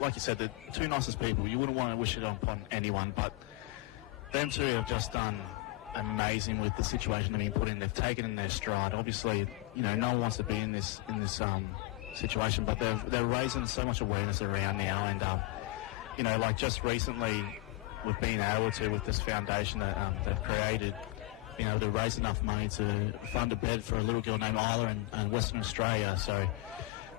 like you said, the two nicest people. You wouldn't want to wish it upon anyone, but them two have just done amazing with the situation they've been put in. They've taken in their stride. Obviously, no one wants to be in this situation, but they're raising so much awareness around now, and like just recently we've been able to, with this foundation that they've created, been able to raise enough money to fund a bed for a little girl named Isla in Western Australia. So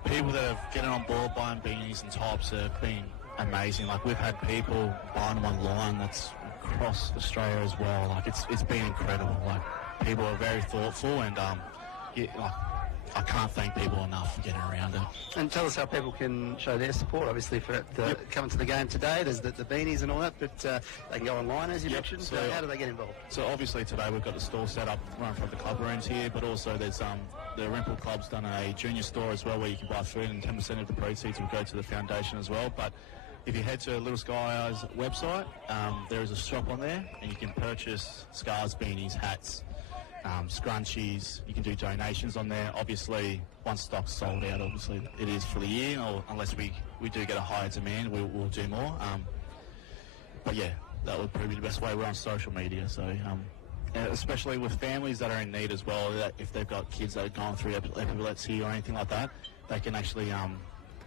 people that have getting on board buying beanies and tops have been amazing. Like, we've had people buying them online that's across Australia as well. Like, it's been incredible. Like, people are very thoughtful, and I can't thank people enough for getting around it. And tell us how people can show their support, obviously, for coming to the game today. There's the beanies and all that, but they can go online, as you mentioned. So how do they get involved? So obviously today we've got the store set up right in front of the club rooms here, but also there's the Irymple Club's done a junior store as well, where you can buy food, and 10% of the proceeds will go to the foundation as well. But if you head to Little Sky Eye's website, there is a shop on there, and you can purchase scarves, beanies, hats, scrunchies. You can do donations on there. Obviously, once stock's sold out, obviously it is for the year, or unless we do get a higher demand, we'll do more. But yeah, that would probably be the best way. We're on social media, so especially with families that are in need as well, that if they've got kids that are going through epilepsy or anything like that, they can actually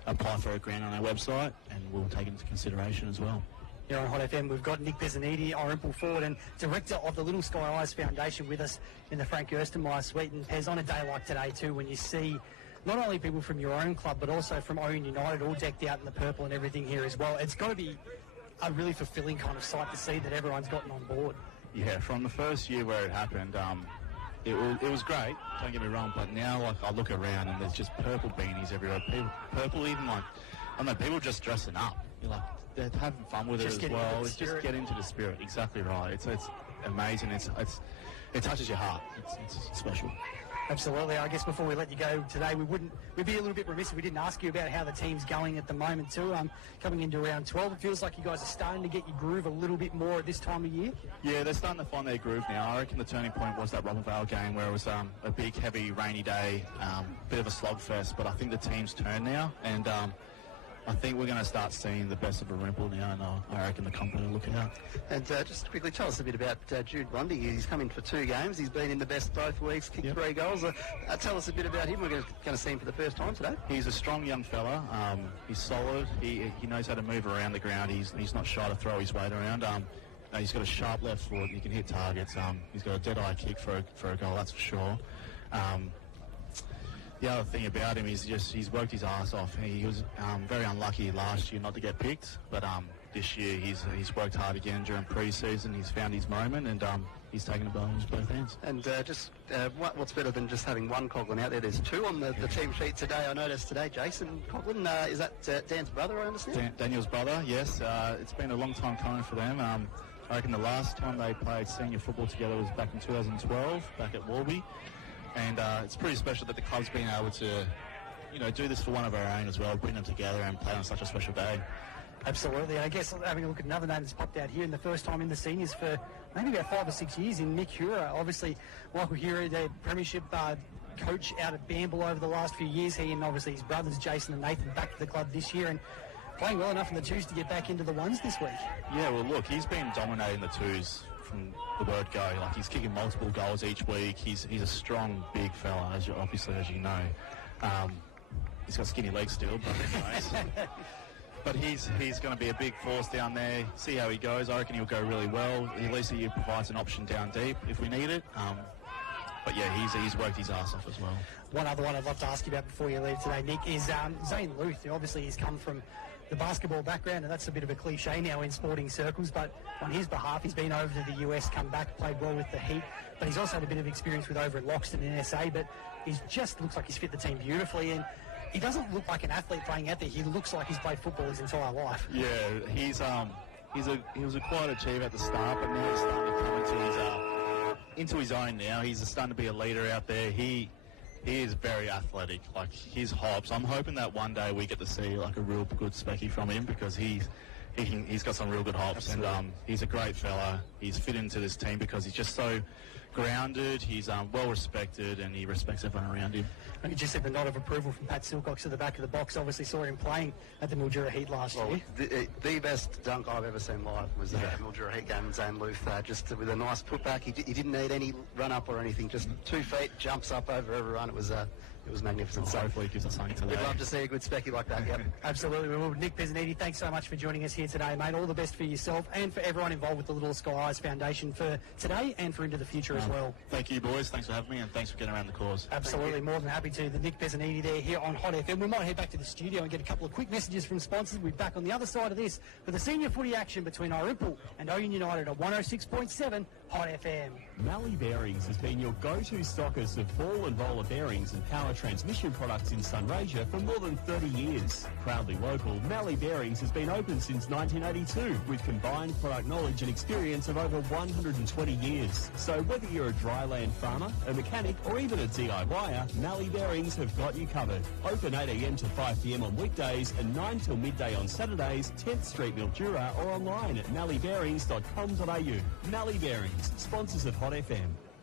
apply for a grant on our website, and we'll take it into consideration as well. Here on Hot FM, we've got Nick Pezzaniti, Irymple forward and director of the Little Sky Eyes Foundation, with us in the Frank Gerstenmaier suite. And Pez, on a day like today too, when you see not only people from your own club, but also from Ouyen United all decked out in the purple and everything here as well, it's got to be a really fulfilling kind of sight to see that everyone's gotten on board. Yeah, from the first year where it happened, it was great, don't get me wrong, but now, like, I look around and there's just purple beanies everywhere. Purple, even, like, I don't know, people just dressing up. You're like, they're having fun with just it as well. It's just get into the spirit. Exactly right. It's amazing. It touches your heart. It's special. Absolutely. I guess before we let you go today, we'd be a little bit remiss if we didn't ask you about how the team's going at the moment too. Coming into round 12, it feels like you guys are starting to get your groove a little bit more at this time of year. Yeah, they're starting to find their groove now. I reckon the turning point was that Robin Vale game, where it was a big, heavy, rainy day, bit of a slogfest. But I think the team's turned now, and I think we're going to start seeing the best of Irymple now, and I reckon the company will look out. And just quickly, tell us a bit about Jude Lundy. He's come in for 2 games. He's been in the best both weeks, kicked 3 goals. Tell us a bit about him. We're going to see him for the first time today. He's a strong young fella. He's solid. He knows how to move around the ground. He's not shy to throw his weight around. He's got a sharp left foot. He can hit targets. He's got a dead-eye kick for a goal, that's for sure. The other thing about him is just he's worked his ass off. He was very unlucky last year not to get picked, but this year he's worked hard again during pre-season. He's found his moment, and he's taken the ball in both hands. And what's better than just having one Coughlin out there? There's 2 on the team sheet today. I noticed today, Jason Coughlin, is that Dan's brother, I understand? Daniel's brother, yes. It's been a long time coming for them. I reckon the last time they played senior football together was back in 2012, back at Warby. And it's pretty special that the club's been able to, do this for one of our own as well, bring them together and play on such a special day. Absolutely. I guess having a look at another name that's popped out here, in the first time in the seniors for maybe about 5 or 6 years, in Nick Hura. Obviously, Michael Hura, the premiership coach out at Bamble over the last few years. He and obviously his brothers, Jason and Nathan, back to the club this year and playing well enough in the 2s to get back into the 1s this week. Yeah, well, look, he's been dominating the 2s from the word go. Like, he's kicking multiple goals each week. He's a strong, big fella, as you know. He's got skinny legs still, but anyways. But he's going to be a big force down there. See how he goes. I reckon he'll go really well. At least he provides an option down deep if we need it. But yeah, he's worked his ass off as well. One other one I'd love to ask you about before you leave today, Nick, is Zane Luth. Obviously, he's come from the basketball background, and that's a bit of a cliche now in sporting circles, but on his behalf, he's been over to the US, come back, played well with the Heat, but he's also had a bit of experience with over at Loxton in SA, but he just looks like he's fit the team beautifully, and he doesn't look like an athlete playing out there. He looks like he's played football his entire life. Yeah, he was a quiet achiever at the start, but now he's starting to come into his own now. He's starting to be a leader out there. He is very athletic, like his hops. I'm hoping that one day we get to see like a real good specky from him, because he's got some real good hops. Absolutely. And he's a great fella. He's fit into this team because he's just so grounded, he's well respected, and he respects everyone around him. And you just said the nod of approval from Pat Silcox at the back of the box. Obviously saw him playing at the Mildura Heat last year. The best dunk I've ever seen live was the Mildura Heat game in Zane Luth, just with a nice putback. He didn't need any run-up or anything, just 2 feet, jumps up over everyone. It was magnificent. So hopefully it gives us something today. We'd love to see a good specky like that, yep. Absolutely. Well, Nick Pezzaniti, thanks so much for joining us here today, mate. All the best for yourself and for everyone involved with the Little Sky Eyes Foundation for today and for into the future as well. Thank you, boys. Thanks for having me, and thanks for getting around the cause. Absolutely. More than happy to. The Nick Pezzaniti there here on Hot FM. We might head back to the studio and get a couple of quick messages from sponsors. We'll be back on the other side of this for the senior footy action between Irymple and Ouyen United at 106.7 Hot FM. Mallee Bearings has been your go-to stockist of ball and roller bearings and power transmission products in Sunrasia for more than 30 years. Proudly local, Mallee Bearings has been open since 1982 with combined product knowledge and experience of over 120 years. So whether you're a dryland farmer, a mechanic or even a DIYer, Mallee Bearings have got you covered. Open 8 a.m. to 5 p.m. on weekdays and 9 till midday on Saturdays, 10th Street Mildura, or online at malleebearings.com.au. Mallee Bearings, sponsors of Hot FM.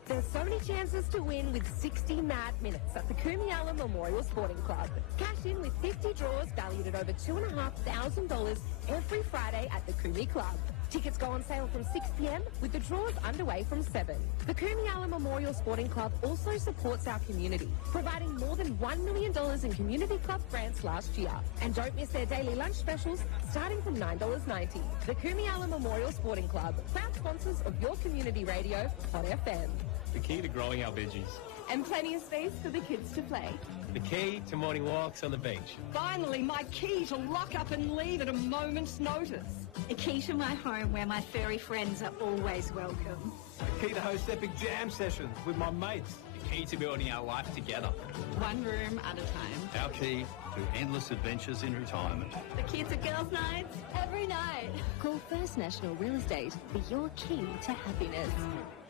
There's so many chances to win with 60 mad minutes at the Kumiala Memorial Sporting Club. Cash in with 50 draws valued at over $2,500 every Friday at the Kumi Club. Tickets go on sale from 6 p.m. with the draws underway from 7. The Kumiala Memorial Sporting Club also supports our community, providing more than $1 million in community club grants last year. And don't miss their daily lunch specials starting from $9.90. The Kumiala Memorial Sporting Club, proud sponsors of your community radio, Hot FM. The key to growing our veggies. And plenty of space for the kids to play. The key to morning walks on the beach. Finally, my key to lock up and leave at a moment's notice. A key to my home where my furry friends are always welcome. The key to host epic jam sessions with my mates. The key to building our life together. One room at a time. Our key to endless adventures in retirement. The key to girls' nights every night. Call First National Real Estate for your key to happiness.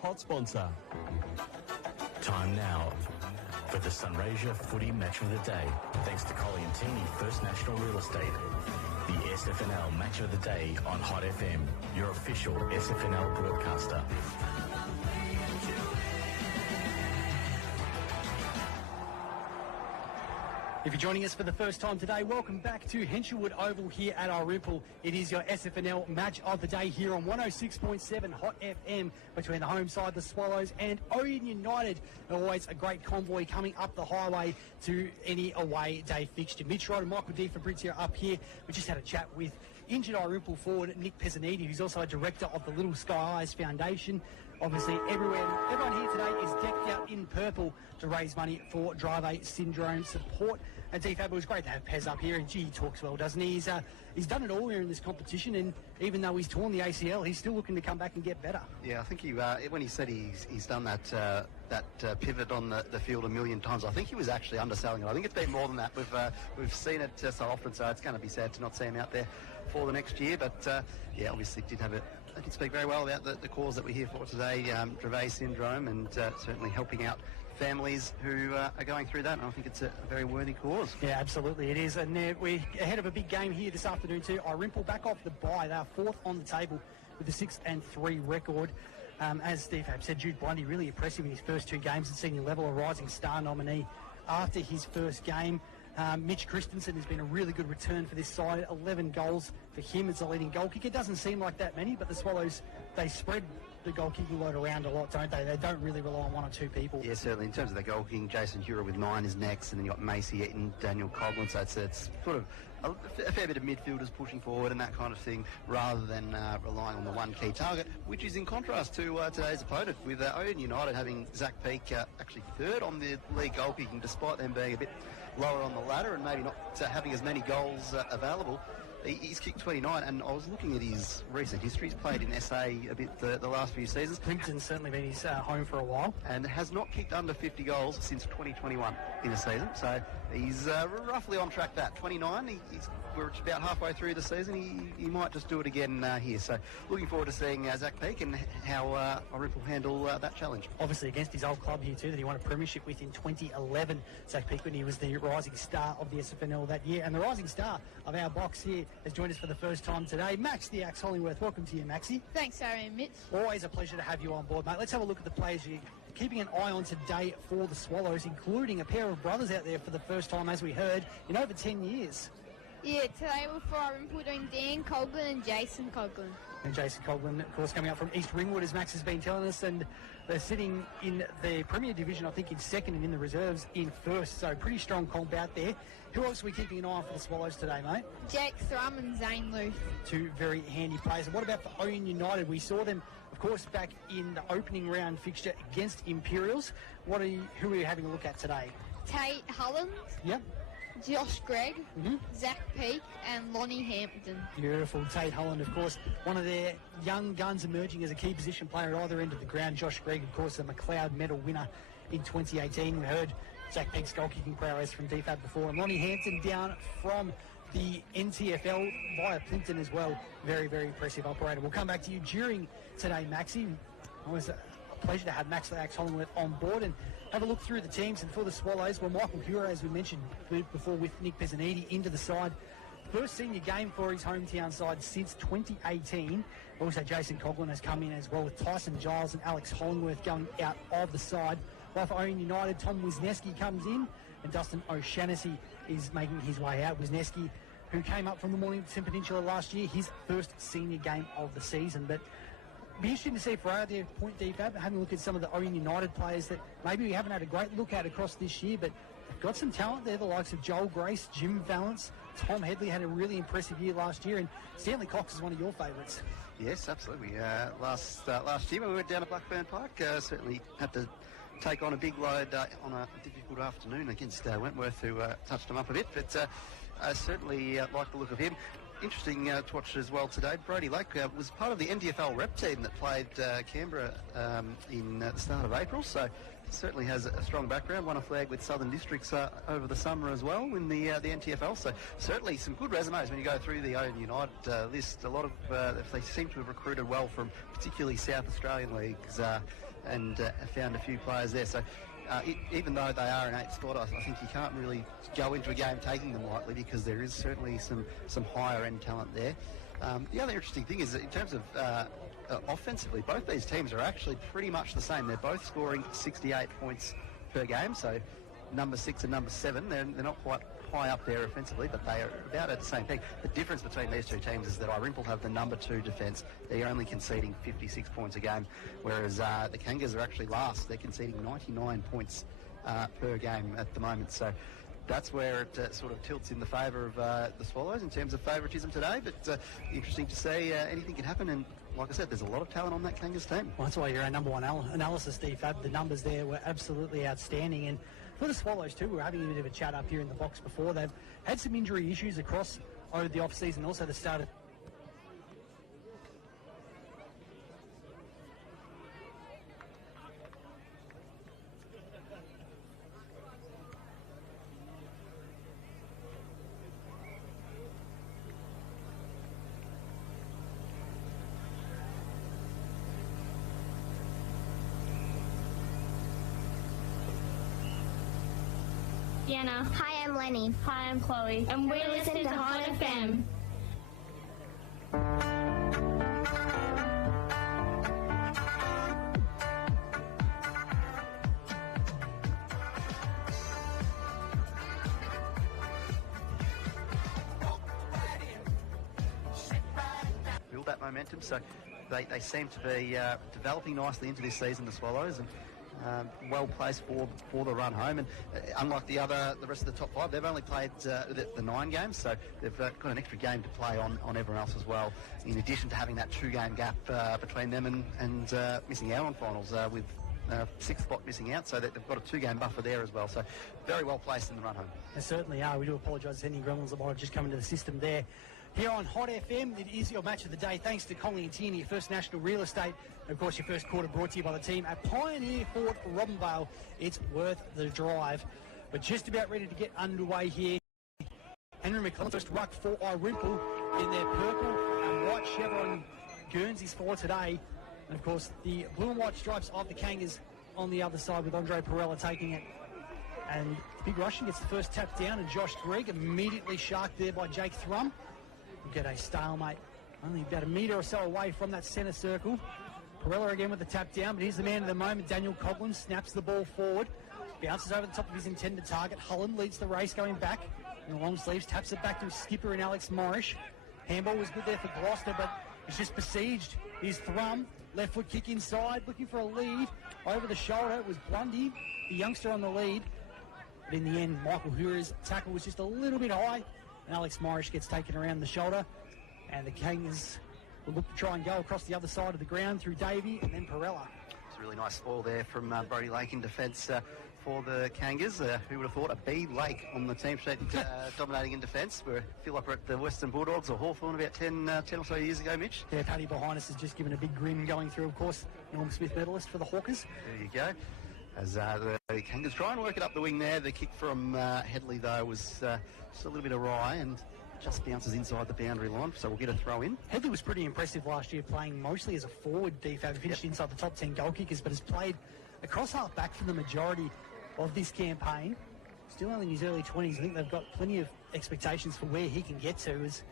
Hot sponsor. Time now for the Sunrasia Footy Match of the Day. Thanks to Coliantini First National Real Estate. The SFNL Match of the Day on Hot FM, your official SFNL broadcaster. If you're joining us for the first time today, welcome back to Henshelwood Oval here at Irymple. It is your SFNL Match of the Day here on 106.7 Hot FM between the home side, the Swallows, and Ouyen United. Always a great convoy coming up the highway to any away day fixture. Mitch Wright and Michael D. Fabrizio up here. We just had a chat with injured Irymple forward Nick Pezzaniti, who's also a director of the Little Sky Eyes Foundation. Obviously, everyone here today is decked out in purple to raise money for Dravet syndrome support. And D-Fab, it was great to have Pez up here, and gee, he talks well, doesn't he? He's done it all here in this competition, and even though he's torn the ACL, he's still looking to come back and get better. Yeah, I think when he said he's done that pivot on the field a million times, I think he was actually underselling it. I think it's been more than that. We've seen it so often, so it's going to be sad to not see him out there for the next year. But yeah, obviously did speak very well about the cause that we're here for today, Dravet syndrome, and certainly helping out families who are going through that, and I think it's a very worthy cause. Yeah, absolutely it is. And we're ahead of a big game here this afternoon too. Irymple back off the bye. They are fourth on the table with a 6-3 record. As Steve Hab said, Jude Blundy really impressive in his first 2 games at senior level, a Rising Star nominee after his first game. Mitch Christensen has been a really good return for this side. 11 goals for him as the leading goal kicker. Doesn't seem like that many, but the Swallows, they spread the goal kicking load around a lot, don't they? They don't really rely on 1 or 2 people. Yeah, certainly. In terms of the goal kicking, Jason Hura with 9 is next, and then you got Macy Eaton, Daniel Coughlin. So it's sort of a fair bit of midfielders pushing forward and that kind of thing, rather than relying on the one key target, which is in contrast to today's opponent, with Ouyen United having Zach Peake actually third on the league goal kicking, despite them being a bit lower on the ladder and maybe not having as many goals available. He's kicked 29, and I was looking at his recent history. He's played in SA a bit the last few seasons. Plimpton's certainly been his home for a while. And has not kicked under 50 goals since 2021 in a season. So he's roughly on track that. 29, we're about halfway through the season. He might just do it again here. So looking forward to seeing Zach Peake and how Irymple handle that challenge. Obviously against his old club here too, that he won a premiership with in 2011. Zach Peake, when he was the rising star of the SFNL that year. And the rising star of our box here has joined us for the first time today. Max the Axe Hollingworth, welcome to you, Maxie. Thanks, Harry and Mitch. Always a pleasure to have you on board, mate. Let's have a look at the players you're keeping an eye on today for the Swallows, including a pair of brothers out there for the first time, as we heard, in over 10 years. Yeah, today we're for Irymple doing Dan Coughlin and Jason Coughlin. And Jason Coughlin, of course, coming up from East Ringwood, as Max has been telling us, and they're sitting in the Premier Division, I think, in second, and in the reserves in first. So pretty strong comp out there. Who else are we keeping an eye on for the Swallows today, mate? Jake Thrum and Zane Luth. Two very handy players. And what about for Ouyen United? We saw them, of course, back in the opening round fixture against Imperials. Who are you having a look at today? Tate Hulland. Yep. Josh Gregg, Zach Peake and Lonnie Hampton. Beautiful. Tate Holland, of course, one of their young guns emerging as a key position player at either end of the ground. Josh Gregg, of course, a McLeod medal winner in 2018. We heard Zach Peake's goal-kicking prowess from DFAB before. And Lonnie Hampton down from the NTFL via Plimpton as well. Very, very impressive operator. We'll come back to you during today, Maxie. Always a pleasure to have Max the Axe Hollingworth on board and have a look through the teams. And for the Swallows, well, Michael Hura, as we mentioned before, with Nick Pezzaniti into the side. First senior game for his hometown side since 2018. Also, Jason Coughlin has come in as well, with Tyson Giles and Alex Hollingworth going out of the side. While for Ouyen United, Tom Wisniewski comes in and Dustin O'Shaughnessy is making his way out. Wisniewski, who came up from the Mornington Peninsula last year, his first senior game of the season. But be interesting to see for our point DFAB, having a look at some of the Ouyen United players that maybe we haven't had a great look at across this year, but they've got some talent there, the likes of Joel Grace, Jim Valance, Tom Headley had a really impressive year last year, and Stanley Cox is one of your favourites. Yes, absolutely. Last year when we went down to Blackburn Park, certainly had to take on a big load on a difficult afternoon against Wentworth, who touched them up a bit, but I certainly like the look of him. Interesting to watch as well today. Brody Lake was part of the NDFL rep team that played Canberra in the start of April, so certainly has a strong background. Won a flag with Southern Districts over the summer as well in the NTFL, so certainly some good resumes when you go through the Ouyen United list. A lot of they seem to have recruited well from particularly South Australian leagues and found a few players there. So even though they are in 8th spot, I think you can't really go into a game taking them lightly, because there is certainly some higher end talent there. The other interesting thing is that in terms of offensively, both these teams are actually pretty much the same. They're both scoring 68 points per game, so number 6 and number 7, they're not quite high up there offensively, but they are about at the same thing. The difference between these two teams is that Irymple have the number 2 defence. They're only conceding 56 points a game, whereas the Kangas are actually last. They're conceding 99 points per game at the moment. So that's where it sort of tilts in the favour of the Swallows in terms of favouritism today. But interesting to see. Anything can happen, and like I said, there's a lot of talent on that Kangas team. Well, that's why you're our number one analysis, Steve Fab. The numbers there were absolutely outstanding. And for the Swallows too, we were having a bit of a chat up here in the box before. They've had some injury issues across over the off-season, also the start of... Deanna. Hi, I'm Lenny. Hi, I'm Chloe. And we're listening to Hot FM. Build that momentum, so they seem to be developing nicely into this season, the Swallows, and well placed for the run home. And unlike the rest of the top 5, they've only played the 9 games, so they've got an extra game to play on everyone else as well, in addition to having that 2-game gap between them and missing out on finals with 6th spot missing out, so that they've got a 2-game buffer there as well. So very well placed in the run home. They certainly are. We do apologise to any gremlins that might have just come into the system there. Here on Hot FM, it is your match of the day, thanks to Collie and Tierney, your First National Real Estate. And of course, your first quarter brought to you by the team at Pioneer Ford Robinvale. It's worth the drive. We're just about ready to get underway here. Henry McClellan first ruck for Irymple in their purple and white chevron Guernseys for today. And of course, the blue and white stripes of the Kangas on the other side with Andre Perella taking it. And Big Russian gets the first tap down, and Josh Gregg immediately sharked there by Jake Thrum. We get a stalemate only about a metre or so away from that centre circle. Perella again with the tap down, but he's the man of the moment. Daniel Coughlin snaps the ball forward, bounces over the top of his intended target. Hullen leads the race going back in the long sleeves, taps it back to his skipper in Alex Morris. Handball was good there for Gloucester, but it's just besieged. Here's Thrum, left foot kick inside, looking for a lead. Over the shoulder, it was Blundy, the youngster on the lead. But in the end, Michael Hura's tackle was just a little bit high, and Alex Morris gets taken around the shoulder. And the Kangas will look to try and go across the other side of the ground through Davey and then Perella. It's a really nice ball there from Brody Lake in defence for the Kangas. Who would have thought a B Lake on the team sheet dominating in defence? We feel like we're at the Western Bulldogs or Hawthorn about 10 or so years ago, Mitch. Yeah, Paddy behind us has just given a big grin going through, of course, Norm Smith medalist for the Hawkers. There you go. As the Kangas try and work it up the wing there. The kick from Headley, though, was just a little bit awry and just bounces inside the boundary line, so we'll get a throw in. Headley was pretty impressive last year, playing mostly as a forward defab. Finished inside the top 10 goal kickers, but has played across half back for the majority of this campaign. Still only in his early 20s. I think they've got plenty of expectations for where he can get to as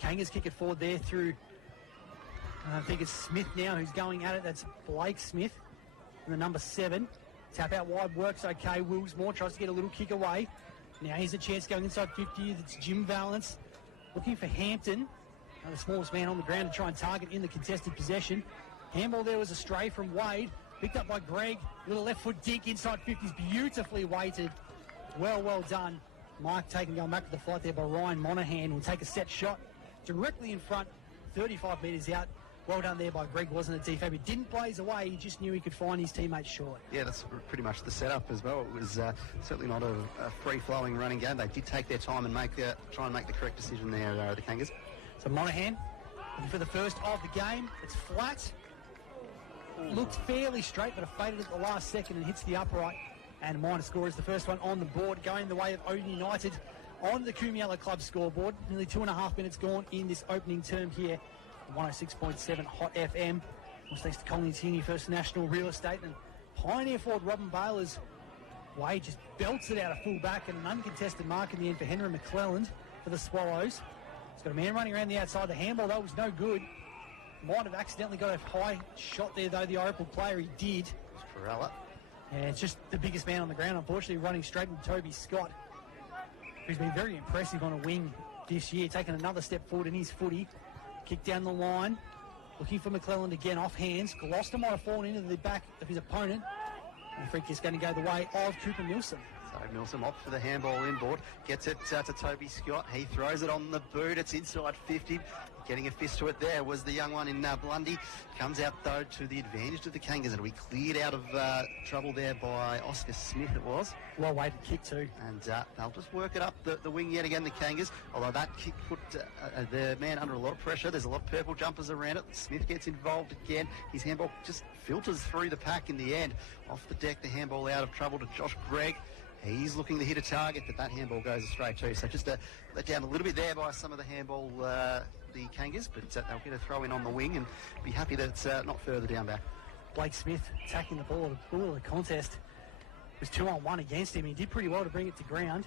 Kangas kick it forward there through, I think it's Smith now who's going at it. That's Blake Smith, and the number 7. Tap out wide works okay. Willsmore tries to get a little kick away. Now here's a chance going inside 50. It's Jim Valance looking for Hampton, the smallest man on the ground, to try and target in the contested possession. Handball there was a stray from Wade, picked up by Gregg. Little left foot dink inside 50s, beautifully weighted. Well done. Mike going back to the flight there by Ryan Monahan. Will take a set shot directly in front, 35 metres out. Well done there by Gregg, wasn't it, DFAB? He didn't blaze away, he just knew he could find his teammates short. Yeah, that's pretty much the setup as well. It was certainly not a free-flowing running game. They did take their time and try and make the correct decision there, the Kangas. So Monahan, looking for the first of the game. It's flat. Looked fairly straight, but it faded at the last second and hits the upright. And minor score is the first one on the board, going the way of Ouyen United on the Coomiella Club scoreboard. Nearly 2.5 minutes gone in this opening term here. 106.7 Hot FM. Well, thanks to Colin Tierney, First National Real Estate, and Pioneer forward Robin Baylor's Wade just belts it out of full back, and an uncontested mark in the end for Henry McClelland for the Swallows. He's got a man running around the outside. The handball, though, was no good. Might have accidentally got a high shot there, though, the Irymple player. He did. It's Perella. And it's just the biggest man on the ground, unfortunately, running straight into Toby Scott, who's been very impressive on a wing this year, taking another step forward in his footy. Kick down the line, looking for McClelland again, off hands. Gloucester might have fallen into the back of his opponent. And the free kick's going to go the way of Cooper Milsom. So Milsom opts for the handball inboard, gets it to Toby Scott. He throws it on the boot. It's inside 50. Getting a fist to it there was the young one in Blundy. Comes out, though, to the advantage of the Kangas. It'll be cleared out of trouble there by Oscar Smith, it was. Well-weighted kick, too. And they'll just work it up the wing yet again, the Kangas. Although that kick put the man under a lot of pressure. There's a lot of purple jumpers around it. Smith gets involved again. His handball just filters through the pack in the end. Off the deck, the handball out of trouble to Josh Gregg. He's looking to hit a target, but that handball goes astray too. So just let down a little bit there by some of the handball, the Kangas, but they'll get a throw in on the wing and be happy that it's not further down back. Blake Smith attacking the ball at the the contest. It was 2-on-1 against him. He did pretty well to bring it to ground.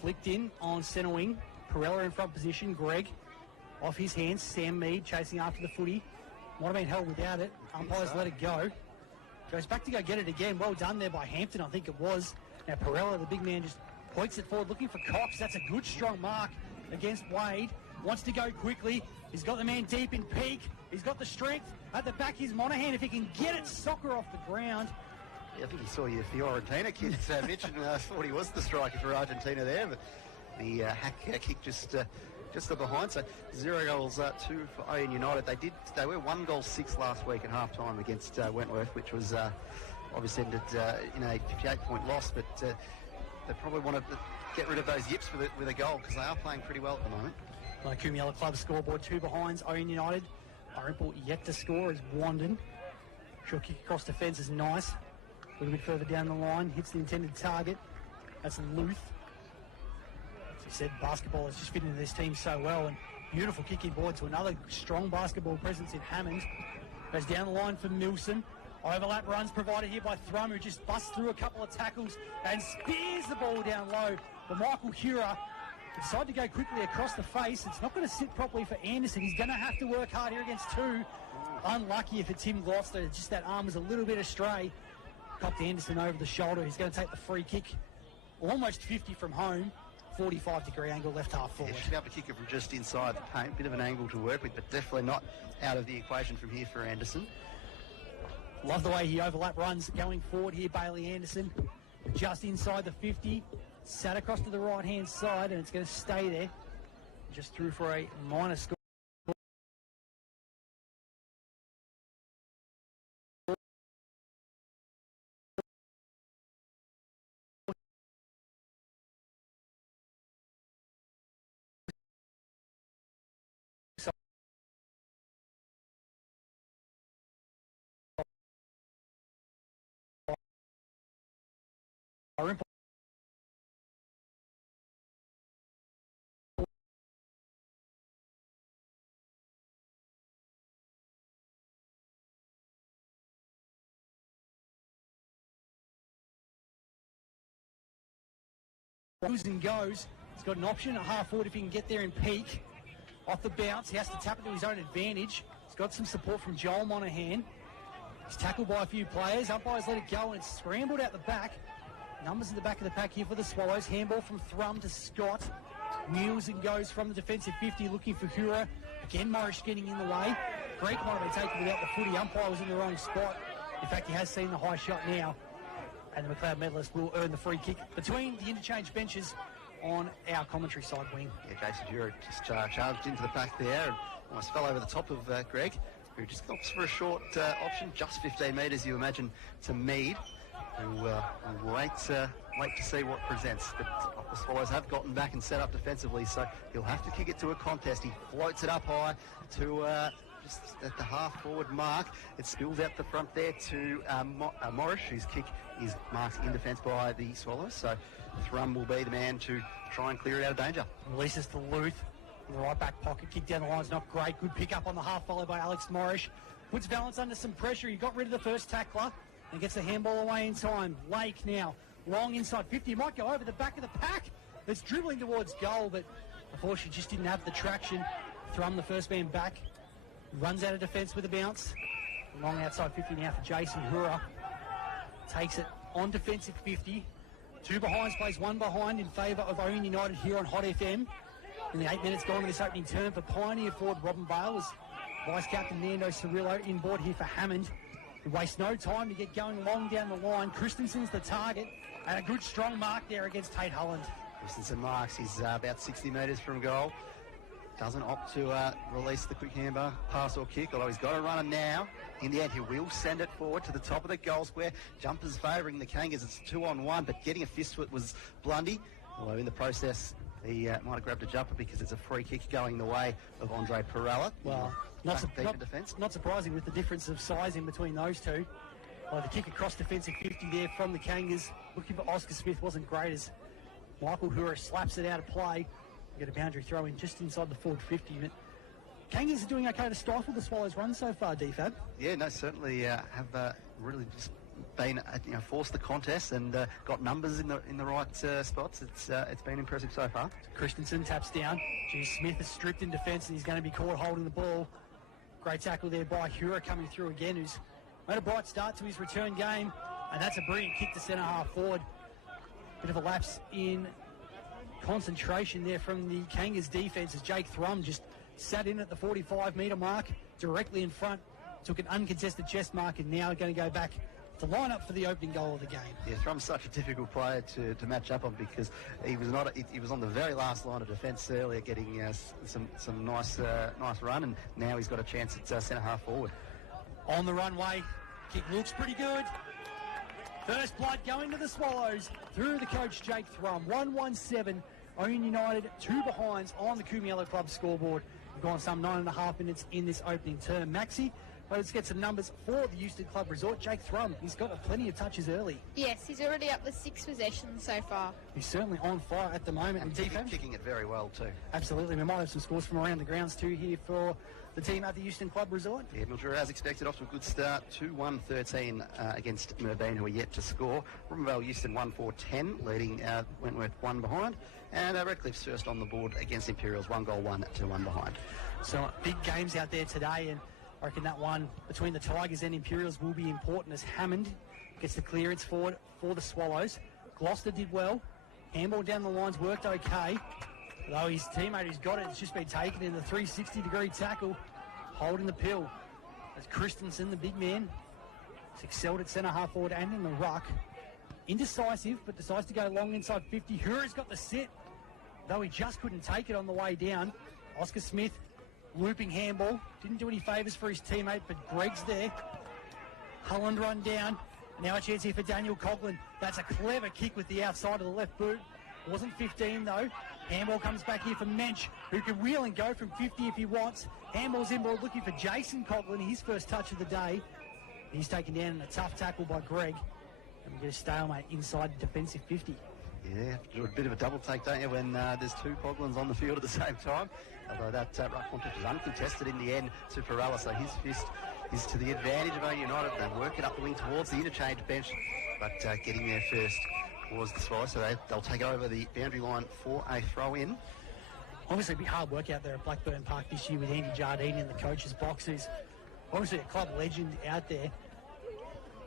Flicked in on centre wing. Perella in front position. Gregg off his hands. Sam Mead chasing after the footy. Might have been held without it. Umpires let it go. Goes back to go get it again. Well done there by Hampton, I think it was. Now Perella, the big man, just points it forward, looking for Cox. That's a good, strong mark against Wade. Wants to go quickly. He's got the man deep in peak. He's got the strength. At the back, here's Monahan. If he can get it, soccer off the ground. Yeah, I think he saw your Fiorentina kid, Mitch, and thought he was the striker for Argentina there, but the hack kick just behind. So 0 goals, 2 for Ouyen United. They were 1 goal 6 last week at half time against Wentworth, which was obviously ended in a 58-point loss, but they probably want to get rid of those yips with a goal because they are playing pretty well at the moment. Coomiella Club scoreboard, 2 behinds, Ouyen United. Irymple yet to score is Wandon. Short kick across the fence is nice. A little bit further down the line, hits the intended target. That's Luth. As I said, basketball has just fit into this team so well, and beautiful kick in board to another strong basketball presence in Hammond. Goes down the line for Milson. Overlap runs provided here by Thrum, who just busts through a couple of tackles and spears the ball down low. But Michael Hura decided to go quickly across the face. It's not going to sit properly for Anderson. He's going to have to work hard here against two. Unlucky for Tim Gloucester. Just that arm was a little bit astray. Copped Anderson over the shoulder. He's going to take the free kick. Almost 50 from home. 45-degree angle left half forward. Yeah, should be able to kick it from just inside the paint. Bit of an angle to work with, but definitely not out of the equation from here for Anderson. Love the way he overlap runs going forward here, Bailey Anderson. Just inside the 50. Sat across to the right-hand side, and it's going to stay there. Just through for a minor score. Irymple. And goes. He's got an option at half forward if he can get there and peak. Off the bounce, he has to tap it to his own advantage. He's got some support from Joel Monaghan. He's tackled by a few players. Umpires let it go, and it's scrambled out the back. Numbers in the back of the pack here for the Swallows. Handball from Thrum to Scott. Mules and goes from the defensive 50, looking for Hura. Again, Morris getting in the way. Great might have been taken without the footy. Umpire was in the wrong spot. In fact, he has seen the high shot now. And the McLeod medalist will earn the free kick between the interchange benches on our commentary side wing. Yeah, Jason Hura just charged into the pack there and almost fell over the top of Greg, who just opts for a short option, just 15 metres, you imagine, to Mead, who will wait to see what presents. But the Swallows have gotten back and set up defensively, so he'll have to kick it to a contest. He floats it up high to just at the half-forward mark. It spills out the front there to Morris, whose kick is marked in defence by the Swallows. So Thrum will be the man to try and clear it out of danger. Releases to Luth. In the right back pocket, kick down the line's not great. Good pick up on the half, followed by Alex Morris. Puts Valance under some pressure. He got rid of the first tackler and gets the handball away in time. Lake now, long inside 50. Might go over the back of the pack. It's dribbling towards goal, but unfortunately just didn't have the traction. Thrum, the first man back. Runs out of defence with a bounce. Long outside 50 now for Jason Hura. Takes it on defensive 50. Two behinds, plays one behind in favour of Ouyen United here on Hot FM. In the 8 minutes gone to this opening term for Pioneer forward Robin Bale as Vice-Captain Nando Cirillo inboard here for Hammond. He wastes no time to get going long down the line. Christensen's the target and a good strong mark there against Tate Holland. Christensen marks. He's about 60 metres from goal. Doesn't opt to release the quick handbar, pass or kick, although he's got a runner now. In the end, he will send it forward to the top of the goal square. Jumpers favouring the Kangas. It's 2-on-1, but getting a fist foot was Blundy. Although in the process, he might have grabbed a jumper because it's a free kick going the way of Andre Perella. Well, not surprising with the difference of size in between those two. The kick across defensive 50 there from the Kangas. Looking for Oscar Smith wasn't great as Michael Hura slaps it out of play. Get a boundary throw in just inside the forward 50. But Kangas are doing okay to stifle the Swallows' run so far, DFAB. Yeah, no, certainly have really just been forced the contest and got numbers in the right spots. It's been impressive so far. Christensen taps down. Smith is stripped in defence and he's going to be caught holding the ball. Great tackle there by Hura coming through again, who's made a bright start to his return game, and that's a brilliant kick to centre half forward. Bit of a lapse in concentration there from the Kangas defence as Jake Thrum just sat in at the 45-metre mark, directly in front, took an uncontested chest mark, and now going to go back to line up for the opening goal of the game. Yeah, Thrum's such a difficult player to match up on because he was on the very last line of defence earlier, getting some nice run, and now he's got a chance at centre half forward. On the runway, kick looks pretty good. First blood going to the Swallows through the coach Jake Thrum. 1-1-7. Ouyen United, two behinds on the Kumiela Club scoreboard. We've gone some 9.5 minutes in this opening term. Maxi, Let's get some numbers for the Euston Club Resort. Jake Thrum, he's got plenty of touches early. Yes, he's already up to 6 possessions so far. He's certainly on fire at the moment. And kicking it very well too. Absolutely. We might have some scores from around the grounds too here for the team at the Euston Club Resort. Yeah, Mildura, as expected, off to a good start. 2-1-13 against Merbein, who are yet to score. Rumvale Euston 1-4-10, leading Wentworth 1 behind. And Redcliffe's first on the board against Imperials, 1 goal, 1 behind. So big games out there today, and I reckon that one between the Tigers and Imperials will be important as Hammond gets the clearance forward for the Swallows. Gloucester did well. Handball down the lines worked okay. Though his teammate who's got it has just been taken in the 360-degree tackle, holding the pill. As Christensen, the big man, has excelled at centre-half forward and in the ruck. Indecisive, but decides to go long inside 50. Hura's got the set, though he just couldn't take it on the way down. Oscar Smith, looping handball. Didn't do any favours for his teammate, but Greg's there. Holland run down. Now a chance here for Daniel Coughlin. That's a clever kick with the outside of the left boot. Wasn't 15 though. Handball comes back here for Mensch, who can wheel and go from 50 if he wants. Handball's inboard looking for Jason Coughlin, his first touch of the day. He's taken down in a tough tackle by Greg. And we get a stalemate inside the defensive 50. Yeah, do a bit of a double take, don't you, when there's two Coughlins on the field at the same time. Although that ruck contest was uncontested in the end to Perella, so his fist is to the advantage of Ouyen United. They work it up the wing towards the interchange bench, but getting there first was the Swallows, so they'll take it over the boundary line for a throw-in. Obviously, it'll be hard work out there at Blackburn Park this year with Andy Jardine in the coach's boxes. Obviously, a club legend out there.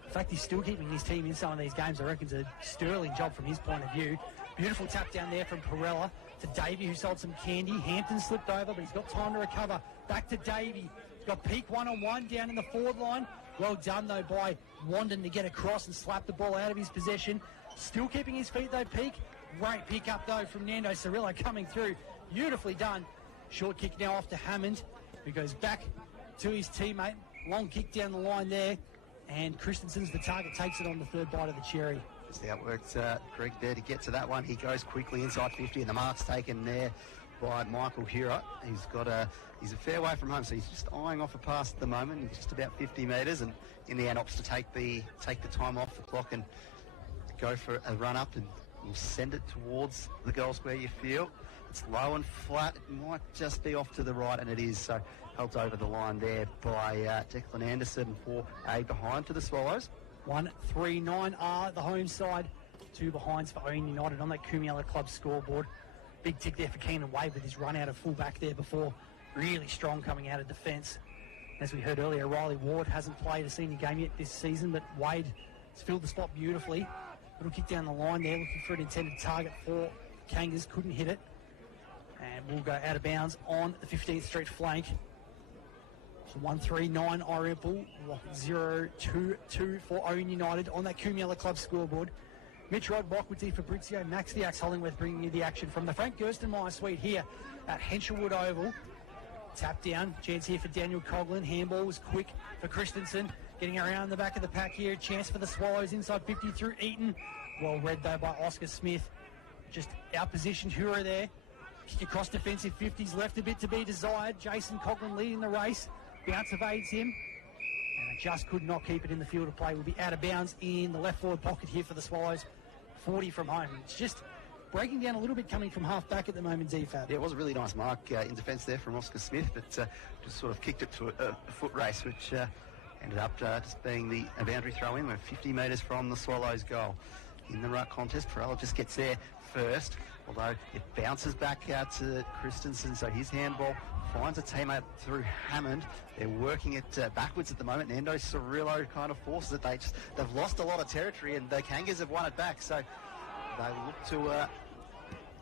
In fact, he's still keeping his team in some of these games. I reckon it's a sterling job from his point of view. Beautiful tap down there from Perella to Davey, who sold some candy. Hampton slipped over, but he's got time to recover. Back to Davey. He's got Peak one-on-one down in the forward line. Well done, though, by Wandon to get across and slap the ball out of his possession. Still keeping his feet, though, Peak. Great pick up, though, from Nando Cirillo coming through. Beautifully done. Short kick now off to Hammond, who goes back to his teammate. Long kick down the line there. And Christensen's the target, takes it on the third bite of the cherry. Just outworked Greg there to get to that one. He goes quickly inside 50, and the mark's taken there by Michael Hura. He's a fair way from home, so he's just eyeing off a pass at the moment. He's just about 50 metres, and in the end opts to take the time off the clock and go for a run up, and we'll send it towards the goal square. You feel it's low and flat. It might just be off to the right, and it is. So helped over the line there by Declan Anderson for a behind to the Swallows. 1-3-9 are the home side. 2 behinds for Ouyen United on that Kumiella Club scoreboard. Big tick there for Keenan Wade with his run out of full back there before. Really strong coming out of defence. As we heard earlier, Riley Ward hasn't played a senior game yet this season, but Wade has filled the spot beautifully. Little kick down the line there, looking for an intended target for Kangas. Couldn't hit it. And we'll go out of bounds on the 15th Street flank. 1-3-9 Irymple, 0-2-2 for Ouyen United on that Kumiella Club scoreboard. Mitch Rodbach with D Fabrizio, Max the Axe Hollingworth bringing you the action from the Frank Gerstenmeier suite here at Henshelwood Oval. Tap down, chance here for Daniel Coughlin. Handball was quick for Christensen, getting around the back of the pack here. Chance for the Swallows inside 50 through Eaton. Well read though by Oscar Smith. Just outpositioned Hura there. Kick across defensive 50s, left a bit to be desired. Jason Coughlin leading the race. Bounce evades him, and I just could not keep it in the field of play. Will be out of bounds in the left forward pocket here for the Swallows. 40 from home. It's just breaking down a little bit coming from half back at the moment, DFAB. Yeah, it was a really nice mark in defence there from Oscar Smith, but just sort of kicked it to a foot race, which ended up just being a boundary throw in. We're 50 metres from the Swallows' goal. In the ruck contest, Perella just gets there first, although it bounces back out to Christensen, so his handball finds a teammate through Hammond. They're working it backwards at the moment. Nando Cirillo kind of forces it. They've lost a lot of territory, and the Kangas have won it back, so they look to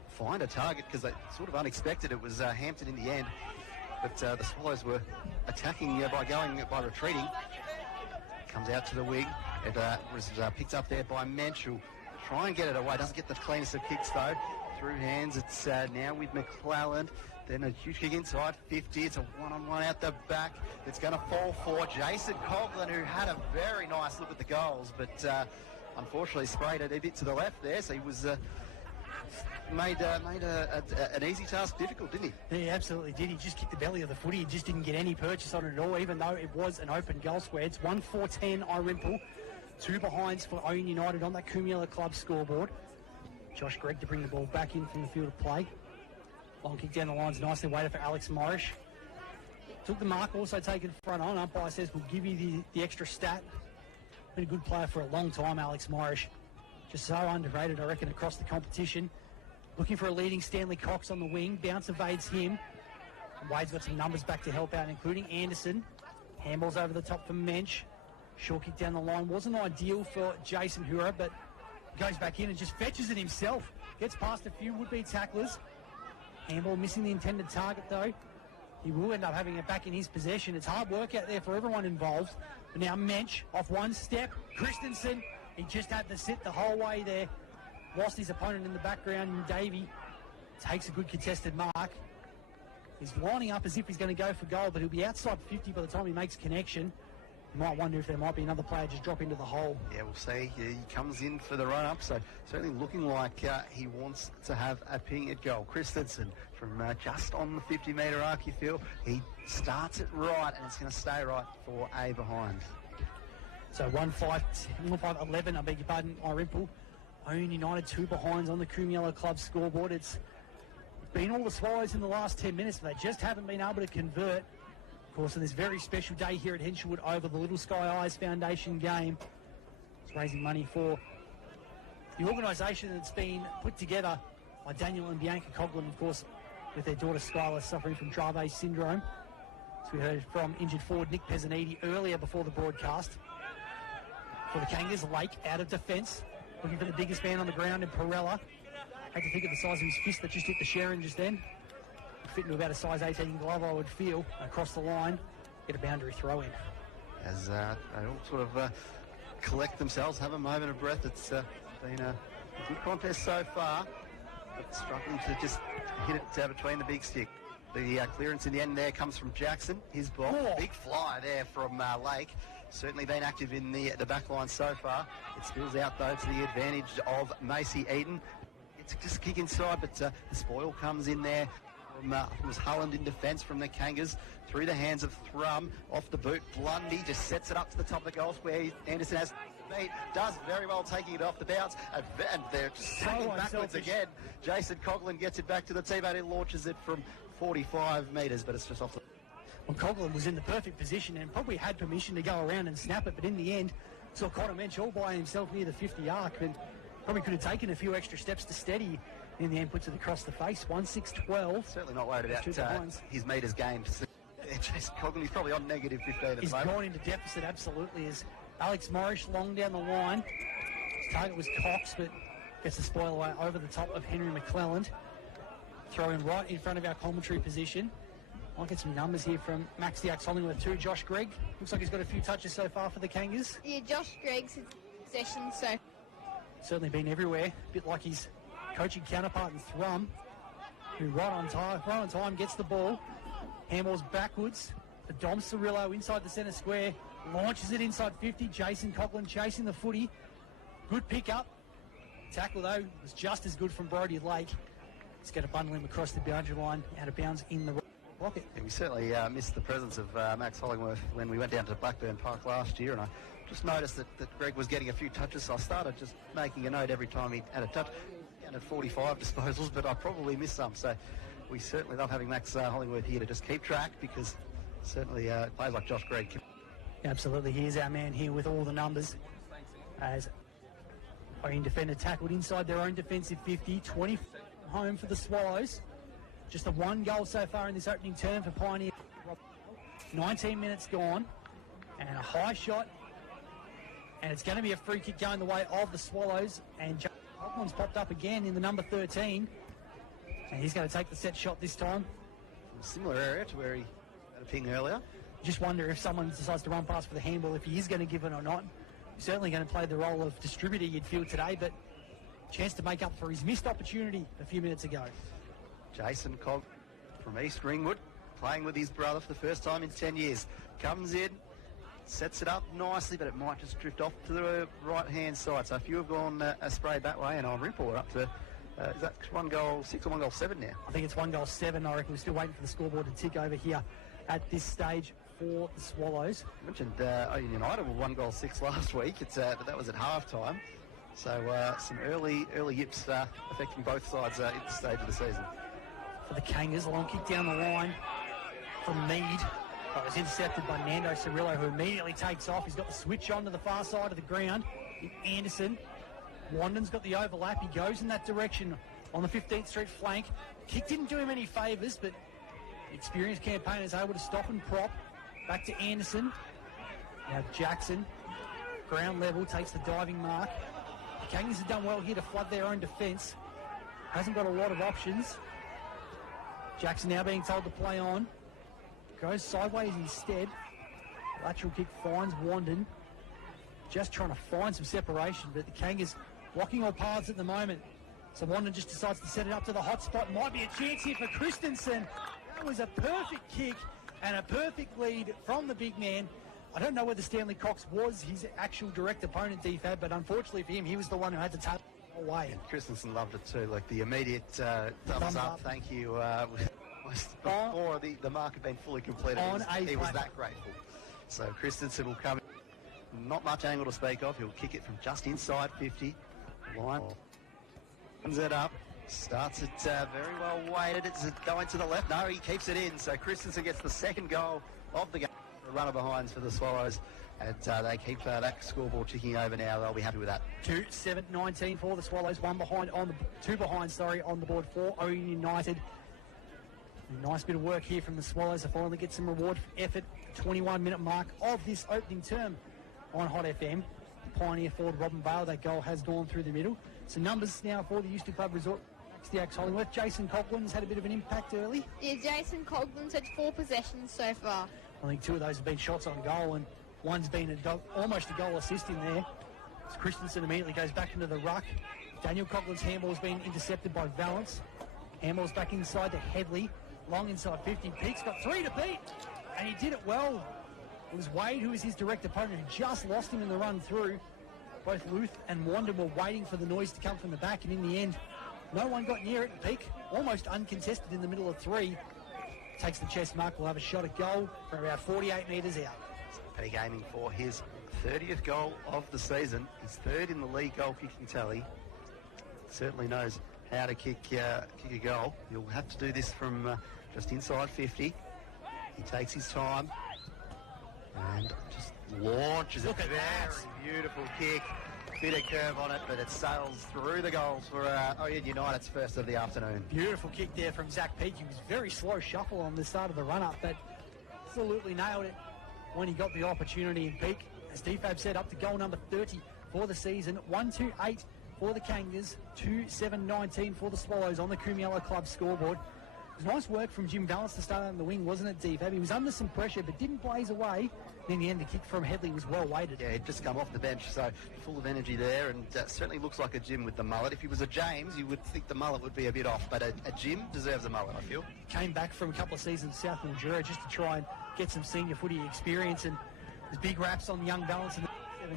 find a target because they sort of unexpected. It was Hampton in the end, but the Swallows were attacking by retreating. Comes out to the wing. It was picked up there by Mensch, who'll try and get it away. Doesn't get the cleanest of kicks though. Through hands, it's now with McClelland. Then a huge kick inside 50. It's a one-on-one out the back. It's going to fall for Jason Coughlin, who had a very nice look at the goals, but unfortunately sprayed it a bit to the left there. So he was made an easy task difficult, didn't he? He absolutely did. He just kicked the belly of the footy. He just didn't get any purchase on it at all, even though it was an open goal square. It's 1-4-10 Irymple. 2 behinds for Ouyen United on that Cumula Club scoreboard. Josh Gregg to bring the ball back in from the field of play. Long kick down the lines, nicely weighted for Alex Morris. Took the mark, also taken front on. Umpire says we'll give you the extra stat. Been a good player for a long time, Alex Morris. Just so underrated, I reckon, across the competition. Looking for a leading Stanley Cox on the wing. Bounce evades him. And Wade's got some numbers back to help out, including Anderson. Handballs over the top for Mensch. Short kick down the line. Wasn't ideal for Jason Hura, but goes back in and just fetches it himself. Gets past a few would-be tacklers. Handball missing the intended target, though. He will end up having it back in his possession. It's hard work out there for everyone involved. But now Mensch off one step. Christensen, he just had to sit the whole way there. Lost his opponent in the background, and Davey takes a good contested mark. He's lining up as if he's going to go for goal, but he'll be outside 50 by the time he makes connection. You might wonder if there might be another player just drop into the hole. Yeah, we'll see. He comes in for the run-up, so certainly looking like he wants to have a ping at goal. Christensen from just on the 50-metre arc, you feel. He starts it right, and it's going to stay right for a behind. So 1-5-11, I beg your pardon, Irymple. Ouyen United 2 behinds on the Cumula Club scoreboard. It's been all the Swallows in the last 10 minutes, but they just haven't been able to convert. Of course, on this very special day here at Henshawood over the Little Sky Eyes Foundation game. It's raising money for the organisation that's been put together by Daniel and Bianca Coughlin, of course, with their daughter Skylar suffering from Dravet syndrome. So we heard from injured forward Nick Pezzaniti earlier before the broadcast. For the Kangas, Lake out of defence, looking for the biggest man on the ground in Perella. Had to think of the size of his fist that just hit the Sharon just then. Fit into about a size 18 glove, I would feel, across the line. Get a boundary throw in. As they all sort of collect themselves, have a moment of breath. It's been a good contest so far, but struggling to just hit it between the big stick. The clearance in the end there comes from Jackson. His ball, big fly there from Lake. Certainly been active in the back line so far. It spills out, though, to the advantage of Macy Eaton. It's just a kick inside, but the spoil comes in there. It was Holland in defence from the Kangas, through the hands of Thrum, off the boot. Blundy just sets it up to the top of the goal square. Anderson has feet, does very well taking it off the bounce, and they're just taking backwards again. Jason Coughlin gets it back to the teammate. He launches it from 45 metres, but it's just off the... Well, Coughlin was in the perfect position and probably had permission to go around and snap it, but in the end, saw Connor Mensch all by himself near the 50 arc, and probably could have taken a few extra steps to steady. In the end, puts it across the face. 1-6-12. Certainly not worried about his metres gained. Jason Coughlin, he's probably on negative 15 at the moment. He's gone into deficit, absolutely. As Alex Morris long down the line. His target was Cox, but gets the spoil away over the top of Henry McClelland. Throw in right in front of our commentary position. I'll get some numbers here from Max Diax-Hollingworth too. Josh Gregg. Looks like he's got a few touches so far for the Kangas. Yeah, Josh Gregg's possession, so... Certainly been everywhere. A bit like his coaching counterpart in Thrum, who right on time gets the ball. Handballs backwards for Dom Cirillo inside the centre square. Launches it inside 50. Jason Coughlin chasing the footy. Good pick up. Tackle, though, was just as good from Brodie Lake. He's going to bundle him across the boundary line, out of bounds in the pocket. Yeah, we certainly missed the presence of Max Hollingworth when we went down to Blackburn Park last year, and I just noticed that Greg was getting a few touches, so I started just making a note every time he had a touch. Down at 45 disposals, but I probably missed some, so we certainly love having Max Hollingworth here to just keep track, because certainly players like Josh Gregg. Absolutely, he is our man here with all the numbers. As Ouyen defender tackled inside their own defensive 50, 20 home for the Swallows. Just the one goal so far in this opening term for Pioneer. 19 minutes gone, and a high shot, and it's going to be a free kick going the way of the Swallows, and Coughlин's popped up again in the number 13, and he's going to take the set shot this time. From a similar area to where he had a ping earlier. Just wonder if someone decides to run past for the handball, if he is going to give it or not. He's certainly going to play the role of distributor, you'd feel, today, but chance to make up for his missed opportunity a few minutes ago. Jason Cog from East Ringwood, playing with his brother for the first time in 10 years. Comes in, sets it up nicely, but it might just drift off to the right-hand side. So a few have gone sprayed that way, and Irymple are up to Is that 1 goal 6 or 1 goal 7 now? I think it's 1 goal 7. I reckon we're still waiting for the scoreboard to tick over here at this stage for the Swallows. You mentioned Ouyen United were 1 goal 6 last week. But that was at half time. So some early yips affecting both sides at this stage of the season. For the Kangas, a long kick down the line from Mead. It was intercepted by Nando Cirillo, who immediately takes off. He's got the switch on to the far side of the ground. Anderson. Wanden's got the overlap. He goes in that direction on the 15th Street flank. Kick didn't do him any favours, but the experienced campaigner is able to stop and prop. Back to Anderson. Now Jackson, ground level, takes the diving mark. The Kangas have done well here to flood their own defence. Hasn't got a lot of options. Jackson now being told to play on. Goes sideways instead. Lateral kick finds Wanden. Just trying to find some separation, but the Kangas blocking all paths at the moment. So Wanden just decides to set it up to the hot spot. Might be a chance here for Christensen. That was a perfect kick and a perfect lead from the big man. I don't know whether Stanley Cox was his actual direct opponent, DFAB, but unfortunately for him, he was the one who had to take it away. And Christensen loved it too, like the immediate thumbs up, thank you. Before the mark had been fully completed, he was that grateful. So Christensen will come in. Not much angle to speak of. He'll kick it from just inside 50. Line. Comes it up. Starts it very well weighted. It's going to the left. No, he keeps it in. So Christensen gets the second goal of the game. A runner behinds for the Swallows. And they keep that scoreboard ticking over now. They'll be happy with that. 2-7-19 for the Swallows. Two behind on the board for Ouyen United. Nice bit of work here from the Swallows to finally get some reward for effort. 21-minute mark of this opening term on Hot FM. Pioneer forward Robin Bale, that goal has gone through the middle. So numbers now for the Euston Club Resort. The Hollingworth. Jason Coughlin's had a bit of an impact early. Yeah, Jason Coughlin's had 4 possessions so far. I think 2 of those have been shots on goal, and one's been almost a goal assist in there. So Christensen immediately goes back into the ruck. Daniel Coughlin's handball's been intercepted by Valance. Handball's back inside to Headley. Long inside 50. Peake's got 3 to beat, and he did it well. It was Wade, who was his direct opponent, who just lost him in the run through. Both Luth and Wanden were waiting for the noise to come from the back, and in the end, no one got near it. Peake, almost uncontested in the middle of 3. Takes the chest mark, will have a shot at goal from about 48 metres out. Peake aiming for his 30th goal of the season. His 3rd in the league goal kicking tally. Certainly knows how to kick a goal. He'll have to do this from just inside 50. He takes his time and just launches a very beautiful kick. Bit of curve on it, but it sails through the goals for Ouyen United's first of the afternoon. Beautiful kick there from Zach Peake. He was very slow shuffle on the start of the run-up, but absolutely nailed it when he got the opportunity. And Peake, as DFAB said, up to goal number 30 for the season. 1-2-8 for the Kangas, 2-7-19 for the Swallows on the Kumiella Club scoreboard. It was nice work from Jim Valance to start out in the wing, wasn't it, DFAB? He was under some pressure, but didn't blaze away. In the end, the kick from Headley was well weighted. Yeah, he'd just come off the bench, so full of energy there, and certainly looks like a Jim with the mullet. If he was a James, you would think the mullet would be a bit off, but a Jim deserves a mullet, I feel. Came back from a couple of seasons South Mildura just to try and get some senior footy experience, and there's big raps on young Valance in the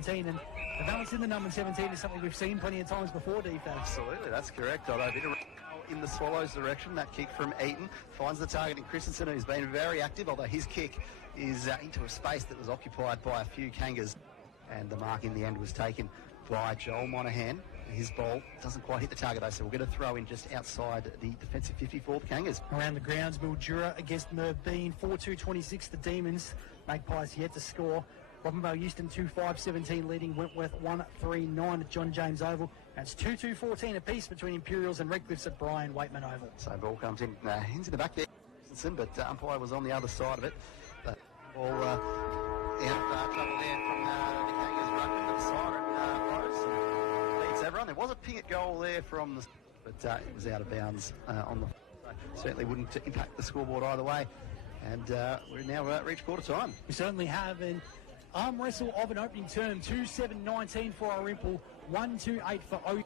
17, and the Valance in the number 17 is something we've seen plenty of times before, DFAB. Absolutely, that's correct. Although a bit of in the Swallows' direction, that kick from Eaton finds the target in Christensen, who's been very active, although his kick is into a space that was occupied by a few Kangas, and the mark in the end was taken by Joel Monahan. His ball doesn't quite hit the target though, so we're going to throw in just outside the defensive 50 for the Kangas. Around the grounds, Mildura against Merv Bean, 4-2-26, the Demons. Magpies yet to score. Robinvale Euston 2-5-17 leading Wentworth 1-3-9 at John James Oval. And it's 2-2-14 apiece between Imperials and Redcliffs at Brian Waitman Oval. So ball comes in, hands in the back there, but umpire was on the other side of it. But ball out of trouble there from the Kangas run to the siren blows and beats everyone. There was a ping at goal there from the, but it was out of bounds on the. So certainly wouldn't impact the scoreboard either way. And we're now reached quarter time. We certainly have an arm wrestle of an opening term. 2-7-19 for Irymple, 1-2-8 for Ouyen.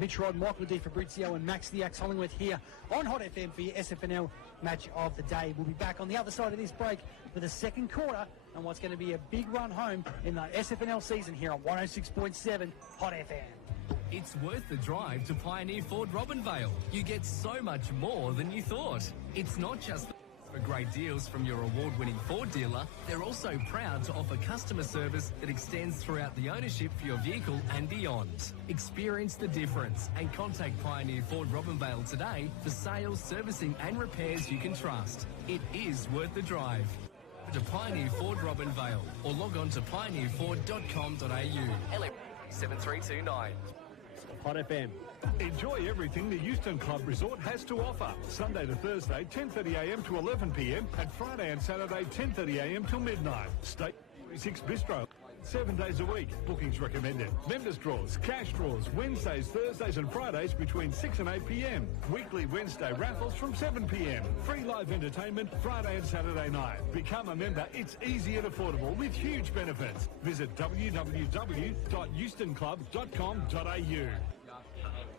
Mitch Rod, Michael Di Fabrizio and Max the Axe Hollingworth here on Hot FM for your SFNL match of the day. We'll be back on the other side of this break for the second quarter and what's going to be a big run home in the SFNL season here on 106.7 Hot FM. It's worth the drive to Pioneer Ford Robinvale. You get so much more than you thought. It's not just for great deals from your award-winning Ford dealer, they're also proud to offer customer service that extends throughout the ownership for your vehicle and beyond. Experience the difference and contact Pioneer Ford Robinvale today for sales, servicing and repairs you can trust. It is worth the drive. To Pioneer Ford Robinvale or log on to pioneerford.com.au. LA 7329. Hot FM. Enjoy everything the Euston Club Resort has to offer. Sunday to Thursday, 10:30am to 11pm, and Friday and Saturday, 10:30am till midnight. Stay 6 Bistro. 7 days a week. Bookings recommended. Members draws, cash draws, Wednesdays, Thursdays and Fridays between 6 and 8pm. Weekly Wednesday raffles from 7pm. Free live entertainment Friday and Saturday night. Become a member. It's easy and affordable with huge benefits. Visit www.eustonclub.com.au.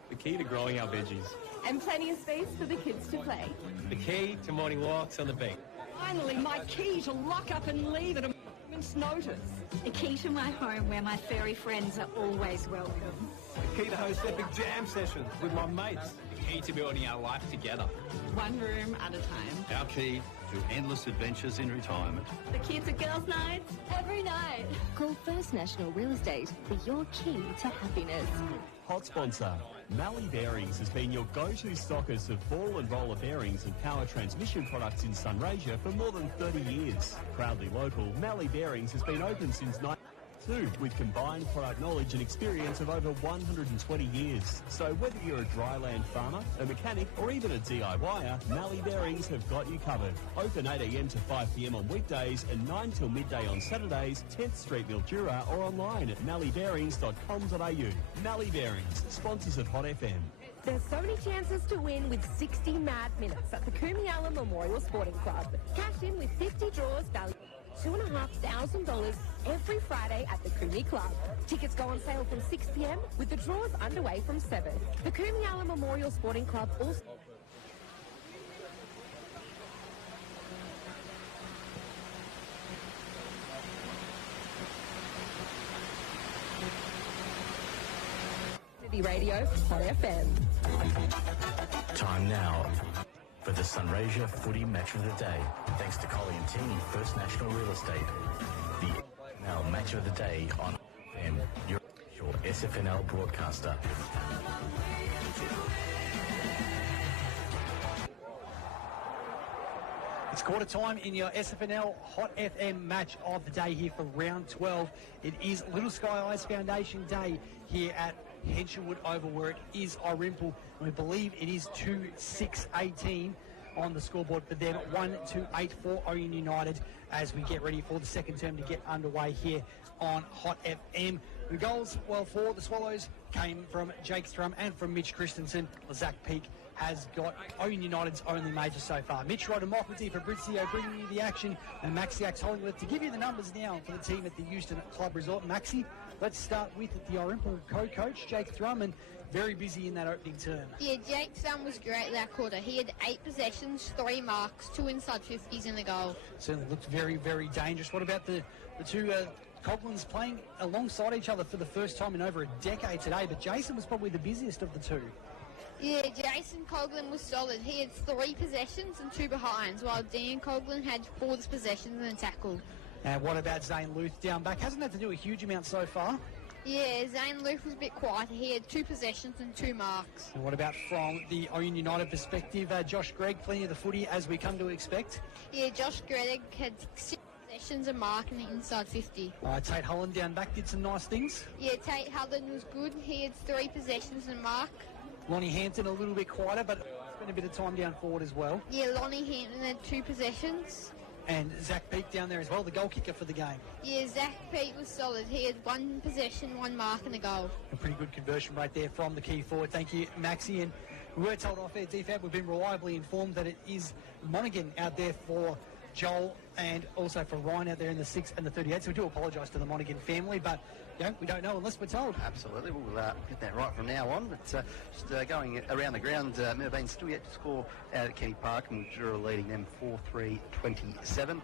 The key to growing our veggies. And plenty of space for the kids to play. The key to morning walks on the beach. Finally, my key to lock up and leave at a moment's notice. The key to my home where my furry friends are always welcome. The key to host epic jam sessions with my mates. The key to building our life together. One room at a time. Our key to endless adventures in retirement. The key to girls' nights every night. Call First National Real Estate for your key to happiness. Hot sponsor. Mallee Bearings has been your go-to stockist of ball and roller bearings and power transmission products in Sunrasia for more than 30 years. Proudly local, Mallee Bearings has been open since 1992 with combined product knowledge and experience of over 120 years. So whether you're a dryland farmer, a mechanic or even a DIYer, Mallee Bearings have got you covered. Open 8am to 5pm on weekdays and 9 till midday on Saturdays, 10th Street Mildura, or online at malleebearings.com.au. Mallee Bearings, sponsors of Hot FM. There's so many chances to win with 60 mad minutes at the Kumiala Memorial Sporting Club. Cash in with 50 draws valued $2,500 every Friday at the Kumi Club. Tickets go on sale from 6pm with the draws underway from 7. The Kumiala Memorial Sporting Club also... Radio, Hot FM. Time now for the Sunrasia Footy Match of the Day. Thanks to Colliantini First National Real Estate. The now Match of the Day on FM, your SFNL broadcaster. It's quarter time in your SFNL Hot FM Match of the Day here for round 12. It is Little Sky Eyes Foundation Day here at Henshawood Oval, where it is Irymple, and we believe it is 2-6-18 on the scoreboard for them, 1-2-8 for Ouyen United as we get ready for the second term to get underway here on Hot FM. The goals, well, for the Swallows came from Jake Thrum and from Mitch Christensen. Zach Peake has got Ouyen United's only major so far. Mitch Rodamokati for Fabrizio bringing you the action, and Maxiax Hollingworth to give you the numbers now for the team at the Euston Club Resort. Maxi, let's start with the Irymple co-coach, Jake Thrum, and very busy in that opening term. Yeah, Jake Thrum was great that quarter. He had 8 possessions, 3 marks, 2 inside 50s in the goal. Certainly looked very, very dangerous. What about the two Coglins playing alongside each other for the first time in over a decade today? But Jason was probably the busiest of the two. Yeah, Jason Coughlin was solid. He had 3 possessions and 2 behinds, while Dan Coughlin had 4 possessions and a tackle. And what about Zane Luth down back? Hasn't had to do a huge amount so far. Yeah, Zane Luth was a bit quiet. He had 2 possessions and 2 marks. And what about from the Ouyen United perspective? Josh Gregg plenty of the footy as we come to expect. Yeah, Josh Gregg had 6 possessions, a mark and an inside 50. Tate Holland down back did some nice things. Yeah, Tate Holland was good. He had 3 possessions and a mark. Lonnie Hampton a little bit quieter, but spent a bit of time down forward as well. Yeah, Lonnie Hampton had 2 possessions. And Zach Peake down there as well, the goal kicker for the game. Yeah, Zach Peake was solid. He had 1 possession, 1 mark and a goal. A pretty good conversion rate there from the key forward. Thank you, Maxi. And we were told off air, DFAB, we've been reliably informed that it is Monaghan out there for Joel and also for Ryan out there in the 6 and the 38. So we do apologise to the Monaghan family, but we don't know unless we're told. Absolutely. We'll get that right from now on. But just going around the ground, Mervyn still yet to score out at Kenny Park, and Mildura leading them 4-3-27.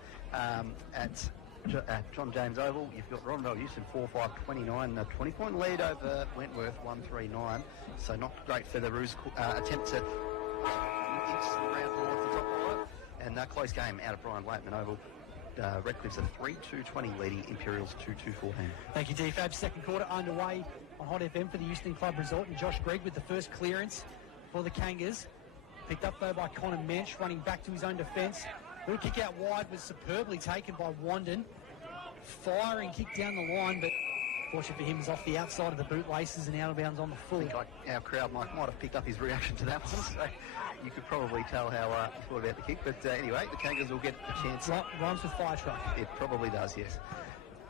At John James Oval. You've got Rondo Houston 4-5-29, 20-point lead over Wentworth 1-3-9. So not great for the Roos attempt to inch the round towards the top five. And close game out of Brian Waitman Oval. Redcliffe's a 3-2-20 leading Imperials 2-2-14. Thank you, DFAB. Second quarter underway on Hot FM for the Houston Club Resort, and Josh Gregg with the first clearance for the Kangas. Picked up though by Connor Mensch, running back to his own defence. Little kick out wide was superbly taken by Wandon. Firing kick down the line, but fortunately for him, is off the outside of the bootlaces and out of bounds on the full. I think our crowd might have picked up his reaction to that one, so you could probably tell how he thought about the kick. But anyway, the Kangas will get a chance. Rhymes with fire truck. It probably does, yes.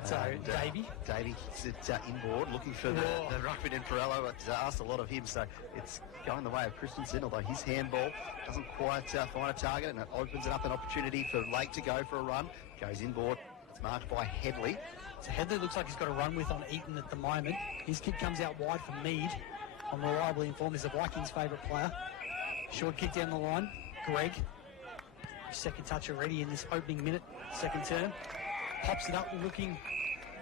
So, Davey kicks it inboard, looking for the ruckman in Perello. It asked a lot of him, so it's going the way of Christensen, although his handball doesn't quite find a target, and it opens it up an opportunity for Lake to go for a run. Goes inboard. It's marked by Headley. So Headley looks like he's got a run with on Eaton at the moment. His kick comes out wide for Mead. I'm reliably informed he's the Vikings' favourite player. Short kick down the line. Gregg. Second touch already in this opening minute, second term. Pops it up looking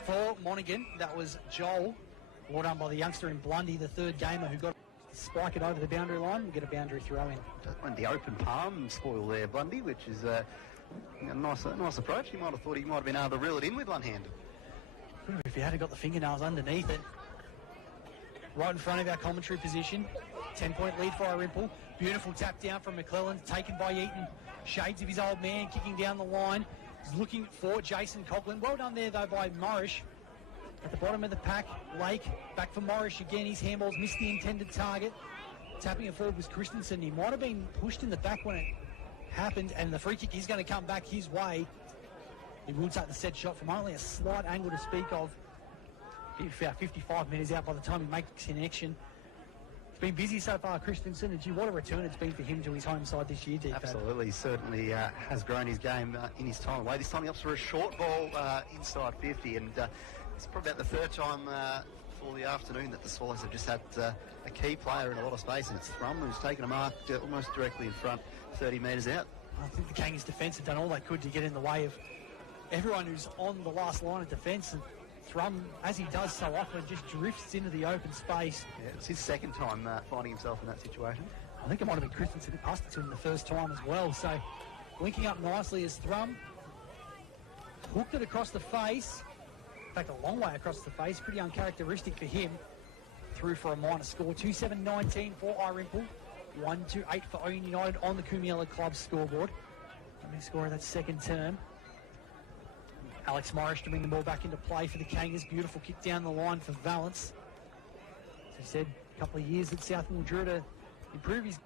for Monaghan. That was Joel. Well done by the youngster in Blundy, the third gamer who got to spike it over the boundary line and get a boundary throw in. And the open palm spoil there, Blundy, which is a nice approach. He might have thought he might have been able to reel it in with one hand. If he had got the fingernails underneath it. Right in front of our commentary position. 10-point lead for Irymple. Beautiful tap down from McClellan, taken by Eaton. Shades of his old man, kicking down the line. He's looking for Jason Coughlin. Well done there, though, by Morrish. At the bottom of the pack, Lake. Back for Morrish again. His handballs missed the intended target. Tapping it forward was Christensen. He might have been pushed in the back when it happened, and the free kick is going to come back his way. He will take the set shot from only a slight angle to speak of. About 55 metres out by the time he makes connection. It's been busy so far, Christensen, and gee, what a return it's been for him to his home side this year, Deep. Absolutely, certainly has grown his game in his time away. This time he opts for a short ball inside 50, and it's probably about the third time for the afternoon that the Swallows have just had a key player in a lot of space, and it's Thrum who's taken a mark almost directly in front, 30 metres out. I think the Kangas defence have done all they could to get in the way of everyone who's on the last line of defence, and Thrum, as he does so often, just drifts into the open space. Yeah, it's his second time finding himself in that situation. I think it might have been Christensen who passed it to him the first time as well. So linking up nicely as Thrum hooked it across the face. In fact, a long way across the face. Pretty uncharacteristic for him. Through for a minor score. 2-7-19 for Irymple. 1-2-8 for Ouyen United on the Kumiela Club scoreboard. Only score of that second term. Alex Morrish to bring the ball back into play for the Kangas. Beautiful kick down the line for Valance. As I said, a couple of years at South Mildura to improve his...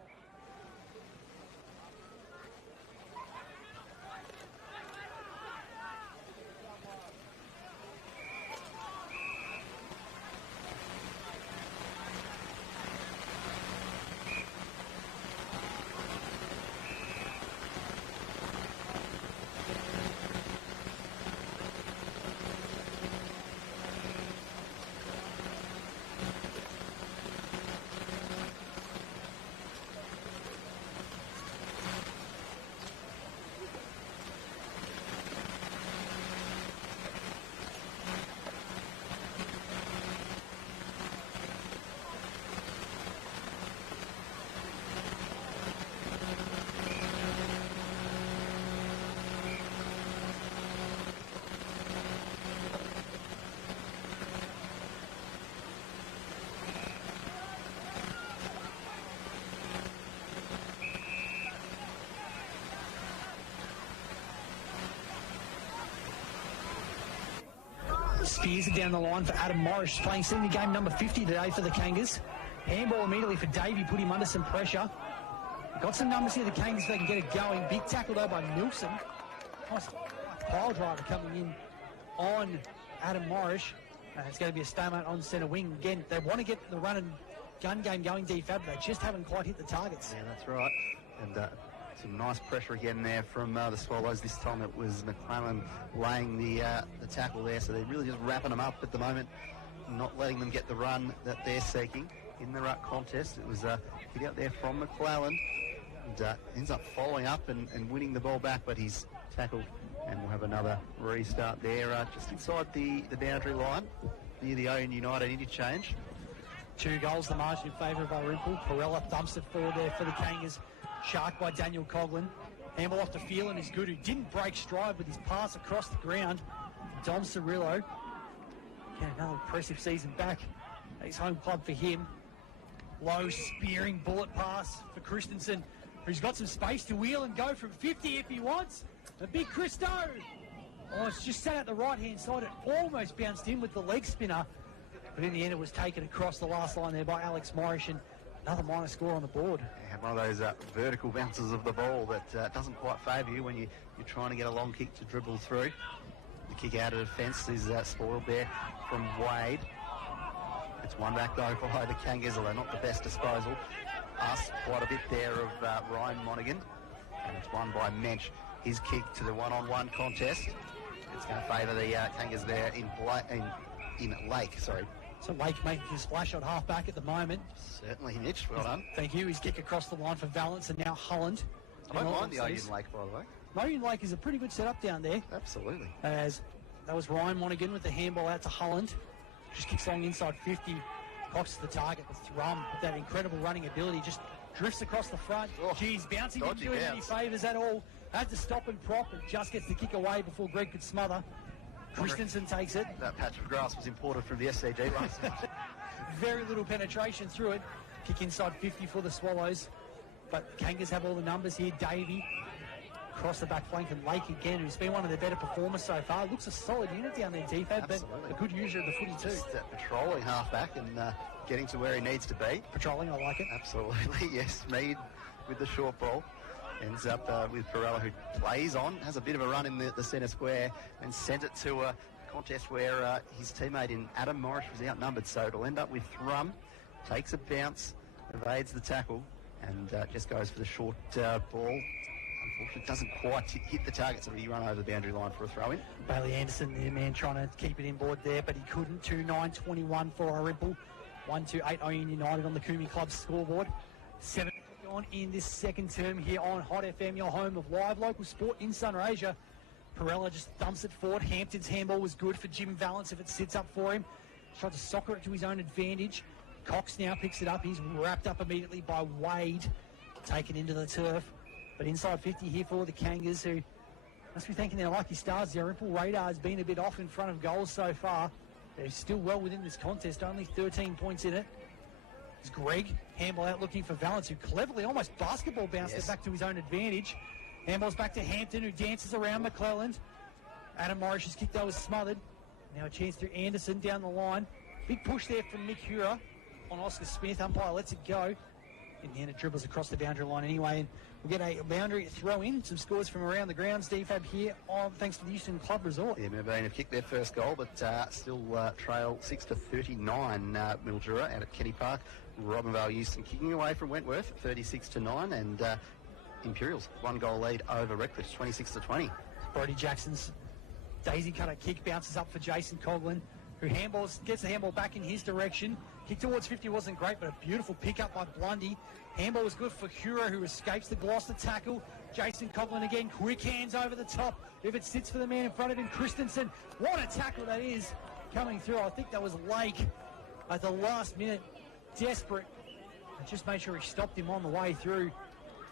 Spears it down the line for Adam Morrish, playing senior game number 50 today for the Kangas. Handball immediately for Davey, put him under some pressure. Got some numbers here, the Kangas, they can get it going. Big tackle though by Nilsson. Nice pile driver coming in on Adam Morrish. It's going to be a stalemate on centre wing. Again, they want to get the run and gun game going, DFAB. They just haven't quite hit the targets. Yeah, that's right. And some nice pressure again there from the Swallows. This time it was McClellan laying the tackle there, so they're really just wrapping them up at the moment, not letting them get the run that they're seeking in the ruck contest. It was hit out there from McClellan. and ends up following up and winning the ball back, but he's tackled, and we'll have another restart there just inside the boundary line near the Ouyen United interchange. 2 goals, the margin in favour of Irymple. Perella dumps it forward there for the Kangas. Sharked by Daniel Coughlin. Handball off the field and is good, who didn't break stride with his pass across the ground. Dom Cirillo. Again, another impressive season back at his home club for him. Low spearing bullet pass for Christensen, who's got some space to wheel and go from 50 if he wants. The big Christo. Oh, it's just sat at the right-hand side. It almost bounced in with the leg spinner. But in the end, it was taken across the last line there by Alex Morrish, and another minor score on the board. Yeah, one of those vertical bounces of the ball that doesn't quite favour you when you're trying to get a long kick to dribble through. The kick out of defence is spoiled there from Wade. It's won back though by the Kangas, although not the best disposal. Us quite a bit there of Ryan Monaghan, and it's won by Mensch. His kick to the one-on-one contest. It's going to favour the Kangas there in Lake. Sorry. So Lake making his splash on half-back at the moment. Certainly, Mitch. Well done. Thank you. His kick across the line for Valance, and now Holland. I don't mind the Ouyen Lake, by the way. Ouyen Lake is a pretty good setup down there. Absolutely. As that was Ryan Monaghan with the handball out to Holland. Just kicks along inside 50. Cocks to the target. The Thrum with that incredible running ability just drifts across the front. Oh, geez, bouncing didn't do him any favours at all. Had to stop and prop, and just gets the kick away before Greg could smother. Christensen takes it. That patch of grass was imported from the SCG race. Very little penetration through it. Kick inside 50 for the Swallows. But Kangas have all the numbers here. Davey across the back flank, and Lake again, who's been one of their better performers so far. Looks a solid unit down there, DFAB, but a good user of the footy too. Just patrolling half-back and getting to where he needs to be. Patrolling, I like it. Absolutely, yes. Mead with the short ball. Ends up with Perella, who plays on, has a bit of a run in the centre square, and sent it to a contest where his teammate in Adam Morris was outnumbered. So it'll end up with Thrum, takes a bounce, evades the tackle, and just goes for the short ball. Unfortunately, doesn't quite hit the target, so he run over the boundary line for a throw-in. Bailey Anderson, the man, trying to keep it inboard there, but he couldn't. 2-9-21 for Irymple. 1-2-8 Ouyen United on the Kumi Club scoreboard. 7 on in this second term here on Hot FM, your home of live local sport in Sunrasia. Perella just dumps it forward. Hampton's handball was good for Jim Valance if it sits up for him. Tried to soccer it to his own advantage. Cox now picks it up. He's wrapped up immediately by Wade. Taken into the turf. But inside 50 here for the Kangas, who must be thanking their lucky stars. The Irymple radar has been a bit off in front of goals so far. They're still well within this contest, only 13 points in it. It's Greg, handball out looking for Valance, who cleverly almost basketball bounced it back to his own advantage. Handball's back to Hampton, who dances around McClelland. Adam Morrish's kick, though, was smothered. Now a chance through Anderson down the line. Big push there from Mick Hura on Oscar Smith. Umpire lets it go. In the end, it dribbles across the boundary line anyway. And we'll get a boundary throw in. Some scores from around the grounds, DFAB here, thanks to the Euston Club Resort. Yeah, Melbourne have kicked their first goal, but still trail 6-39 Mildura out at Kenny Park. Robinvale Euston kicking away from Wentworth, 36-9, and Imperials 1 goal lead over Redcliffe, 26-20. Brody Jackson's daisy cutter kick bounces up for Jason Coughlin, who gets the handball back in his direction. Kick towards 50 wasn't great, but a beautiful pick up by Blundy. Handball was good for Hura, who escapes the Gloucester tackle. Jason Coughlin again, quick hands over the top. If it sits for the man in front of him, Christensen. What a tackle that is coming through. I think that was Lake at the last minute. Desperate. And just made sure he stopped him on the way through.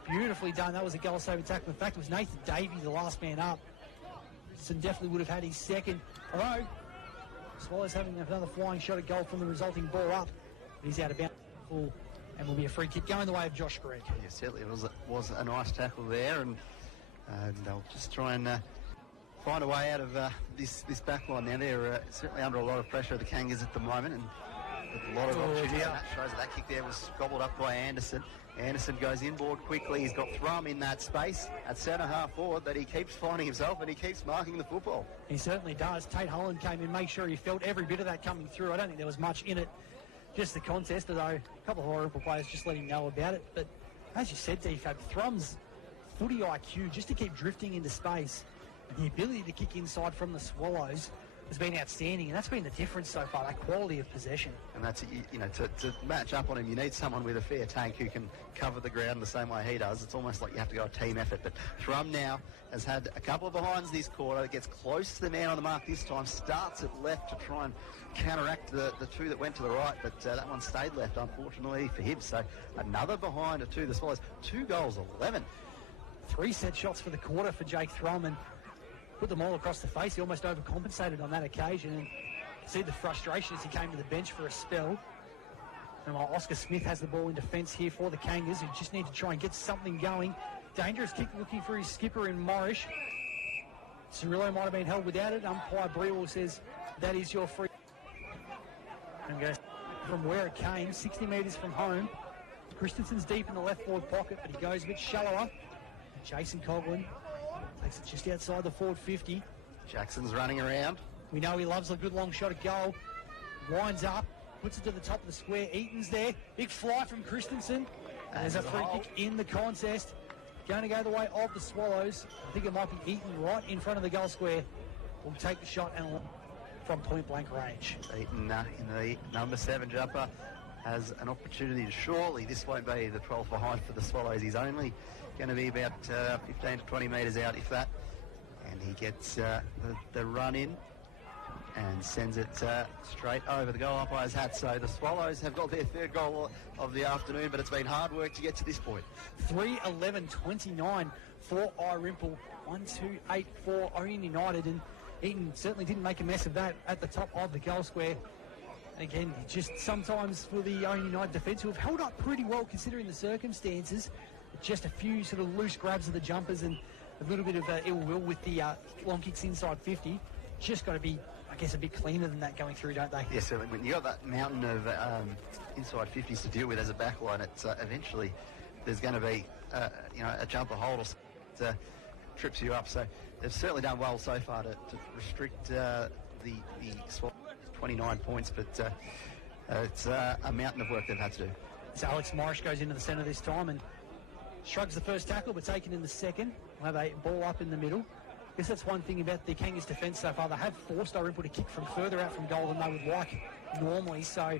Beautifully done. That was a goal-saving tackle. In fact, it was Nathan Davey, the last man up. Christensen definitely would have had his second. Although, Swallows having another flying shot at goal from the resulting ball up. He's out of bounds and will be a free kick going the way of Josh Gregg. Yeah, certainly it was a nice tackle there, and they'll just try and find a way out of this back line. Now they're certainly under a lot of pressure, the Kangas, at the moment, and with a lot of opportunity. And that shows that kick there was gobbled up by Anderson. Anderson goes inboard quickly. He's got Thrum in that space at centre half forward, that he keeps finding himself and he keeps marking the football. He certainly does. Tate Holland came in, made sure he felt every bit of that coming through. I don't think there was much in it, just the contest, although a couple of Irymple players just let him know about it. But as you said, DFAB, Thrum's footy IQ just to keep drifting into space, and the ability to kick inside from the Swallows has been outstanding, and that's been the difference so far, that quality of possession. And that's, to match up on him, you need someone with a fair tank who can cover the ground the same way he does. It's almost like you have to go a team effort. But Thrum now has had a couple of behinds this quarter. It gets close to the man on the mark this time, starts at left to try and counteract the two that went to the right, but that one stayed left, unfortunately, for him. So another behind a two. The Swallows, 2 goals, 11. 3 set shots for the quarter for Jake Thrum, and put them all across the face. He almost overcompensated on that occasion, and see the frustration as he came to the bench for a spell. And while Oscar Smith has the ball in defence here for the Kangas, who just need to try and get something going. Dangerous kick looking for his skipper in Morris. Cirillo might have been held without it. Umpire Brewell says that is your free. And goes from where it came, 60 metres from home. Christensen's deep in the left forward pocket, but he goes a bit shallower. Jason Coughlin takes it just outside the forward 50. Jackson's running around. We know he loves a good long shot at goal. Winds up, puts it to the top of the square. Eaton's there. Big fly from Christensen. And there's a free kick in the contest. Going to go the way of the Swallows. I think it might be Eaton right in front of the goal square. Will take the shot and from point blank range. Eaton in the number 7 jumper has an opportunity to surely. This won't be the 12th behind for the Swallows. He's only going to be about 15 to 20 metres out, if that. And he gets the run in and sends it straight over the goal umpire's hat. So the Swallows have got their 3rd goal of the afternoon, but it's been hard work to get to this point. 3-11-29 for Irymple. 1-2-8 for Ouyen United, and Eaton certainly didn't make a mess of that at the top of the goal square. And again, just sometimes for the Ouyen United defence, who have held up pretty well considering the circumstances. Just a few sort of loose grabs of the jumpers and a little bit of ill will with the long kicks inside 50. Just got to be, I guess, a bit cleaner than that going through, don't they? Yeah, certainly. When you got that mountain of inside 50s to deal with as a backline, it's eventually there's going to be a jumper hold or trips you up. So they've certainly done well so far to restrict the 29 points, but it's a mountain of work they've had to do. So Alex Morris goes into the centre this time and shrugs the first tackle, but taken in the second. We'll have a ball up in the middle. I guess that's one thing about the Kangas' defence so far. They have forced Irymple to kick from further out from goal than they would like normally, so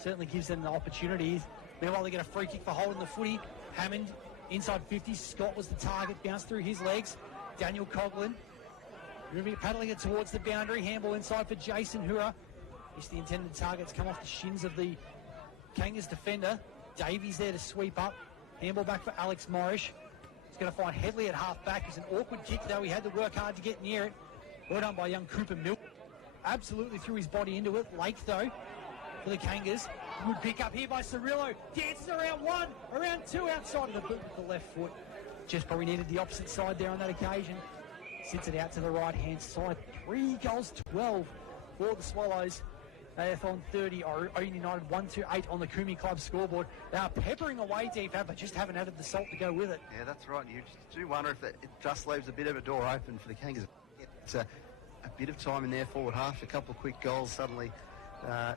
certainly gives them the opportunities. Meanwhile, they get a free kick for holding the footy. Hammond, inside 50. Scott was the target, bounced through his legs. Daniel Coughlin, paddling it towards the boundary. Handball inside for Jason Hura. Missed the intended targets, come off the shins of the Kangas defender. Davies there to sweep up. Handball back for Alex Morris. He's going to find Headley at half-back. It's an awkward kick, though. He had to work hard to get near it. Well done by young Cooper Milk. Absolutely threw his body into it. Lake, though, for the Kangas. Good pick up here by Cirillo. Dances around 1, around 2, outside of the boot with the left foot. Just probably needed the opposite side there on that occasion. Sits it out to the right-hand side. 3 goals, 12 for the Swallows. AF on 30, Ouyen United 1-2-8 on the Kumi Club scoreboard. They are peppering away deep, but just haven't added the salt to go with it. Yeah, that's right. You just do wonder if it just leaves a bit of a door open for the Kangas. It's a bit of time in their forward half, a couple of quick goals suddenly.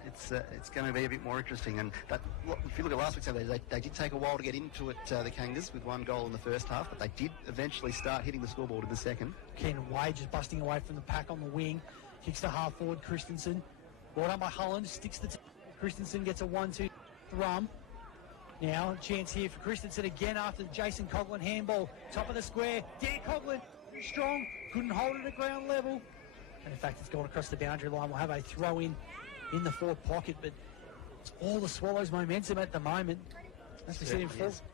It's going to be a bit more interesting. And if you look at last week's game, they did take a while to get into it, the Kangas, with 1 goal in the first half, but they did eventually start hitting the scoreboard in the second. Ken Wade just busting away from the pack on the wing. Kicks to half forward, Christensen. Brought up by Holland, sticks the Christensen gets a 1-2 Thrum. Now a chance here for Christensen again after the Jason Coughlin handball. Top of the square, Dan Coughlin, strong, couldn't hold it at ground level. And in fact, it's gone across the boundary line. We'll have a throw in the forward pocket, but it's all the Swallows' momentum at the moment. As we said,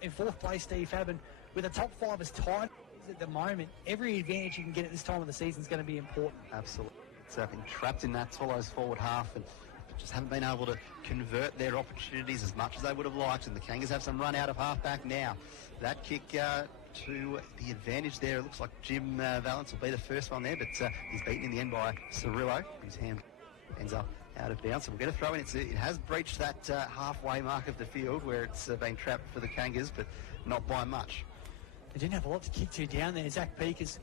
in fourth place, Steve Fabin, with the top 5 as tight at the moment. Every advantage you can get at this time of the season is going to be important. Absolutely. Been trapped in that Swallows forward half and just haven't been able to convert their opportunities as much as they would have liked, and the Kangas have some run out of half-back now. That kick to the advantage there. It looks like Jim Valance will be the first one there, but he's beaten in the end by Cirillo, whose hand ends up out of bounds. So we'll get a throw in. It has breached that halfway mark of the field where it's been trapped for the Kangas, but not by much. They didn't have a lot to kick to down there. Zach Peakers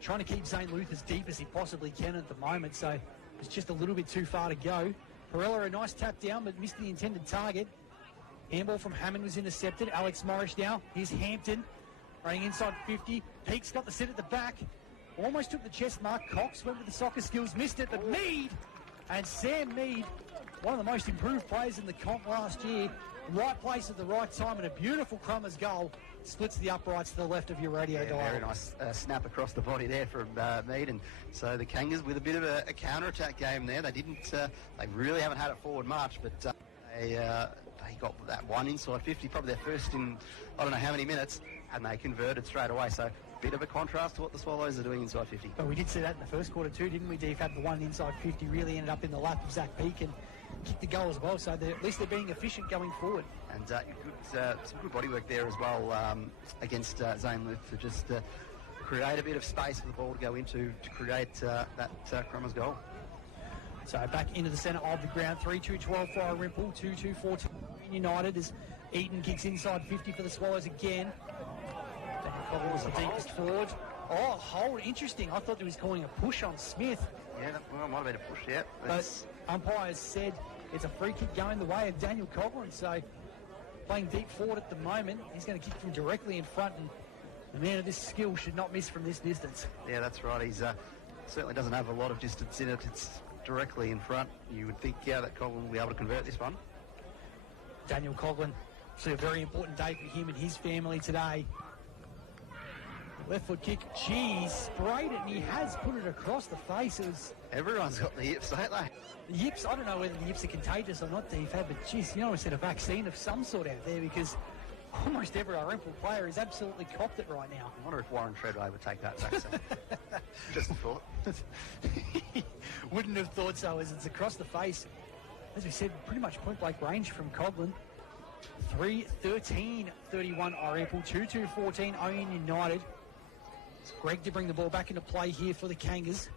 trying to keep Zane Luth as deep as he possibly can at the moment, so it's just a little bit too far to go. Perella, a nice tap down, but missed the intended target. Handball from Hammond was intercepted. Alex Morris now. Here's Hampton running inside 50. Peake's got the sit at the back. almost took the chest mark. Cox went with the soccer skills, missed it, but Mead and Sam Mead, one of the most improved players in the comp last year, right place at the right time, and a beautiful Crummers goal splits the uprights to the left of your radio dial. Very nice snap across the body there from Mead, and so the Kangas with a bit of a counter-attack game there. They really haven't had it forward much, but they got that one inside 50, probably their first in I don't know how many minutes, and they converted straight away. So bit of a contrast to what the Swallows are doing inside 50. But we did see that in the first quarter too, didn't we, Dave? Had the one inside 50, really ended up in the lap of Zach Peake and kicked the goal as well. So at least they're being efficient going forward. And some good body work there as well against Zane Luth to just create a bit of space for the ball to go into to create that Crummers goal. So back into the centre of the ground, 3-2-12 for Irymple, 2-2-14 United as Eaton kicks inside 50 for the Swallows again. Daniel was the deepest forward. Oh, hold, interesting. I thought he was calling a push on Smith. Yeah, that might have been a push, yeah. But umpires said it's a free kick going the way of Daniel Coghlan, so playing deep forward at the moment. He's going to kick from directly in front, and the man of this skill should not miss from this distance. Yeah, that's right. He's certainly doesn't have a lot of distance in it. It's directly in front. You would think, that Coghlan will be able to convert this one. Daniel Coghlan, so a very important day for him and his family today. Left foot kick, sprayed it, and he has put it across the face. Everyone's got the yips, don't they? The yips, I don't know whether the yips are contagious or not, Dave, but geez, we said a vaccine of some sort out there, because almost every Irymple player is absolutely copped it right now. I wonder if Warren Treadway would take that vaccine. Just a thought. Wouldn't have thought so, as it's across the face. As we said, pretty much point-blank range from Coghlan. 3-13-31 Irymple, 2-2-14 Ouyen United. It's Greg to bring the ball back into play here for the Kangas.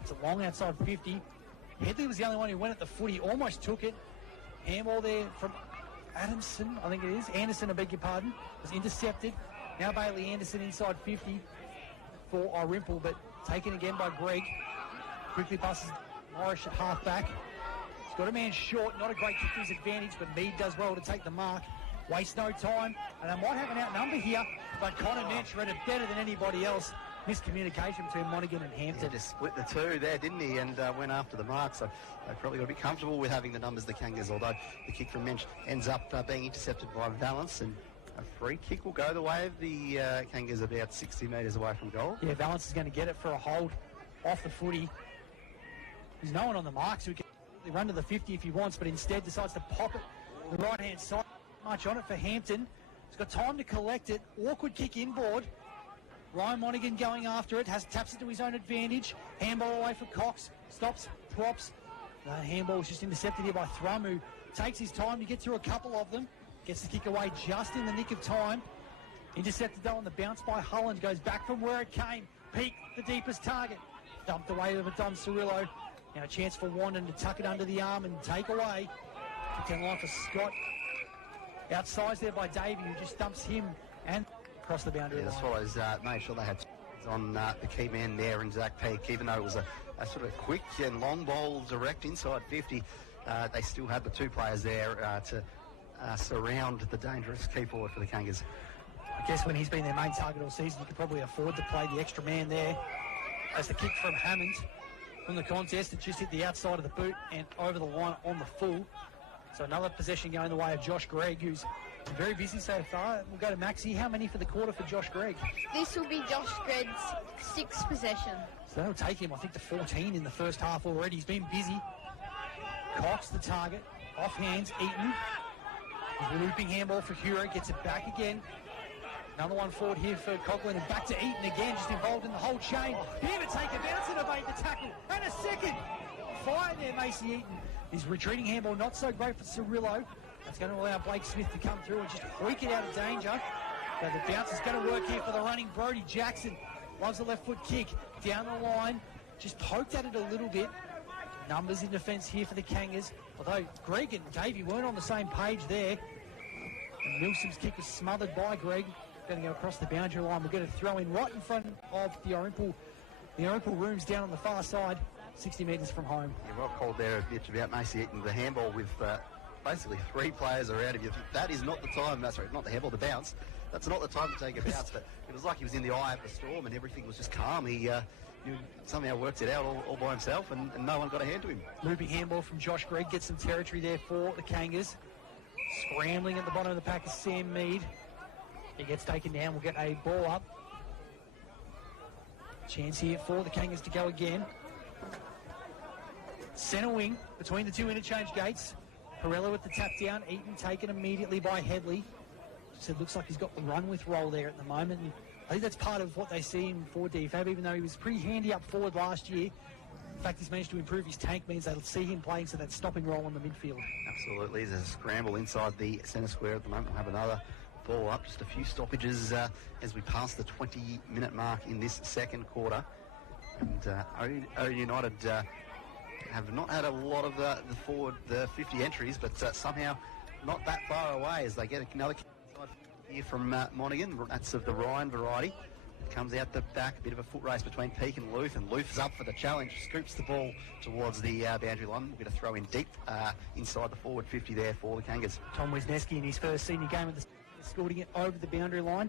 It's a long outside 50. Headley was the only one who went at the footy, almost took it. Handball there from Adamson, I think it is. Anderson, I beg your pardon, was intercepted. Now Bailey Anderson inside 50 for Irymple, but taken again by Greg. Quickly passes Morris at half-back. He's got a man short, not a great kick to his advantage, but Mead does well to take the mark. Wastes no time, and they might have an outnumber here, but Connor Nench read it better than anybody else. Miscommunication between Monaghan and Hampton. He just split the two there, didn't he, and went after the mark, so they probably got to be comfortable with having the numbers, the Kangas, although the kick from Mensch ends up being intercepted by Valance, and a free kick will go the way of the Kangas about 60 metres away from goal. Yeah, Valance is going to get it for a hold off the footy. There's no one on the mark, so he can run to the 50 if he wants, but instead decides to pop it the right-hand side. Much on it for Hampton. He's got time to collect it. Awkward kick inboard. Ryan Monaghan going after it. Taps it to his own advantage. Handball away for Cox. Stops, props. The handball is just intercepted here by Thrum, who takes his time to get through a couple of them. Gets the kick away just in the nick of time. Intercepted though on the bounce by Holland. Goes back from where it came. Peake, the deepest target. Dumped away over Don Cirillo. Now a chance for Wandon to tuck it under the arm and take away. Kick down line for Scott. Outsized there by Davey, who just dumps him and across the boundary line. The Swallows made sure they had on the key man there and Zach Peake, even though it was a sort of quick and long ball direct inside 50. They still had the two players there to surround the dangerous key forward for the Kangas. I guess when he's been their main target all season, you could probably afford to play the extra man there. As the kick from Hammond from the contest, it just hit the outside of the boot and over the line on the full. So another possession going the way of Josh Gregg, who's very busy so far. We'll go to Maxie. How many for the quarter for Josh Gregg? This will be Josh Gregg's 6th possession. So that'll take him, I think, to 14 in the first half already. He's been busy. Cox the target. Off hands, Eaton. Looping handball for Hero. Gets it back again. Another one forward here for Coghlan, and back to Eaton again, just involved in the whole chain. Here to take a bounce and evade the tackle. And a second. Fire there, Macy Eaton. His retreating handball not so great for Cirillo. That's going to allow Blake Smith to come through and just freak it out of danger. So the bounce is going to work here for the running Brody Jackson. Loves the left foot kick. Down the line. Just poked at it a little bit. Numbers in defence here for the Kangas. Although Greg and Davey weren't on the same page there. And Milsom's kick was smothered by Greg. Going to go across the boundary line. We'll get a throw in right in front of the Irymple rooms down on the far side. 60 metres from home. Yeah, well called there, Mitch, about Macy Eaton. The handball with basically 3 players around him. That is not the time. Sorry, not the handball, the bounce. that's not the time to take a bounce, but it was like he was in the eye of the storm and everything was just calm. He somehow worked it out all by himself, and no one got a hand to him. Looping handball from Josh Gregg gets some territory there for the Kangas. Scrambling at the bottom of the pack is Sam Mead. He gets taken down. We'll get a ball up. Chance here for the Kangas to go again. Centre wing between the two interchange gates. Perella with the tap down. Eaton taken immediately by Headley. So it looks like he's got the run with roll there at the moment. And I think that's part of what they see him for DFAB, even though he was pretty handy up forward last year. The fact he's managed to improve his tank means they'll see him playing to that stopping role in the midfield. Absolutely. There's a scramble inside the centre square at the moment. We'll have another ball up. Just a few stoppages as we pass the 20-minute mark in this second quarter. And Ouyen United have not had a lot of the 50 entries, but somehow not that far away as they get another here from Monaghan. That's of the Ryan variety. Comes out the back, a bit of a foot race between Peake and Luth, and Luth is up for the challenge, scoops the ball towards the boundary line. We're going to throw in deep inside the forward 50 there for the Kangas. Tom Wisniewski in his first senior game of the scoring it over the boundary line.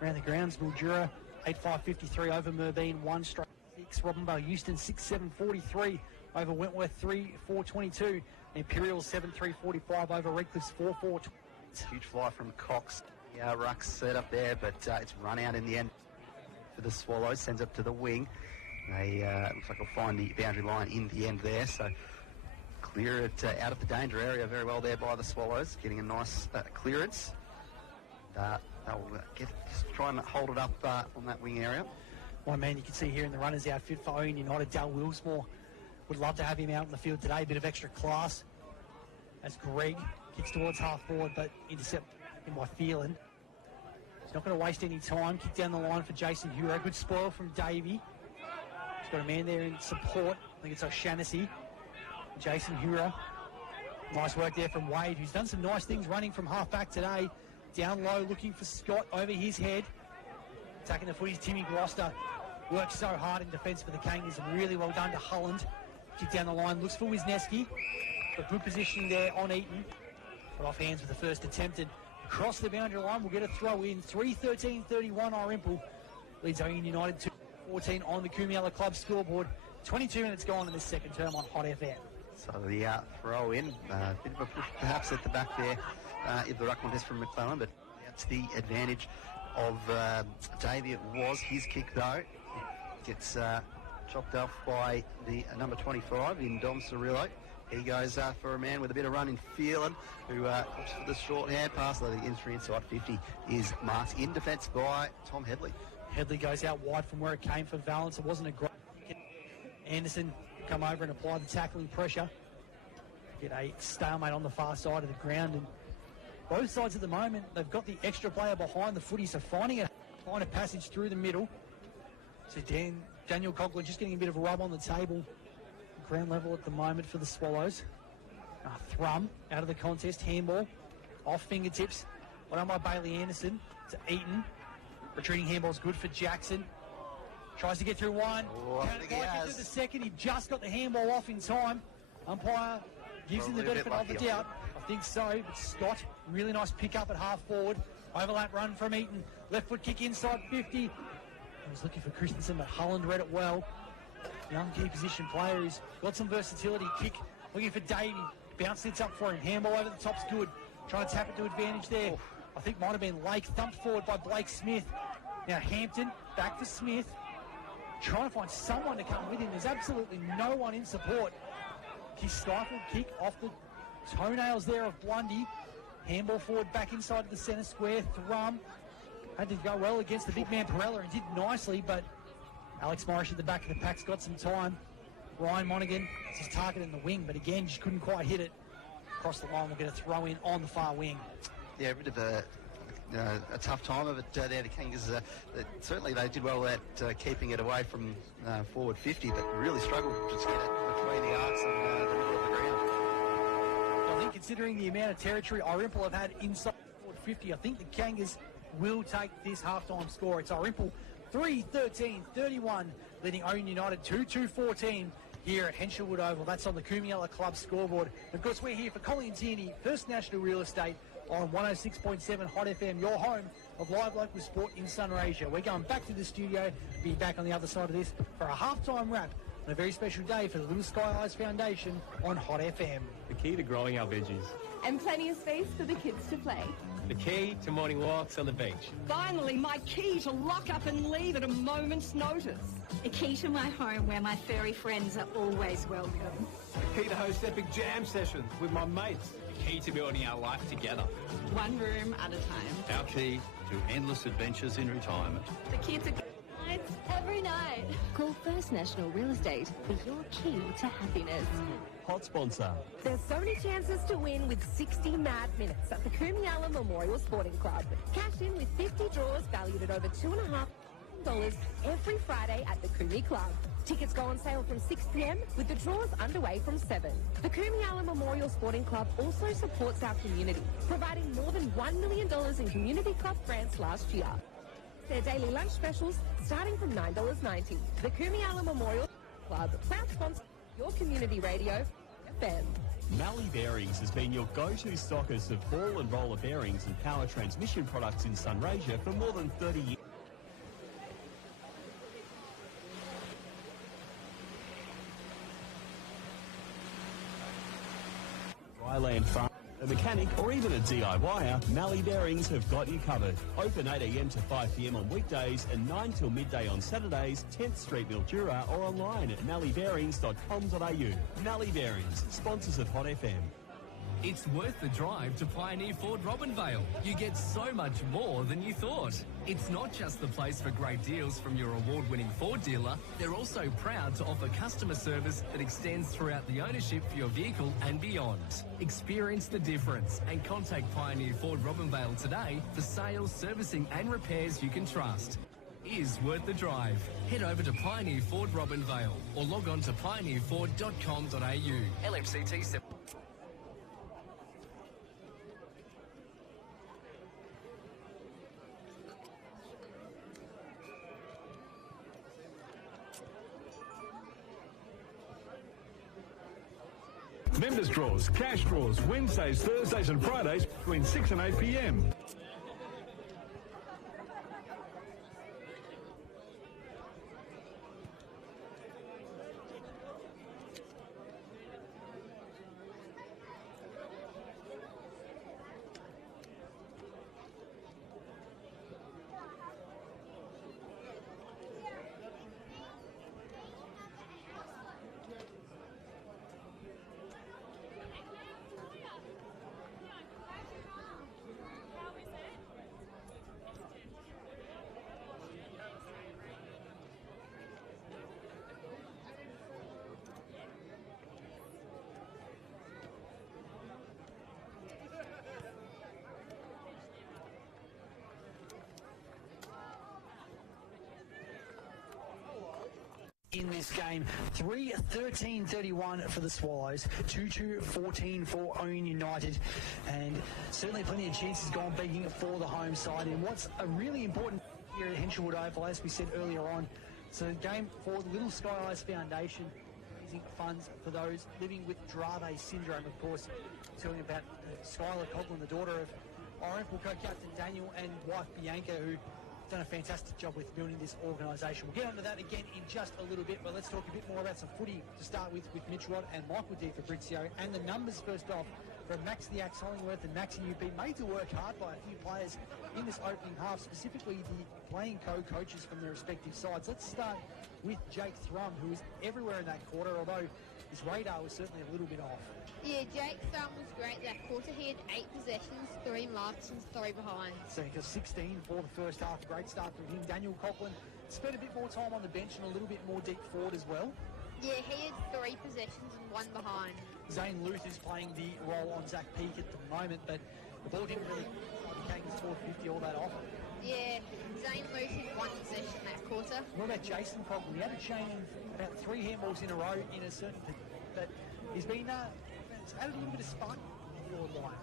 Around the grounds, Mildura 8-5-53 over Merbein 1-6. Robinvale Houston 6-7-43 over Wentworth 3-4-22. Imperial 7-3-45 over Redcliffe 4-4. Huge fly from Cox. Ruck's set up there, but it's run out in the end for the Swallows. Sends it to the wing. They looks like they'll find the boundary line in the end there. So clear it out of the danger area very well there by the Swallows. Getting a nice clearance. They'll try and hold it up on that wing area. One man you can see here in the runners outfit for Ouyen United, Dal Wilsmore. Would love to have him out in the field today. A bit of extra class as Greg kicks towards half forward, but intercept him by Phelan. He's not going to waste any time. Kick down the line for Jason Hura. Good spoil from Davey. He's got a man there in support. I think it's O'Shaughnessy. Jason Hura. Nice work there from Wade, who's done some nice things running from half back today. Down low, looking for Scott over his head. Attacking the footies, Timmy Gloucester. Works so hard in defence for the Kangas, and really well done to Holland. Kick down the line, looks for Wisniewski. Got good positioning there on Eaton. But off hands with the first attempted. Across the boundary line, we'll get a throw in. 3-13-31 Irymple. Leads Ouyen United 2-14 on the Kumiala Club scoreboard. 22 minutes gone in this second term on Hot FM. So the throw in, bit of a push perhaps at the back there. If the ruck contest from McClellan, but that's the advantage of Davey. It was his kick though. Gets chopped off by the number 25 in Dom Cirillo. He goes for a man with a bit of run in Phelan, who looks for the short hand pass. The entry inside 50 is marked in defence by Tom Headley. Headley goes out wide from where it came for Valence. It wasn't a great kick. Anderson come over and apply the tackling pressure. Get a stalemate on the far side of the ground, and both sides at the moment, they've got the extra player behind the footy, so finding a passage through the middle. So Daniel Coughlin just getting a bit of a rub on the table. Ground level at the moment for the Swallows. Thrum out of the contest, handball off fingertips. One by Bailey Anderson to Eaton. Retreating handball's good for Jackson. Tries to get through one. Can't quite get through the second. He just got the handball off in time. Umpire gives him the benefit of the doubt. I think so, but Scott, really nice pick up at half forward. Overlap run from Eaton. Left foot kick inside 50. He was looking for Christensen, but Holland read it well. Young key position player who's got some versatility. Kick, looking for Davey. Bounce sits up for him. Handball over the top's good. Trying to tap it to advantage there. I think might have been Lake. Thumped forward by Blake Smith. Now Hampton, back to Smith. Trying to find someone to come with him. There's absolutely no one in support. His stifled kick off the toenails there of Blundy. Handball forward back inside of the centre square. Thrum had to go well against the big man Perella and did nicely, but Alex Morris at the back of the pack's got some time. Ryan Monaghan has his target in the wing, but again, just couldn't quite hit it. Across the line, we'll get a throw in on the far wing. Yeah, a bit of a tough time of it there, the Kangas. Certainly they did well at keeping it away from forward 50, but really struggled to just get it between the arcs and the middle of the ground. I think considering the amount of territory Irymple have had inside forward 50, I think the Kangas will take this halftime score. It's Irymple 3-13-31, leading Ouyen United 2-2-14 here at Henshelwood Oval. That's on the Kumiala Club scoreboard. And of course, we're here for Colin Tierney, First National Real Estate, on 106.7 Hot FM, your home of live local sport in Sunrasia. We're going back to the studio, be back on the other side of this for a halftime wrap on a very special day for the Little Sky Eyes Foundation on Hot FM. The key to growing our veggies. And plenty of space for the kids to play. The key to morning walks on the beach. Finally, my key to lock up and leave at a moment's notice. A key to my home where my furry friends are always welcome. The key to host epic jam sessions with my mates. The key to building our life together. One room at a time. Our key to endless adventures in retirement. The key to nights every night. Call First National Real Estate for your key to happiness. Hot sponsor. There's so many chances to win with 60 mad minutes at the Kumiala Memorial Sporting Club. Cash in with 50 draws valued at over $2,500 every Friday at the Kumi Club. Tickets go on sale from 6 p.m. with the draws underway from 7. The Kumiala Memorial Sporting Club also supports our community, providing more than $1 million in community club grants last year. Their daily lunch specials starting from $9.90. The Kumiala Memorial Club, proud sponsor of your community radio, FM. Malley Bearings has been your go-to stockers of ball and roller bearings and power transmission products in Sunrasia for more than 30 years. Dryland farm, a mechanic or even a DIYer, Malley Bearings have got you covered. Open 8 a.m. to 5 p.m. on weekdays and 9 till midday on Saturdays, 10th Street, Mildura, or online at malleybearings.com.au. Malley Bearings, sponsors of Hot FM. It's worth the drive to Pioneer Ford Robinvale. You get so much more than you thought. It's not just the place for great deals from your award-winning Ford dealer. They're also proud to offer customer service that extends throughout the ownership for your vehicle and beyond. Experience the difference and contact Pioneer Ford Robinvale today for sales, servicing and repairs you can trust. Is worth the drive. Head over to Pioneer Ford Robinvale or log on to pioneerford.com.au. LMCT 7. Members draws, cash draws, Wednesdays, Thursdays and Fridays between 6 and 8 p.m. In this game, 3-13-31 for the Swallows, 2-2-14 for Ouyen United, and certainly plenty of chances gone begging for the home side in what's a really important here at Henshelwood Oval, as we said earlier on. It's a game for the Little Sky Eyes Foundation, raising funds for those living with Dravet syndrome. Of course, talking about Skylar Coughlin, the daughter of Irymple co-captain Daniel and wife Bianca, who done a fantastic job with building this organisation. We'll get onto that again in just a little bit, but let's talk a bit more about some footy to start with Mitch Rod and Michael Di Fabrizio. And the numbers first off from Max the Axe Hollingworth and Maxi, you've been made to work hard by a few players in this opening half, specifically the playing co-coaches from their respective sides. Let's start with Jake Thrum, who was everywhere in that quarter, although his radar was certainly a little bit off. Yeah, Jake Thrum was great that quarter. He had 8 possessions, 3 marks and 3 behind. So he got 16 for the first half. Great start from him. Daniel Coughlin spent a bit more time on the bench and a little bit more deep forward as well. Yeah, he had 3 possessions and 1 behind. Zane Luth is playing the role on Zach Peake at the moment, but the ball didn't really became his 450 all that often. Yeah, Zane Luth had 1 possession that quarter. What about Jason Coughlin? He had a chain of about 3 handballs in a row in a certain, but he's been added a little bit of spark forward line.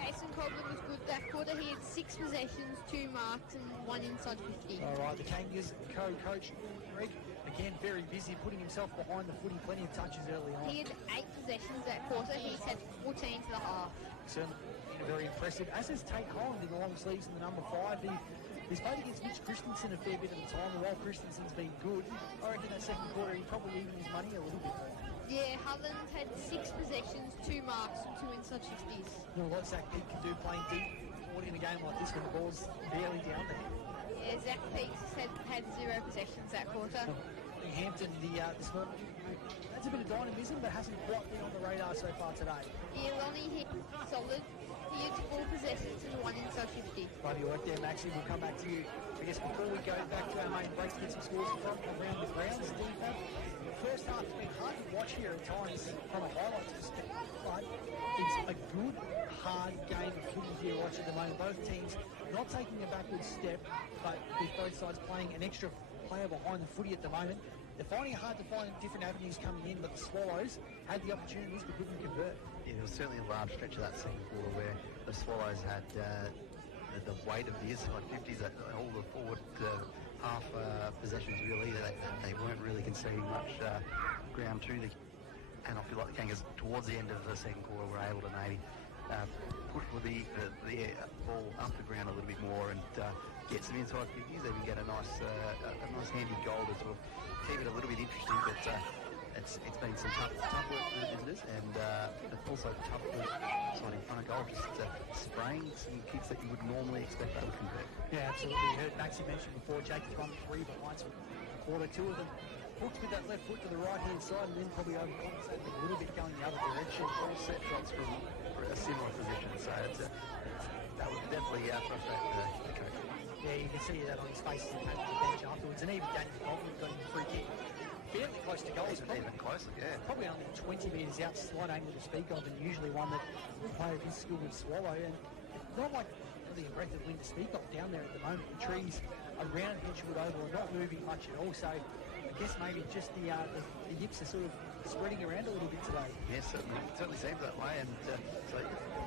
Jason Coughlin was good that quarter. He had 6 possessions, 2 marks and 1 inside 50. All right, the Kangas co-coach Greg, again very busy, putting himself behind the footy, plenty of touches early on. He had 8 possessions that quarter. He's had 14 to the half. Certainly very impressive, as is Tate Holland in the long sleeves in the number 5. He's played against Mitch Christensen a fair bit of the time, and while Christensen's been good, I reckon that second quarter he probably even his money a little bit more. Yeah, Holland had 6 possessions, 2 marks, and 2 inside 50s. You know what Zach Peake can do playing deep forward in a game like this when the ball's barely down there. Yeah, Zach Peake had 0 possessions that quarter. Hampton, this morning, that's a bit of dynamism, but hasn't quite been on the radar so far today. Yeah, Lonnie hit solid. He had 4 possessions and 1 inside 50. Bloody work there, Maxie. We'll come back to you. I guess before we go back to our main break to get some scores from around the grounds, Steve. The first half has been hard to watch here at times from a highlights perspective, but it's a good, hard game of footy here watch at the moment. Both teams not taking a backward step, but with both sides playing an extra player behind the footy at the moment. They're finding it hard to find different avenues coming in, but the Swallows had the opportunities but couldn't convert. Yeah, there was certainly a large stretch of that second quarter where the Swallows had the weight of the inside 50s, all the forward half possessions really. They weren't really conceding much ground to the... And I feel like the Kangas, towards the end of the second quarter, were able to maybe push the ball up the ground a little bit more and get some inside 50s, even get a nice handy goal to sort of keep it a little bit interesting. But it's been some tough work for the visitors, and also tough work in front of goal, just spraying some kicks that you would normally expect they would convert. Yeah, absolutely. You heard Maxie mention before, Jacob's won 3 behinds for the quarter. 2 of them hooked with that left foot to the right-hand side and then probably overcompensated a little bit going the other direction. All set shots from a similar position, so that would definitely frustrate the coach. Yeah, you can see that on his face as he came to the bench afterwards. And even Daniel Goldman got him a free kick fairly close to goal. Even closer, yeah. Probably only 20 metres out, slight angle to speak of, and usually one that the player of his skill would swallow. And not like the breath of wind to speak of down there at the moment. The trees around Hedgewood Oval are not moving much at all. So I guess maybe just the yips are sort of spreading around a little bit today. Yes, it certainly seems that way. And so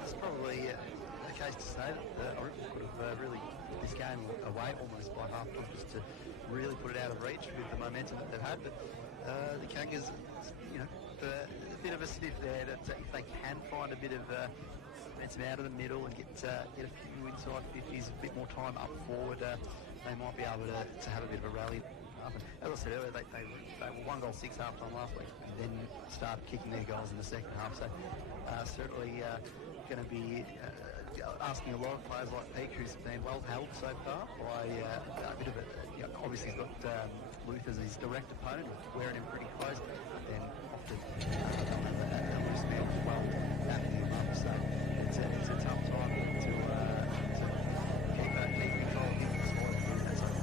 it's probably the case to say that Irymple could have really put this game away almost by half time, just to really put it out of reach with the momentum that they've had. But the Kangas, a bit of a sniff there. That if they can find a bit of momentum out of the middle and get a few inside 50s, a bit more time up forward, they might be able to have a bit of a rally. As I said earlier, they were 1 goal 6 half-time last week, and then started kicking their goals in the second half. So certainly going to be asking a lot of players like Peake, who's been well held so far by a bit of a... obviously he's got Luther as his direct opponent, wearing him pretty close, and often a loose field as well, backing him up. So it's a tough time to keep control of him. That's so far.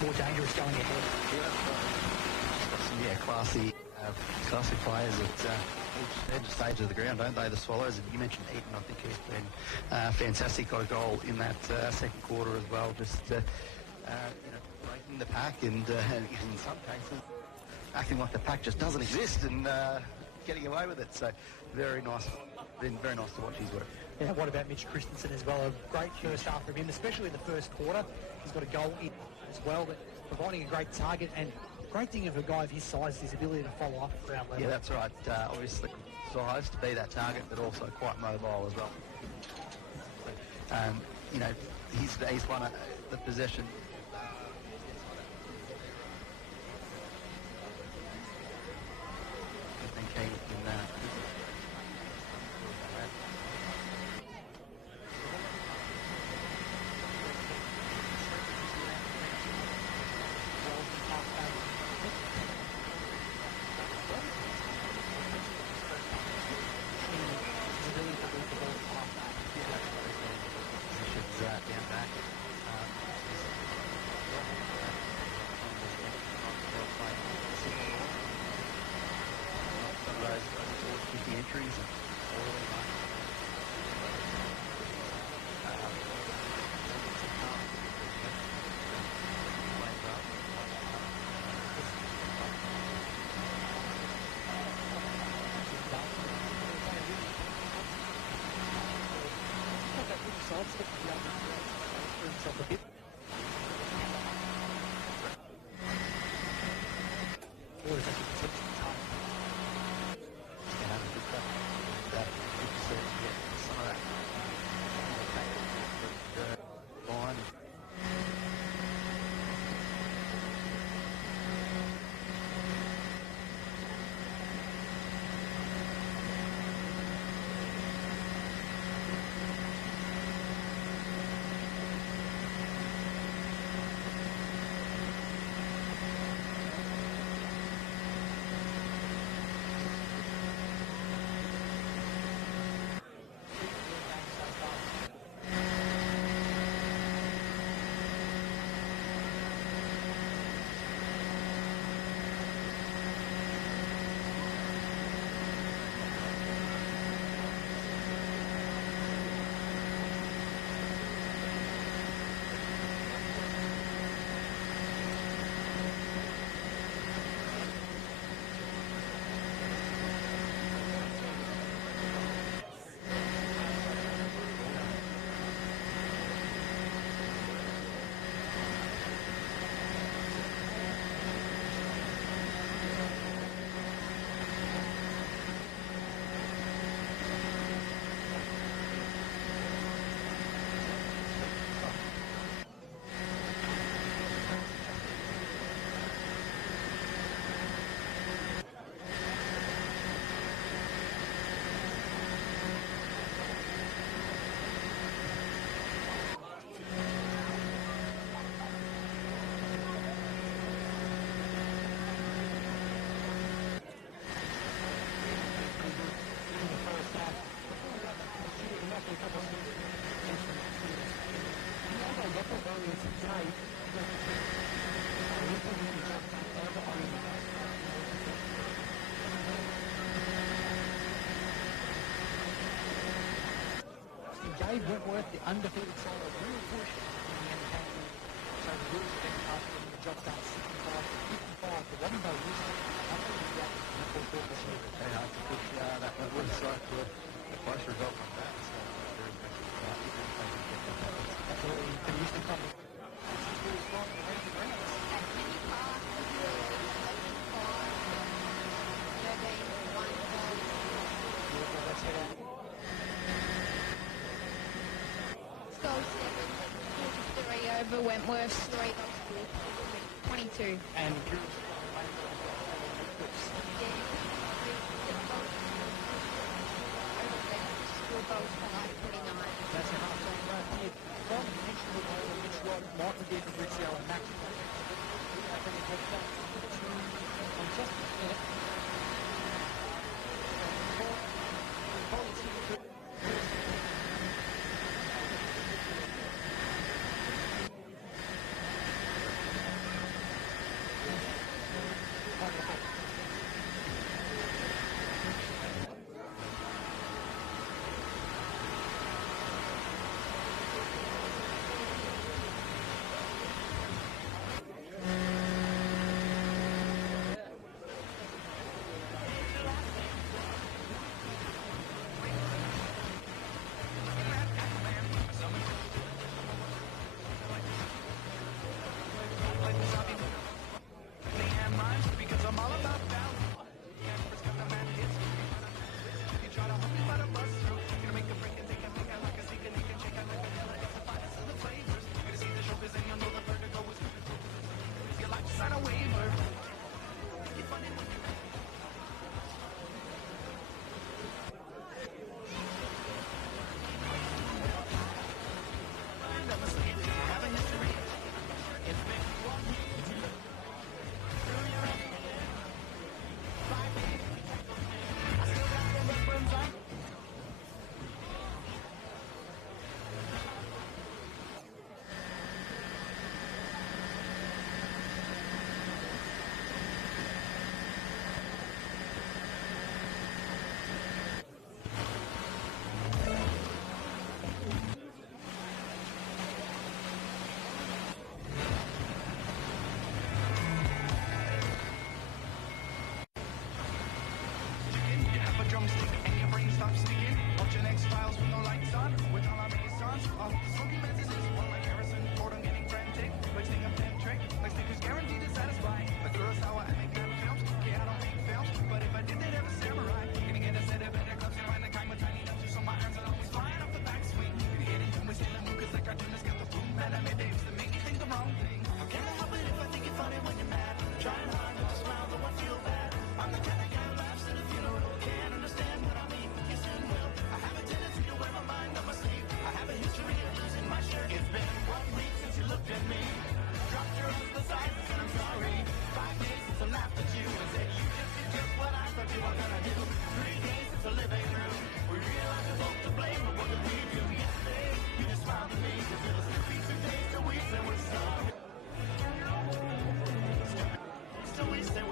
More dangerous going ahead. Yeah, classy players at each stage of the ground, don't they? The Swallows, and you mentioned Eaton, I think he's been fantastic. Got a goal in that second quarter as well, just breaking the pack and in some cases acting like the pack just doesn't exist and getting away with it. So very nice. Been very nice to watch his work. Yeah, what about Mitch Christensen as well? A great first half from him, especially in the first quarter. He's got a goal in as well, but providing a great target, and great thing of a guy of his size is his ability to follow up at ground level. Yeah, that's right. Obviously size to be that target, but also quite mobile as well. He's won the possession. I think he can... a bit. Or is actually potentially tough. Gave Wentworth the undefeated side a real push in the end of the so the rules have been passed and the job done 65 to 55. The Robinvale used to netball court this year. Very hard to push that Wentworth side to a close result like that. So very impressive. Absolutely, the Houston Club. Over Wentworth's 3 22. And that's a half-time right here. From potentially Mitch Rod, Martin Deer, Fabrizio, and Max. Just a minute.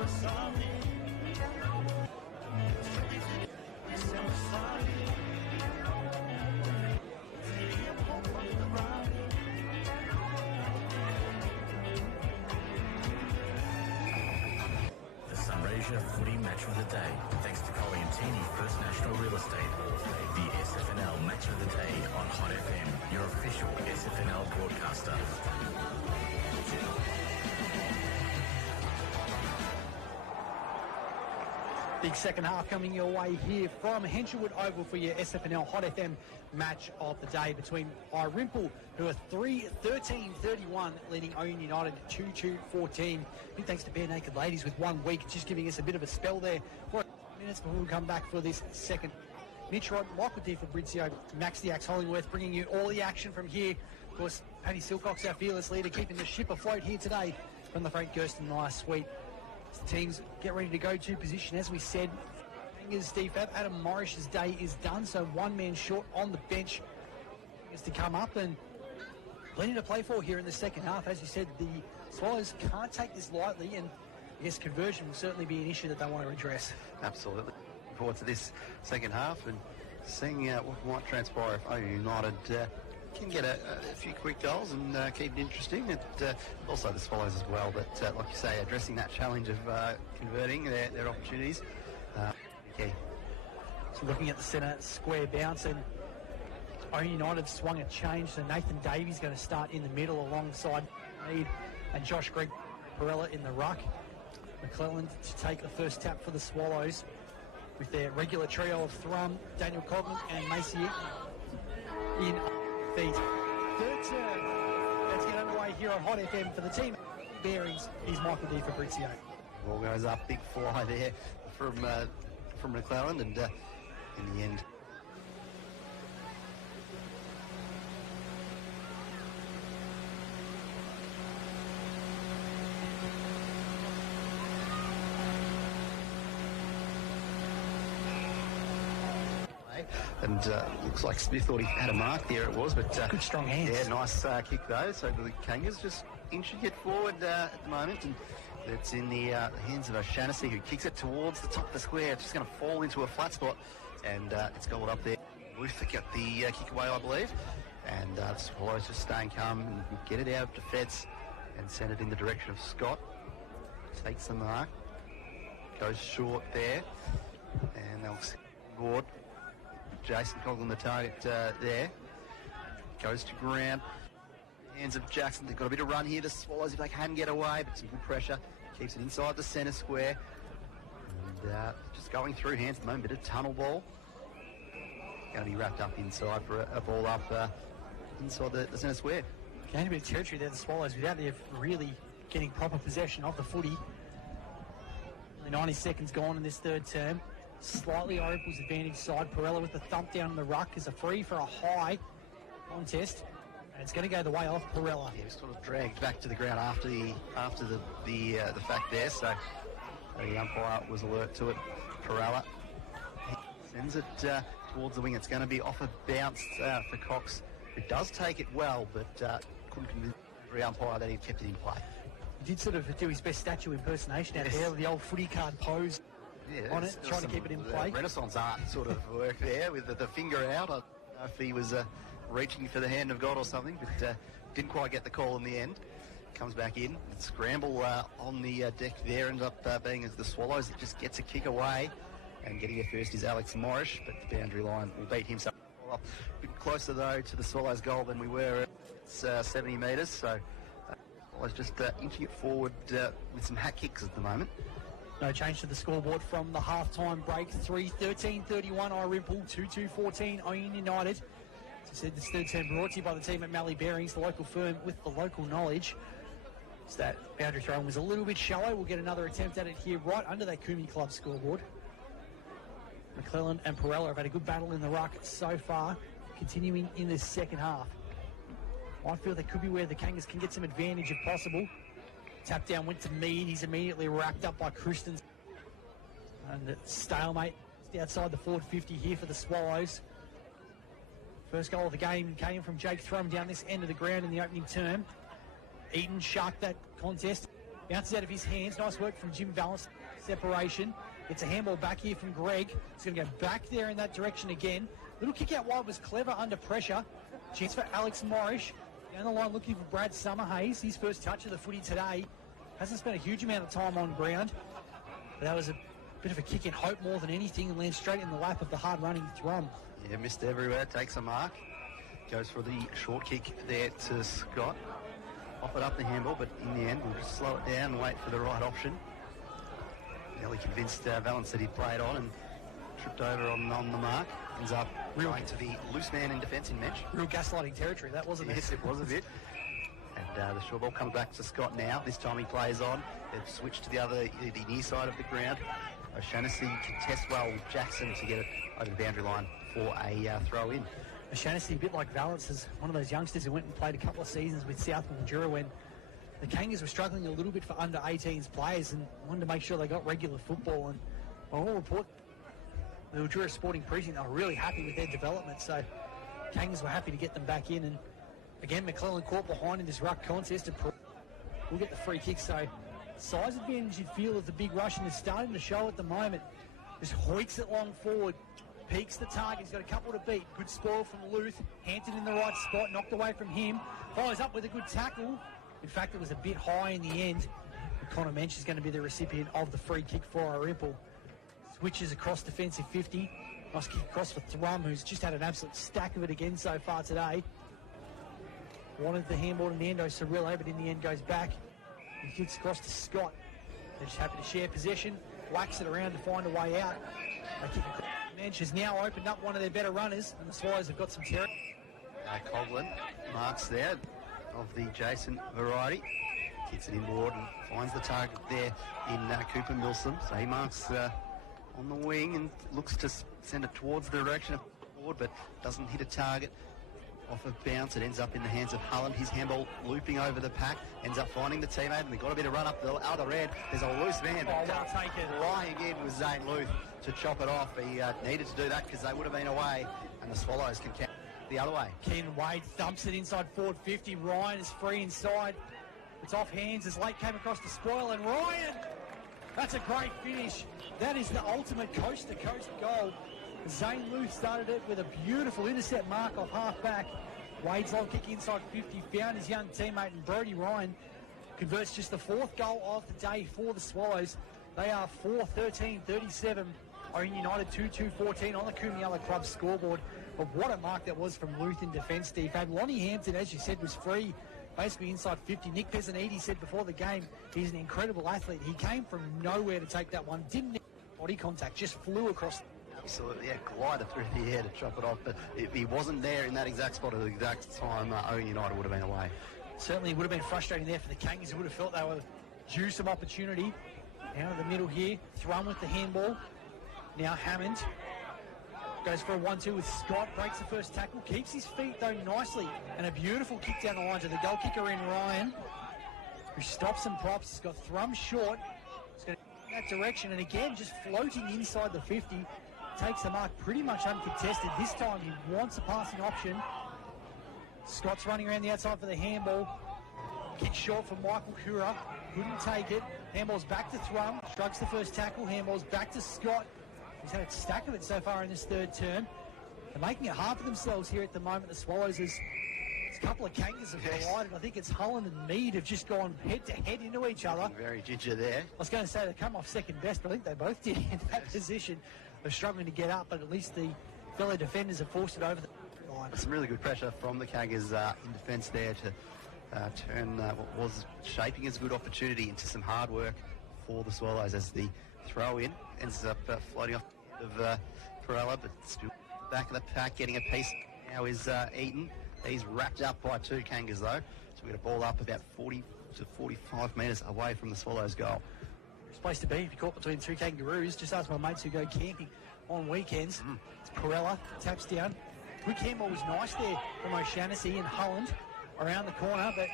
The Sunrasia Footy Match of the Day, thanks to Ouyen First National Real Estate. The SFNL Match of the Day on Hot FM, your official SFNL broadcaster. Big second half coming your way here from Henshelwood Oval for your SFNL Hot FM match of the day between Irymple, who are 13-31, leading Ouyen United 2-2-14. Big thanks to Bare Naked Ladies with 1 week, just giving us a bit of a spell there. 4 minutes before we come back for this second. Mitch Rod, Michael D. Fabrizio, Max the Axe Hollingworth, bringing you all the action from here. Of course, Paddy Silcox, our fearless leader, keeping the ship afloat here today from the Frank Gersten Meyer suite. The teams get ready to go to position. As we said, Steve Fab, Adam Morris's day is done, so 1 man short on the bench is to come up, and plenty to play for here in the second half. As you said, the Swallows can't take this lightly, and I guess conversion will certainly be an issue that they want to address. Absolutely. Looking forward to this second half and seeing what might transpire if Ouyen United can get a few quick goals and keep it interesting. Also the Swallows as well, but like you say, addressing that challenge of converting their opportunities. Okay. So looking at the centre square bounce, and Ouyen United swung a change, so Nathan Davies going to start in the middle alongside Mead and Josh Greg Perella in the ruck. McClelland to take the first tap for the Swallows with their regular trio of Thrum, Daniel Cogman and Macy in feet. Third term. Let's get underway here on Hot FM for the team. Bearings is Michael D. Fabrizio. Ball goes up, big fly there from McClelland, and in the end. And looks like Smith thought he had a mark there, it was, but good strong hands. Yeah, nice kick though. So the Kangas just inching it forward at the moment, and it's in the hands of O'Shaughnessy, who kicks it towards the top of the square. It's just going to fall into a flat spot, and it's gobbled up there. Ruth got the kick away, I believe, and the Swallows just staying calm and get it out of defence and send it in the direction of Scott. Takes the mark, goes short there, and they'll board. Jason Coughlin the target there. Goes to ground. Hands of Jackson. They've got a bit of run here. The Swallows, if they can get away, but some good pressure. Keeps it inside the centre square. And just going through hands at the moment. Bit of tunnel ball. Going to be wrapped up inside for a ball up inside the centre square. Gained a bit of territory there, the Swallows, without them really getting proper possession of the footy. Only 90 seconds gone in this third term. Slightly Irymple's advantage side. Perella with the thump down in the ruck is a free for a high contest, and it's going to go the way off Perella. Yeah, sort of dragged back to the ground after the fact there, so the umpire was alert to it. Perella sends it towards the wing. It's going to be off a bounce for Cox, who does take it well, but couldn't convince the umpire that he kept it in play. He did sort of do his best statue impersonation out there with the old footy card pose. Yeah, on it, trying to keep it in play. Renaissance art sort of work there with the finger out. I don't know if he was reaching for the hand of God or something, but didn't quite get the call in the end. Comes back in. Scramble on the deck there ends up being as the Swallows that just gets a kick away, and getting there first is Alex Morris, but the boundary line will beat himself up. A bit closer though to the Swallows goal than we were. It's 70 metres, so Swallows just inching it forward with some hat kicks at the moment. No change to the scoreboard from the half-time break. 13-31 Irymple, 2-2-14 Ouyen United. As I said, this third term brought to you by the team at Mallee Bearings, the local firm with the local knowledge. So that boundary throw was a little bit shallow. We'll get another attempt at it here right under that Kumi Club scoreboard. McClelland and Perella have had a good battle in the ruck so far, continuing in the second half. I feel that could be where the Kangas can get some advantage if possible. Tap down went to Mead. He's immediately wrapped up by Christensen. And stalemate just outside the forward 50 here for the Swallows. First goal of the game came from Jake Thrum down this end of the ground in the opening term. Eaton sharked that contest. Bounces out of his hands. Nice work from Jim Valance. separation. It's a handball back here from Greg. It's going to go back there in that direction again. Little kick out wide was clever under pressure. Chance for Alex Morrish. Down the line looking for Brad Summerhays. His first touch of the footy today. Hasn't spent a huge amount of time on ground. But that was a bit of a kick in hope more than anything, and lands straight in the lap of the hard-running Thrum. Yeah, missed everywhere. Takes a mark. Goes for the short kick there to Scott. Offered up the handball, but in the end, we'll just slow it down and wait for the right option. Nearly convinced Valence that he'd play it on and tripped over on the mark. Ends up going to the loose man in defence in Mensch. Real gaslighting territory, that wasn't it? Yes, it was a bit. And the short ball comes back to Scott now. This time he plays on. They've switched to the near side of the ground. O'Shaughnessy contests well with Jackson to get it over the boundary line for a throw in. O'Shaughnessy, a bit like Valence, is one of those youngsters who went and played a couple of seasons with South Mildura when the Kangas were struggling a little bit for under-18s players and wanted to make sure they got regular football. And by all report, the Mildura Sporting Precinct are really happy with their development, so Kangas were happy to get them back in. And again, McClellan caught behind in this ruck contest. We'll get the free kick, so size advantage you'd feel of the big Russian is starting to show at the moment. Just hoiks it long forward, peaks the target. He's got a couple to beat. Good spoil from Luth. Hampton in the right spot, knocked away from him. Follows up with a good tackle. In fact, it was a bit high in the end. And Connor Mensch is going to be the recipient of the free kick for Irymple. Switches across defensive 50. Nice kick across for Thrum, who's just had an absolute stack of it again so far today. Wanted the handball to Nando Cirillo, but in the end goes back. He kicks across to Scott. They're just happy to share possession. Whacks it around to find a way out. They kick across. Mensch has now opened up one of their better runners, and the Swallows have got some terror. Coghlan marks there of the Jason variety. Kicks it inboard and finds the target there in Cooper Milsom. So he marks on the wing and looks to send it towards the direction of the board, but doesn't hit a target. Off a bounce, it ends up in the hands of Hulland. His handball looping over the pack, ends up finding the teammate, and they've got a bit of run up the other end. There's a loose man, but lying in was Zane Luth to chop it off. He needed to do that because they would have been away, and the Swallows can count the other way. Keenan Wade thumps it inside forward 50. Ryan is free inside. It's off hands as Lake came across the spoil, and Ryan, that's a great finish. That is the ultimate coast-to-coast goal. Zane Luth started it with a beautiful intercept mark off half-back. Wade's long kick inside 50, found his young teammate, and Brody Ryan converts just the fourth goal of the day for the Swallows. They are 4-13-37. Ouyen United 2-2-14 on the Coomiella Club scoreboard. But what a mark that was from Luth in defence, Steve. And Lonnie Hampton, as you said, was free, basically inside 50. Nick Pezzaniti said before the game he's an incredible athlete. He came from nowhere to take that one. Didn't need body contact, just flew across. Absolutely, yeah, glided through the air to chop it off, but if he wasn't there in that exact spot at the exact time, Ouyen United would have been away. Certainly would have been frustrating there for the Kangas, who would have felt they were due some opportunity. Out of the middle here, Thrum with the handball. Now Hammond goes for a 1-2 with Scott, breaks the first tackle, keeps his feet though nicely, and a beautiful kick down the line to the goal kicker in Ryan, who stops and props. He's got Thrum short. He's going to in that direction, and again just floating inside the 50. Takes the mark pretty much uncontested. This time he wants a passing option. Scott's running around the outside for the handball. Kick short from Michael Cura. Couldn't take it. Handball's back to Thrum. Shrugs the first tackle. Handball's back to Scott. He's had a stack of it so far in this third term. They're making it hard for themselves here at the moment. The Swallows is a couple of Kangas have collided. I think it's Holland and Mead have just gone head-to-head into each other. Very ginger there. I was going to say they come off second best, but I think they both did in that position. They're struggling to get up, but at least the fellow defenders have forced it over the line. Some really good pressure from the Kangas in defence there to turn what was shaping as a good opportunity into some hard work for the Swallows as the throw-in ends up floating off of Perella, but still back of the pack, getting a piece now is Eaton. He's wrapped up by two Kangas though, so we get a ball up about 40 to 45 metres away from the Swallows' goal. It's a place to be if you're caught between two kangaroos. Just ask my mates who go camping on weekends. It's Perella, taps down. Quick handball was nice there from O'Shaughnessy and Holland around the corner, but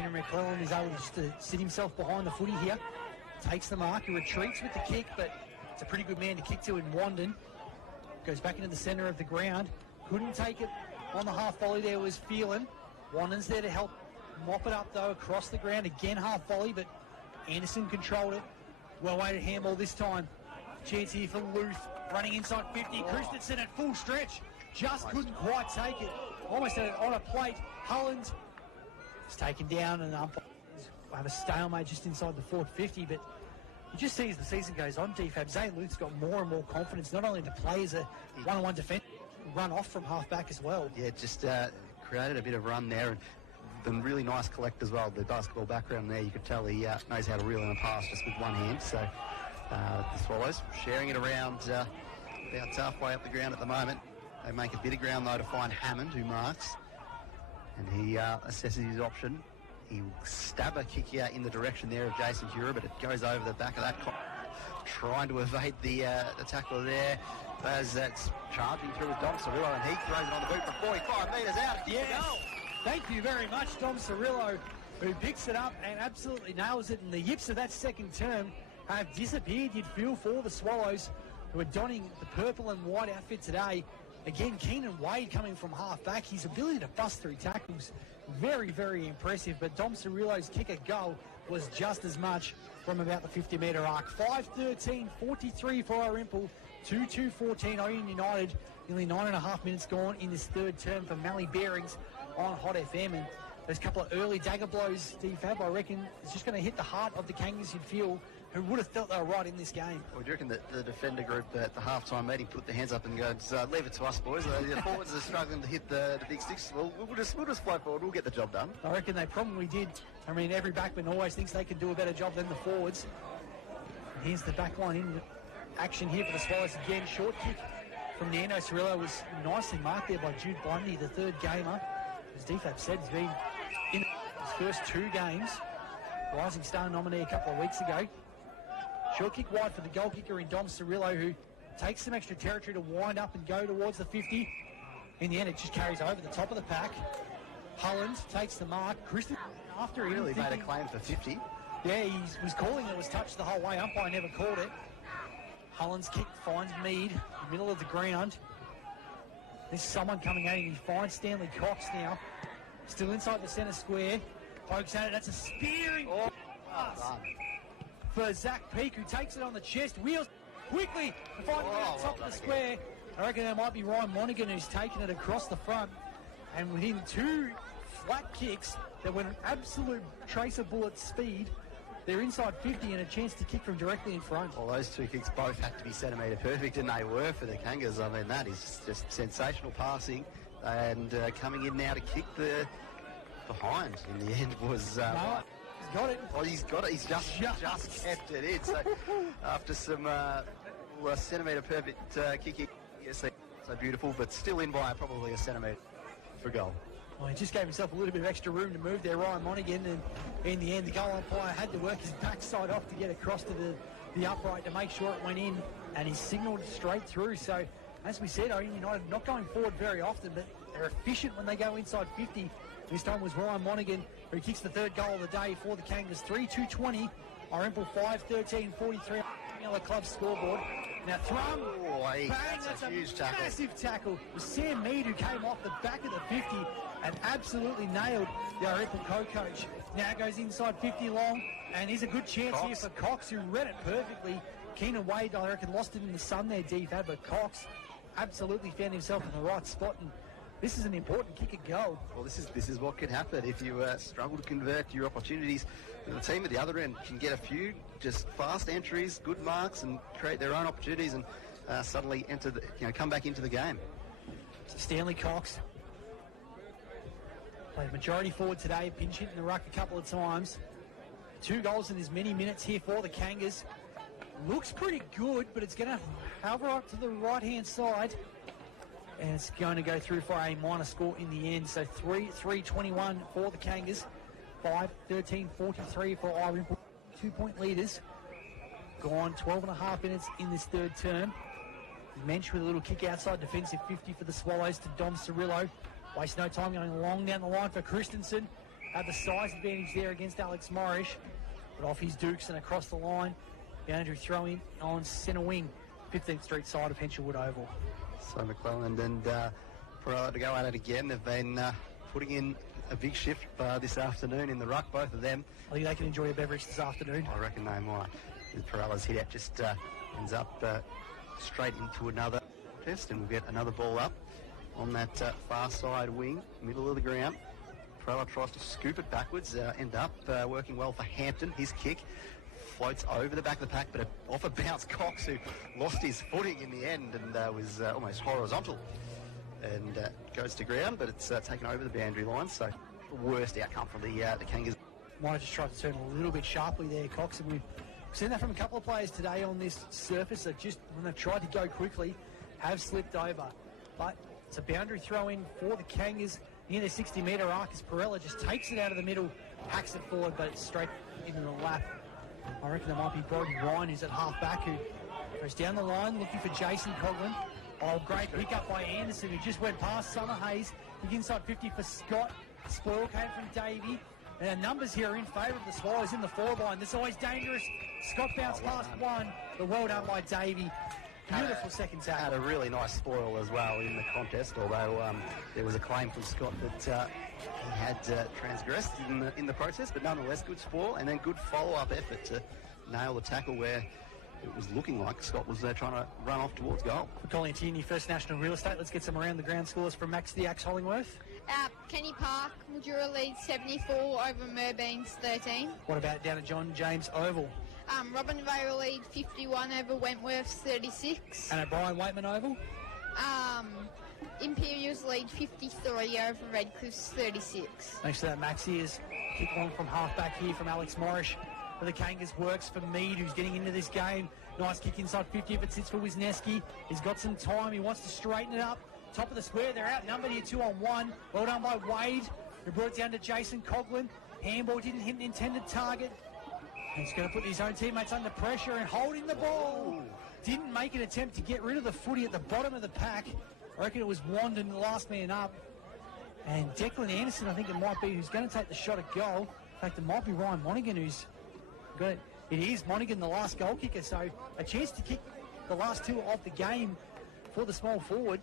Henry McClellan is able just to sit himself behind the footy here. Takes the mark, he retreats with the kick, but it's a pretty good man to kick to in Wandon. Goes back into the centre of the ground. Couldn't take it on the half volley there was Phelan. Wandon's there to help mop it up though across the ground. Again half volley, but Anderson controlled it. Well-weighted handball this time. Chance here for Luth. Running inside 50. Christensen at full stretch. Just couldn't quite take it. Almost had it on a plate. Holland is taken down and we'll have a stalemate just inside the forward 50. But you just see as the season goes on, DFAB, Zane Luth's got more and more confidence, not only to play as a one-on-one defender, run off from half-back as well. Yeah, just created a bit of run there. And the really nice collect as well, the basketball background there, you could tell he knows how to reel in a pass just with one hand. So the Swallows sharing it around about halfway up the ground at the moment. They make a bit of ground though to find Hammond, who marks, and he assesses his option. He will stab a kick out in the direction there of Jason Hura, but it goes over the back of that, trying to evade the tackler there. As that's charging through with Dom Cirillo, and he throws it on the boot from 45 metres out. Yes. Thank you very much, Dom Cirillo, who picks it up and absolutely nails it. And the yips of that second term have disappeared, you'd feel, for the Swallows, who are donning the purple and white outfit today. Again, Keenan Wade coming from half-back. His ability to bust through tackles, very, very impressive. But Dom Cirillo's kick at goal was just as much from about the 50-metre arc. 5:13:43 for Irymple. 2:14 Ouyen United. Nearly 9.5 minutes gone in this third term for Mallee Bearings on Hot FM. And those couple of early dagger blows, DFAB, I reckon, is just going to hit the heart of the Kangas, you'd feel, who would have felt they were right in this game. Well, do you reckon that the defender group at the half-time meeting put their hands up and goes, leave it to us, boys. The forwards are struggling to hit the big sticks. Well, we'll just float forward. We'll get the job done. I reckon they probably did. I mean, every backman always thinks they can do a better job than the forwards. And here's the back line in action here for the Swallows again. Short kick from Nando Cirillo was nicely marked there by Jude Bundy, the third gamer. As DFAB said, he's been in his first 2 games. Rising Star nominee a couple of weeks ago. Short kick wide for the goal kicker in Dom Cirillo, who takes some extra territory to wind up and go towards the 50. In the end, it just carries over the top of the pack. Holland takes the mark. Christensen after him. Really made a claim for 50. Yeah, he was calling it was touched the whole way. Umpire never called it. Holland's kick finds Mead, in the middle of the ground. There's someone coming at him. He finds Stanley Cox now. Still inside the centre square. Pokes at it. That's a spearing pass for Zach Peake, who takes it on the chest. Wheels quickly to find it at the top of the square. I reckon that might be Ryan Monaghan who's taken it across the front. And within 2 flat kicks that went an absolute tracer bullet speed, they're inside 50 and a chance to kick from directly in front. Well, those 2 kicks both had to be centimetre perfect, and they were for the Kangas. I mean, that is just sensational passing. And coming in now to kick the behind in the end was... no, he's got it. Oh, he's got it. He's just kept it in. So after some centimetre perfect kicking, yes, so beautiful, but still in by probably a centimetre for goal. Well, he just gave himself a little bit of extra room to move there, Ryan Monaghan, and in the end, the goal umpire had to work his backside off to get across to the upright to make sure it went in, and he signalled straight through. So, as we said, Ouyen United not going forward very often, but they're efficient when they go inside 50. This time was Ryan Monaghan, who kicks the third goal of the day for the Kangas. 3:2:20, Irymple 5:13:43 on the club scoreboard. Now Thrum, bang, that's a huge tackle. Massive tackle. It was Sam Mead who came off the back of the 50 and absolutely nailed the Irymple co-coach. Now goes inside 50 long, and here's a good chance here for Cox, who read it perfectly. Keenan Wade, I reckon, lost it in the sun there, DFAB, but Cox absolutely found himself in the right spot, and this is an important kick at goal. Well, this is what can happen if you struggle to convert your opportunities. The team at the other end can get a few just fast entries, good marks, and create their own opportunities, and suddenly enter come back into the game. So Stanley Cox played majority forward today, pinch hit in the ruck a couple of times. 2 goals in as many minutes here for the Kangas. Looks pretty good, but it's going to hover up to the right-hand side. And it's going to go through for a minor score in the end. So 3-3-21 for the Kangas. 5-13-43 for Irymple. 2-point leaders. Gone 12.5 minutes in this third term. Mensch with a little kick outside defensive 50 for the Swallows to Dom Cirillo. Waste no time going long down the line for Christensen. Had the size advantage there against Alex Morrish. But off his dukes and across the line. Boundary throw in on centre wing. 15th Street side of Henshawwood Oval. So McClelland and Perella to go at it again. They've been putting in a big shift this afternoon in the ruck, both of them. I think they can enjoy a beverage this afternoon. I reckon they might. Perella's hit out just ends up straight into another test, and we'll get another ball up on that far side wing, middle of the ground. Perella tries to scoop it backwards, end up working well for Hampton. His kick floats over the back of the pack, but off a bounce Cox, who lost his footing in the end and was almost horizontal, and goes to ground, but it's taken over the boundary line, so worst outcome for the Kangas. Might have just tried to turn a little bit sharply there, Cox, and we've seen that from a couple of players today on this surface that just, when they've tried to go quickly, have slipped over. But it's a boundary throw in for the Kangas near the 60-metre arc as Perella just takes it out of the middle, hacks it forward, but it's straight into the lap. I reckon it might be Brodie Ryan, who's at half-back, who goes down the line looking for Jason Coughlin. Oh, great pick-up by Anderson, who just went past Summer Hayes. The inside 50 for Scott. Spoil came from Davey. And our numbers here are in favour of the Swallows in the forward line. This is always dangerous. Scott bounced past one, but well done by Davey. Beautiful second tackle. Had a really nice spoil as well in the contest, although there was a claim from Scott that he had transgressed in the process, but nonetheless good spoil and then good follow-up effort to nail the tackle where it was looking like Scott was trying to run off towards goal. For Colin Tierney, First National Real Estate, let's get some around the ground scores from Max the Axe Hollingworth. Kenny Park, Mildura leads 74 over Merbeans 13. What about down at John James Oval? Robin Vale lead 51 over Wentworth 36. And at Brian Waitman Oval? Imperials lead 53 over Redcliffs 36. Thanks for that, Max. Here's kick on from half-back here from Alex Morrish. For the Kangas, works for Mead, who's getting into this game. Nice kick inside 50 if it sits for Wisniewski. He's got some time. He wants to straighten it up. Top of the square, they're outnumbered here 2-on-1. Well done by Wade, who brought it down to Jason Coughlin. Handball didn't hit an intended target. He's going to put his own teammates under pressure and holding the ball. Didn't make an attempt to get rid of the footy at the bottom of the pack. I reckon it was Wandon, the last man up. And Declan Anderson, I think it might be, who's going to take the shot at goal. In fact, it might be Ryan Monaghan who's got it. It is Monaghan, the last goal kicker. So a chance to kick the last two of the game for the small forward.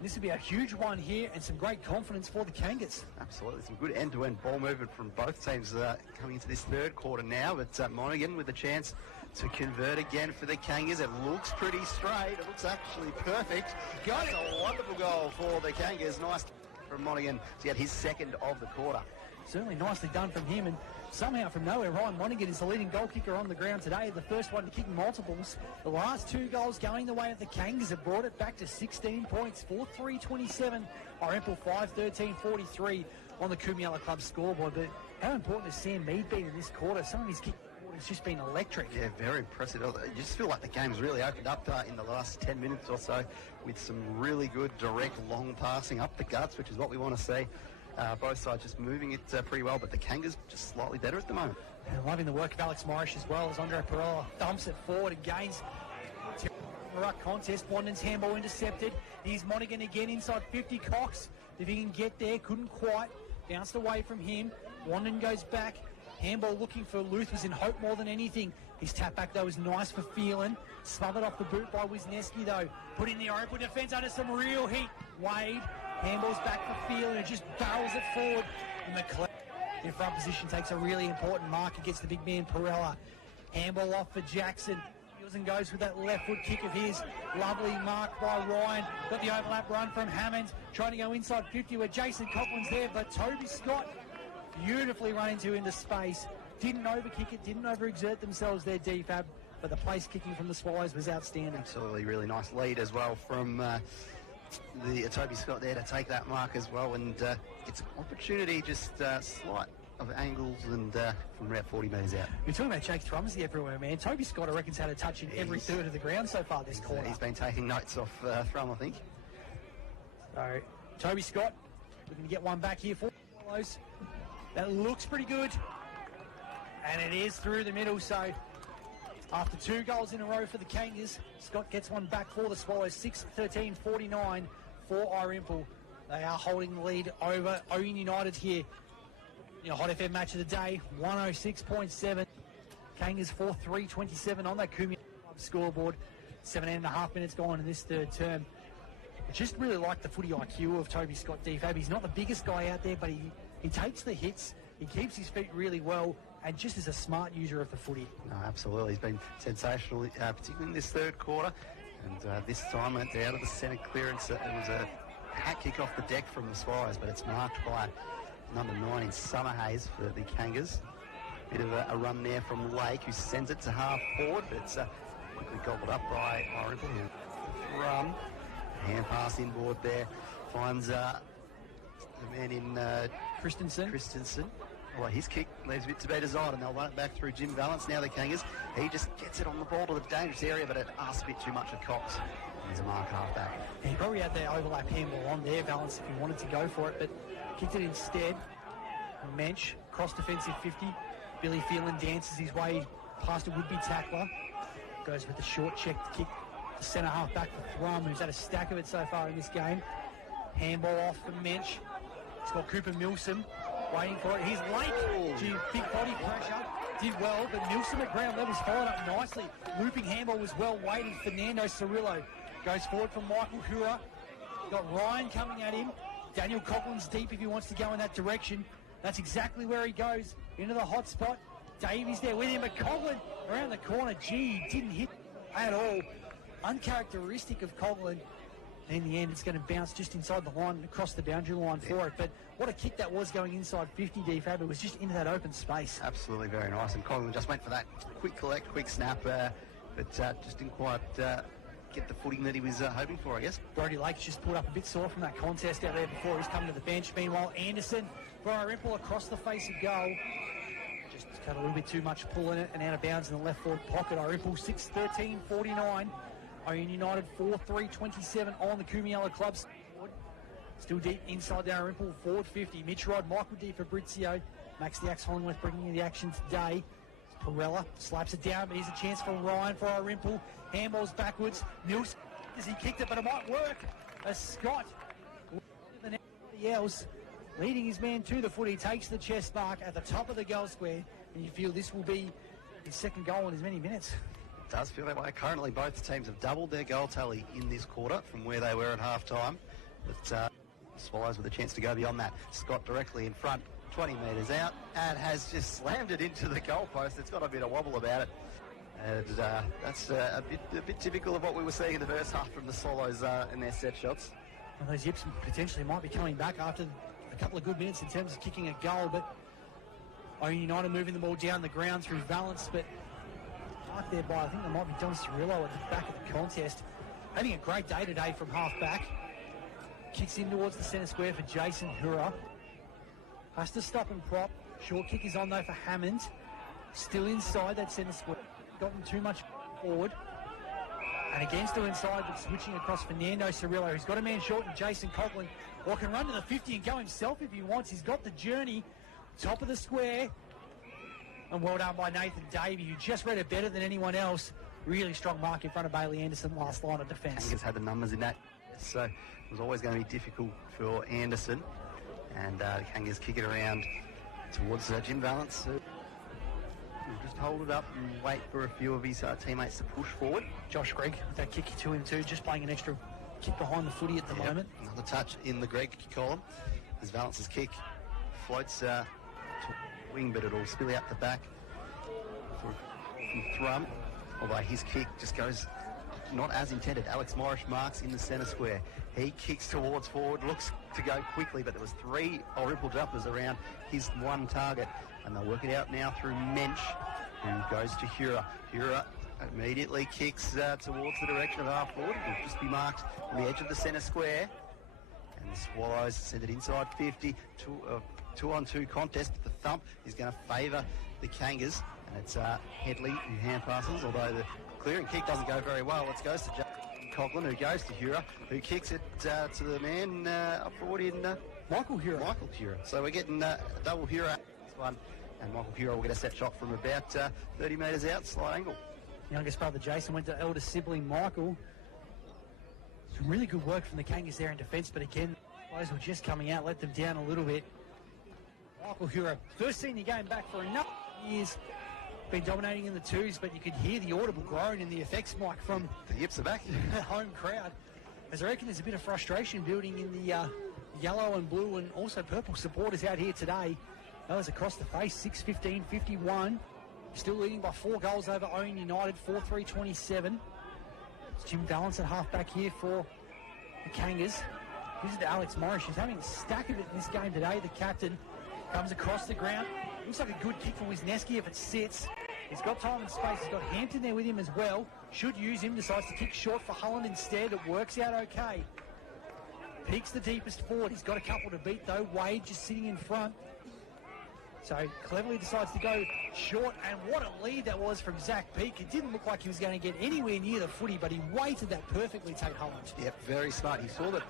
This would be a huge one here and some great confidence for the Kangas. Absolutely. Some good end-to-end ball movement from both teams coming into this third quarter now. But Monaghan with a chance to convert again for the Kangas. It looks pretty straight. It looks actually perfect. Got it. A wonderful goal for the Kangas. Nice from Monaghan to get his second of the quarter. Certainly nicely done from him, and somehow from nowhere Ryan Monaghan is the leading goal kicker on the ground today, the first one to kick multiples. The last two goals going the way of the Kangas have brought it back to 16 points, 4-3-27, Irymple 5-13-43 on the Kumiala Club scoreboard. But how important has Sam Mead been in this quarter? Some of his kick has just been electric. Yeah, very impressive. You just feel like the game's really opened up in the last 10 minutes or so with some really good direct long passing up the guts, which is what we want to see. Both sides just moving it pretty well, but the Kangas just slightly better at the moment. And loving the work of Alex Morrish as well as Andre Perella dumps it forward and gains the ruck contest. Wandon's handball intercepted. Here's Monaghan again inside 50. Cox, if he can get there, couldn't quite. Bounced away from him. Wandon goes back. Handball looking for Luth, was in hope more than anything. His tap back though was nice for Phelan. Smothered off the boot by Wisniewski though. Put in the Irymple defence under some real heat. Wade. Handball's back for Phelan, who just barrels it forward. And McLeod in front position takes a really important mark against the big man Perella. Handball off for Jackson. Heels and goes with that left foot kick of his. Lovely mark by Ryan. Got the overlap run from Hammond. Trying to go inside 50 where Jason Coughlin's there, but Toby Scott beautifully run into space. Didn't overkick it, didn't overexert themselves there, DFAB, but the place kicking from the Swallows was outstanding. Absolutely, really nice lead as well from the Toby Scott there to take that mark as well, and gets an opportunity, just slight of angles and from about 40 metres out. You're talking about Jake Thrumsey everywhere, man. Toby Scott, I reckon's had a touch in every third of the ground so far this quarter. He's been taking notes off Thrum, I think. So, Toby Scott looking to get one back here for the Swallows. That looks pretty good. And it is through the middle, so after 2 goals in a row for the Kangas, Scott gets one back for the Swallows, 6-13-49 for Irymple. They are holding the lead over Ouyen United here. Hot FM match of the day, 106.7. Kangas 4-3-27 on that Kumiala scoreboard. 7.5 minutes gone in this third term. I just really like the footy IQ of Toby Scott, DFAB. He's not the biggest guy out there, but he takes the hits. He keeps his feet really well. and just as a smart user of the footy. No, absolutely. He's been sensational, particularly in this third quarter. And this time went out of the centre clearance. It was a hat kick off the deck from the Swallows, but it's marked by number 9 in Summerhays for the Kangas. Bit of a run there from Lake, who sends it to half forward, but it's quickly gobbled up by Irymple, who run. Hand pass inboard there. Finds the man in Christensen. Well, his kick leaves a bit to be desired, and they'll run it back through Jim Valance. Now the Kangas, he just gets it on the ball to the dangerous area, but it asks a bit too much of Cox. He's a mark half back. He probably had the overlap handball on there, Valance, if he wanted to go for it, but kicked it instead. Mensch, cross defensive 50. Billy Phelan dances his way past a would-be tackler. Goes with the short check kick to centre half back for Thrum, who's had a stack of it so far in this game. Handball off for Mensch. It's got Cooper Milsom waiting for it. He's late. Gee, big body pressure. Did well, but Milsom at ground levels followed up nicely. Looping handball was well weighted. Fernando Cirillo goes forward from Michael Hura. Got Ryan coming at him. Daniel Coughlin's deep if he wants to go in that direction. That's exactly where he goes, into the hot spot. Davies there with him, but Coughlin around the corner. Gee, didn't hit at all. Uncharacteristic of Coughlin. In the end, it's going to bounce just inside the line, across the boundary line for it. But what a kick that was going inside 50, DFAB. It was just into that open space. Absolutely very nice. And Coughlin just went for that quick collect, quick snap, but just didn't quite get the footing that he was hoping for, I guess. Brody Lake's just pulled up a bit sore from that contest out there before. He's coming to the bench. Meanwhile, Anderson for Irymple across the face of goal. Just got a little bit too much pull in it and out of bounds in the left forward pocket. Irymple 6-13-49. Ouyen United 4-3-27 on the Kumiala clubs. Still deep inside the Irymple, forward 50. Mitch Rod, Michael D. Fabrizio. Max the Axe Hollingworth bringing you the action today. Perella slaps it down, but here's a chance for Ryan for Irymple. Handballs backwards. Mills as he kicked it, but it might work. As Scott, the else, leading his man to the foot. He takes the chest mark at the top of the goal square, and you feel this will be his second goal in as many minutes. It does feel that way. Currently, both teams have doubled their goal tally in this quarter from where they were at half-time. But Swallows with a chance to go beyond that. Scott directly in front, 20 metres out, and has just slammed it into the goalpost. It's got a bit of wobble about it. And that's a bit typical of what we were seeing in the first half from the Swallows in their set shots. Well, those Yips potentially might be coming back after a couple of good minutes in terms of kicking a goal, but Ouyen United moving the ball down the ground through Valance, but mark there by, I think there might be Don Cirillo at the back of the contest. Having a great day today from half back. Kicks in towards the centre square for Jason Hura. Has to stop and prop. Short kick is on though for Hammond. Still inside that centre square. Gotten too much forward. And again still inside, but switching across Fernando Cirillo, who's got a man short, and Jason Coughlin, or can run to the 50 and go himself if he wants. He's got the journey. Top of the square. And well done by Nathan Davey, who just read it better than anyone else. Really strong mark in front of Bailey Anderson, last line of defence. Kangas had the numbers in that, so it was always going to be difficult for Anderson. And Kangas kick it around towards Jim Valance. He'll just hold it up and wait for a few of his teammates to push forward. Josh Gregg, with that kick to him too, just playing an extra kick behind the footy at the moment. Another touch in the Gregg column as Valance's kick floats to wing, but it'll spill out the back from Thrum. Although his kick just goes not as intended. Alex Morris marks in the centre square. He kicks towards forward, looks to go quickly, but there was 3 Irymple jumpers around his one target, and they'll work it out now through Mensch, who goes to Hura. Hura immediately kicks towards the direction of half forward. It'll just be marked on the edge of the centre square, and the Swallows send it inside 50. 2-on-2 contest. The thump is going to favour the Kangas, and it's Headley who hand passes, although the clearing kick doesn't go very well. It goes to Coughlin, who goes to Hura, who kicks it to the man up forward in Michael Hura. Michael Hura. So we're getting double Hura this one, and Michael Hura will get a set shot from about 30 metres out, slight angle. Youngest brother Jason went to elder sibling Michael. Some really good work from the Kangas there in defence, but again, those were just coming out, let them down a little bit. Michael Hura, first senior game back for a number of years. Been dominating in the twos, but you could hear the audible groan in the effects mic from the Yips are back. The home crowd. As I reckon there's a bit of frustration building in the yellow and blue and also purple supporters out here today. That was across the face, 6-15-51. Still leading by 4 goals over Ouyen United, 4-3-27. It's Jim Valance at half-back here for the Kangas. This is to Alex Morris. She's having a stack of it in this game today. The captain comes across the ground. Looks like a good kick for Wisniewski if it sits. He's got time and space. He's got Hampton there with him as well. Should use him. Decides to kick short for Holland instead. It works out okay. Peaks the deepest forward. He's got a couple to beat though. Wade just sitting in front. So cleverly decides to go short, and what a lead that was from Zach Peake. It didn't look like he was going to get anywhere near the footy, but he weighted that perfectly, Tate Holland. Yep, very smart. He saw that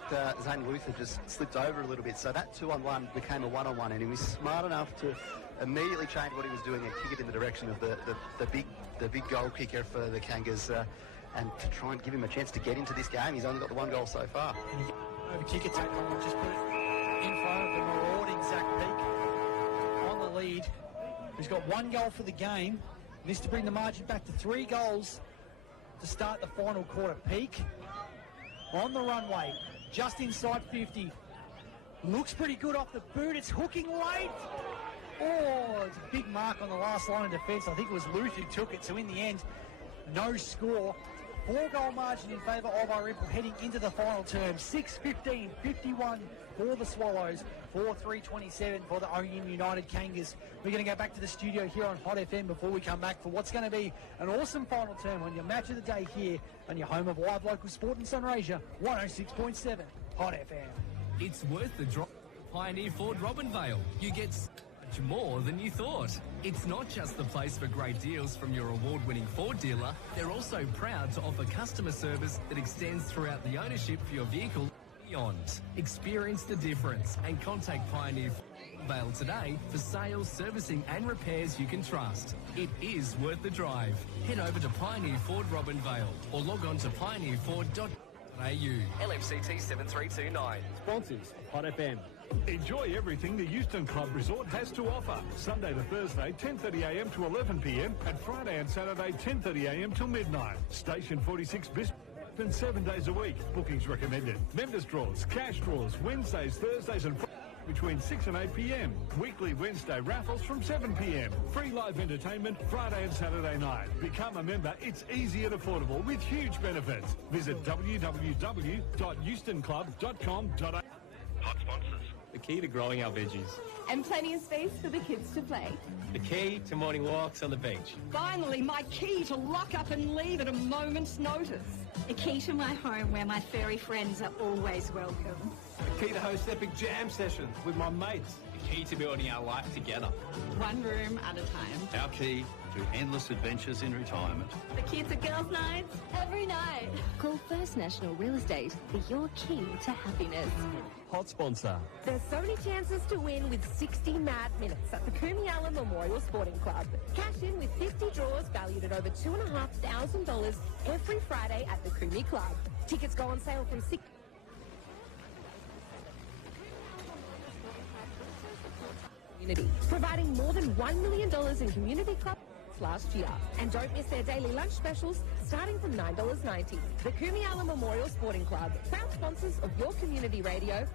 Zane Luther just slipped over a little bit, so that 2-on-1 became a 1-on-1, and he was smart enough to immediately change what he was doing and kick it in the direction of the big goal kicker for the Kangas, and to try and give him a chance to get into this game. He's only got the 1 goal so far. Over kick it, Tate Holland just put it in front of the marauding Zach Peake. Lead, who's got 1 goal for the game. This to bring the margin back to 3 goals to start the final quarter. Peake on the runway, just inside 50. Looks pretty good off the boot. It's hooking late. Oh, it's a big mark on the last line of defence. I think it was Luth who took it. So in the end, no score. 4-goal margin in favour of Irymple heading into the final term. 6-15-51 for the Swallows. 4-3-27 for the Ouyen United Kangas. We're going to go back to the studio here on Hot FM before we come back for what's going to be an awesome final term on your match of the day here on your home of live local sport in Sunrasia, 106.7 Hot FM. It's worth the drop. Pioneer Ford Robinvale. You get much more than you thought. It's not just the place for great deals from your award-winning Ford dealer. They're also proud to offer customer service that extends throughout the ownership for your vehicle. Experience the difference and contact Pioneer Vale today for sales, servicing and repairs you can trust. It is worth the drive. Head over to Pioneer Ford Robinvale or log on to pioneerford.au. LMCT 7329. Sponsors of Hot FM. Enjoy everything the Euston Club Resort has to offer. Sunday to Thursday, 10:30am to 11pm, and Friday and Saturday, 10:30am till midnight. Station 46 Bismarck. Open 7 days a week. Bookings recommended. Members draws, cash draws, Wednesdays, Thursdays and Fridays between 6 and 8 p.m. Weekly Wednesday raffles from 7 p.m. Free live entertainment Friday and Saturday night. Become a member. It's easy and affordable with huge benefits. Visit www.eustonclub.com.au. Hot sponsors. The key to growing our veggies. And plenty of space for the kids to play. The key to morning walks on the beach. Finally, my key to lock up and leave at a moment's notice. A key to my home where my furry friends are always welcome. The key to host epic jam sessions with my mates. The key to building our life together. One room at a time. Our key to endless adventures in retirement. The key to girls' nights every night. Call First National Real Estate for your key to happiness. Hot sponsor. There's so many chances to win with 60 mad minutes at the Kumiala Memorial Sporting Club. Cash in with 50 draws valued at over $2,500 every Friday at the Kumi Club. Tickets go on sale from 6... Community, providing more than $1 million in community clubs last year. And don't miss their daily lunch specials starting from $9.90. The Kumiala Memorial Sporting Club, proud sponsors of your community radio.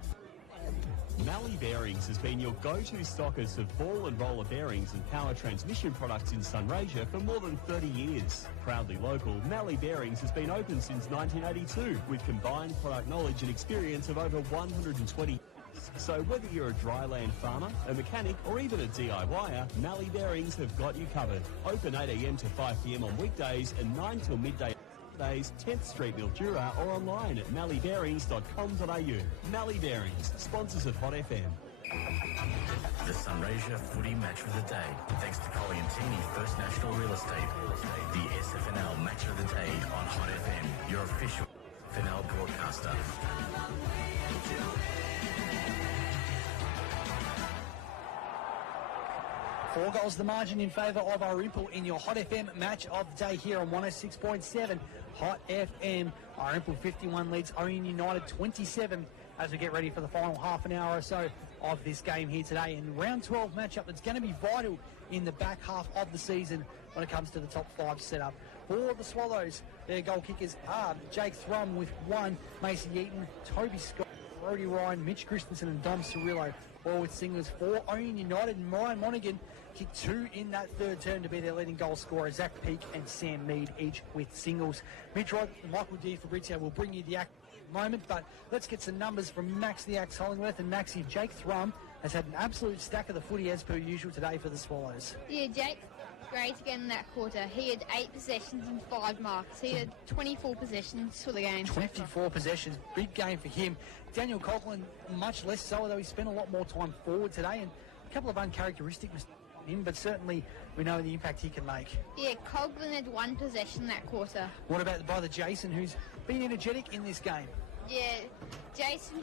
Malley Bearings has been your go-to stockist of ball and roller bearings and power transmission products in Sunrasia for more than 30 years. Proudly local, Malley Bearings has been open since 1982 with combined product knowledge and experience of over 120 years. So whether you're a dryland farmer, a mechanic or even a DIYer, Malley Bearings have got you covered. Open 8am to 5pm on weekdays and 9 till midday days, 10th Street, Mildura, or online at malleybearings.com.au. Malley Bearings, sponsors of Hot FM. The Sunrasia Footy Match of the Day, thanks to Colliantini First National Real Estate. The SFNL Match of the Day on Hot FM, your official SFNL broadcaster. 4 goals the margin in favour of Irymple in your Hot FM match of the day here on 106.7 Hot FM. Irymple 51 leads Ouyen United 27 as we get ready for the final half an hour or so of this game here today. And round 12 matchup that's going to be vital in the back half of the season when it comes to the top 5 setup. For the Swallows, their goal kickers are Jake Thrum with 1, Macy Eaton, Toby Scott Brody Ryan, Mitch Christensen and Dom Cirillo all with singles for Ouyen United. And Ryan Monaghan kicked 2 in that third term to be their leading goal scorer. Zach Peake and Sam Mead each with singles. Mitch Rod and Michael D. Fabrizio will bring you the moment, but let's get some numbers from Max the Axe Hollingworth and Maxie. Jake Thrum has had an absolute stack of the footy as per usual today for the Swallows. Yeah, Jake, great again in that quarter. He had 8 possessions and 5 marks. He had 24 possessions for the game. 24 possessions, big game for him. Daniel Coughlin, much less so, although he spent a lot more time forward today, and a couple of uncharacteristic mistakes in, but certainly we know the impact he can make. Yeah, Coughlin had 1 possession that quarter. What about the Jason, who's been energetic in this game? Yeah, Jason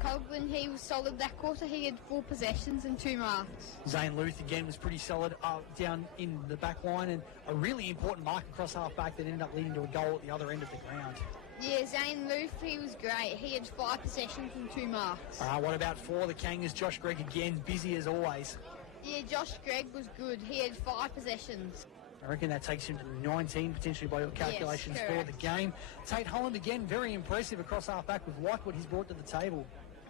Coughlin, he was solid that quarter. He had 4 possessions and 2 marks. Zane Luth again was pretty solid down in the back line, and a really important mark across half back that ended up leading to a goal at the other end of the ground. Yeah, Zane Luth, he was great. He had 5 possessions and 2 marks. What about for the Kangas? Josh Gregg again, busy as always. Yeah, Josh Gregg was good. He had 5 possessions. I reckon that takes him to 19, potentially by your calculations for the game. Tate Holland again, very impressive across half-back with what he's brought to the table.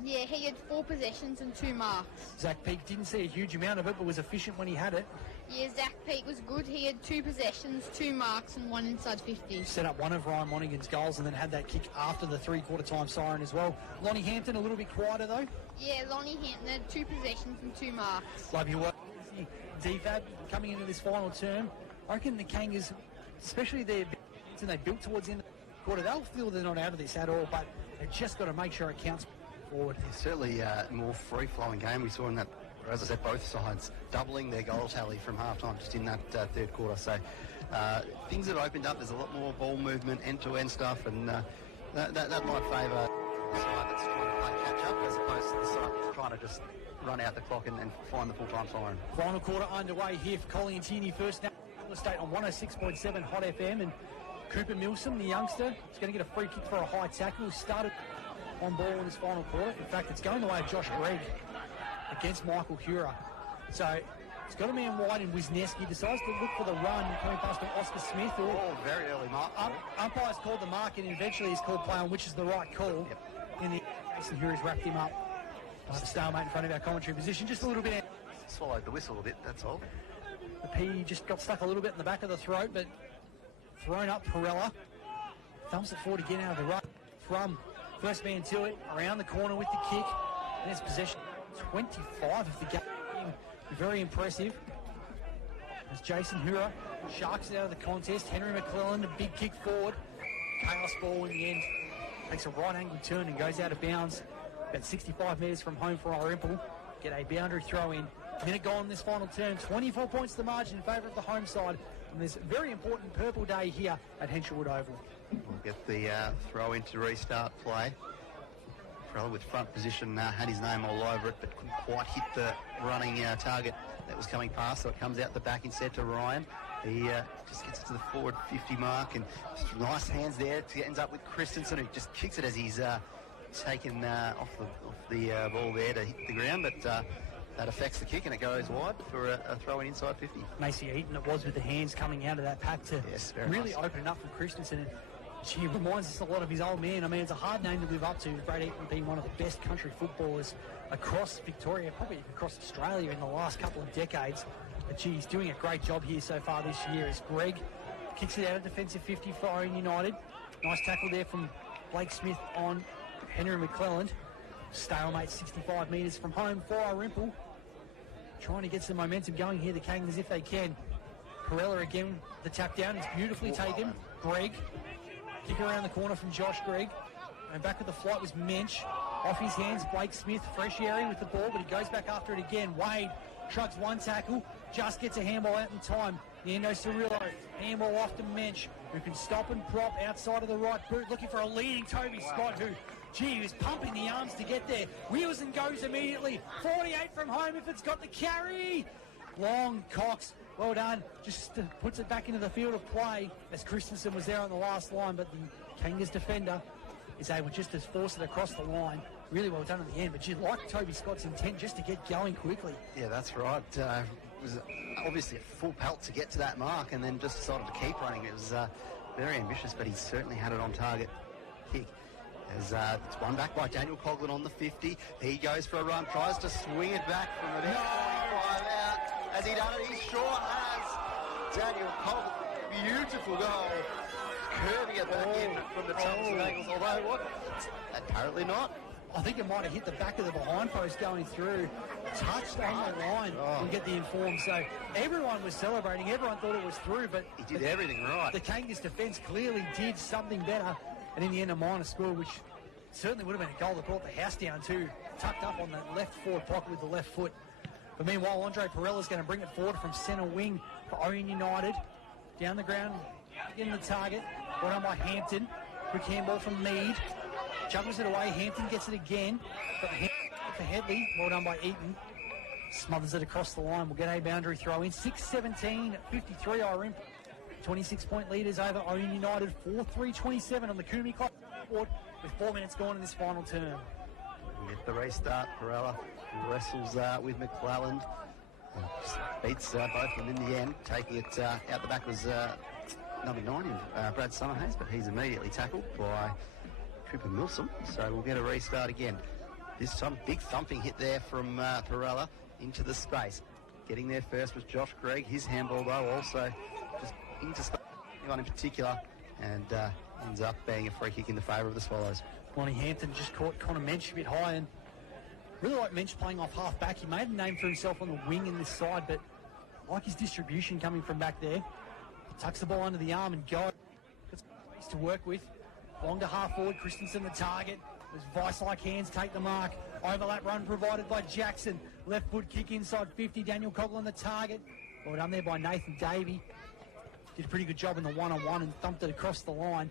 Yeah, he had 4 possessions and 2 marks. Zach Peake didn't see a huge amount of it, but was efficient when he had it. Yeah, Zach Peake was good. He had 2 possessions, 2 marks and 1 inside 50. Set up one of Ryan Monaghan's goals and then had that kick after the three-quarter time siren as well. Lonnie Hampton a little bit quieter though. Yeah, Lonnie Hampton had 2 possessions and 2 marks. Love your work. DFAB coming into this final term. I reckon the Kangas, especially their and they built towards the end of the quarter, they'll feel they're not out of this at all, but they've just got to make sure it counts forward. Certainly a more free-flowing game. We saw in that, as I said, both sides doubling their goal tally from half-time just in that third quarter. So things have opened up. There's a lot more ball movement, end-to-end stuff, and that might favour the side that's trying to play catch-up as opposed to the side that's trying to just run out the clock and find the full-time siren. Final quarter underway here for Colliantini First National Real Estate on 106.7 Hot FM, and Cooper Milsom, the youngster, is going to get a free kick for a high tackle. He started on ball in this final quarter. In fact, it's going the way of Josh Gregg against Michael Hura. So he's got a man wide in Wisniewski. Decides to look for the run coming past Oscar Smith. Very early mark. Umpire's called the mark, and eventually he's called play on, which is the right call. In the Jason Hura's wrapped him up. The stalemate in front of our commentary position. Just a little bit. Swallowed the whistle a bit, that's all. The P just got stuck a little bit in the back of the throat, but thrown up Perella. Thumps it forward again out of the right. From first man to it, around the corner with the kick. And it's possession 25 of the game. Very impressive. As Jason Hura sharks it out of the contest. Henry McClellan, a big kick forward. Chaos ball in the end. Takes a right angle turn and goes out of bounds. About 65 metres from home for Irymple. Get a boundary throw in. Minute gone in this final term. 24 points the margin in favour of the home side. And there's a very important purple day here at Henshelwood Oval. We'll get the throw in to restart play. Perella with front position had his name all over it, but couldn't quite hit the running target that was coming past, so it comes out the back instead to Ryan. He just gets it to the forward 50 mark, and nice hands there. Ends up with Christensen, who just kicks it as he's taken off the ball there to hit the ground, but that affects the kick and it goes wide for a throw in inside 50. Macy Eaton it was with the hands coming out of that pack to really open it up for Christensen. And she reminds us a lot of his old man. I mean, it's a hard name to live up to. Brad Eaton being one of the best country footballers across Victoria, probably even across Australia in the last couple of decades. But gee, he's doing a great job here so far this year as Greg kicks it out of defensive 50 for Ouyen United. Nice tackle there from Blake Smith on Henry McClelland. Stalemate 65 metres from home for Irymple. Trying to get some momentum going here, the Kangas, if they can. Perella again, the tap down. It's beautifully taken. Greg. Kick around the corner from Josh Gregg. And back at the flight was Mensch. Off his hands, Blake Smith, fresh area with the ball, but he goes back after it again. Wade shrugs one tackle, just gets a handball out in time. Nando Cirillo, handball off to Mensch, who can stop and prop outside of the right boot, looking for a leading Toby Scott, who, gee, he was pumping the arms to get there. Wheels and goes immediately. 48 from home if it's got the carry. Long Cox, well done. Just puts it back into the field of play as Christensen was there on the last line, but the Kangas defender is able just to force it across the line. Really well done at the end, but you like Toby Scott's intent just to get going quickly. Yeah, that's right. It was obviously a full pelt to get to that mark and then just decided to keep running. It was very ambitious, but he certainly had it on target kick. As it's won back by Daniel Coughlin on the 50. He goes for a run, tries to swing it back from about 45 out. Has he done it? He sure has. Daniel Coughlin, beautiful goal. Curving it back in from the Thompson angles, although what? Apparently not. I think it might have hit the back of the behind post going through, touched on the line and get the inform. So everyone was celebrating, everyone thought it was through, but he did everything right. The Kangas defence clearly did something better, and in the end a minor score, which certainly would have been a goal that brought the house down too, tucked up on the left forward pocket with the left foot. But meanwhile, Andre Perella's going to bring it forward from centre wing for Ouyen United. Down the ground, in the target, brought on by Hampton. Quick handball from Mead. Juggles it away, Hampton gets it again. Got the for Headley, well done by Eaton. Smothers it across the line, we'll get a boundary throw in. 6-17, 53 Irymple. 26-point leaders over Ouyen United, 4-3-27 on the Coombe Club board with 4 minutes gone in this final term. We get the restart, Perella wrestles with McClelland. Beats both of them in the end. Taking it out the back was number 9, Brad Summerhays, but he's immediately tackled by Cooper Milsom, so we'll get a restart again. This time, big thumping hit there from Perella into the space. Getting there first was Josh Gregg. His handball, though, also just into space, one in particular, and ends up being a free kick in the favour of the Swallows. Lonnie Hampton just caught Connor Mensch a bit high, and really like Mensch playing off half back. He made a name for himself on the wing in this side, but I like his distribution coming from back there. He tucks the ball under the arm and goes. Got some space to work with. Long to half forward, Christensen the target. As vice-like hands take the mark. Overlap run provided by Jackson. Left foot kick inside 50. Daniel Coughlin the target. Well done there by Nathan Davey. Did a pretty good job in the one-on-one and thumped it across the line.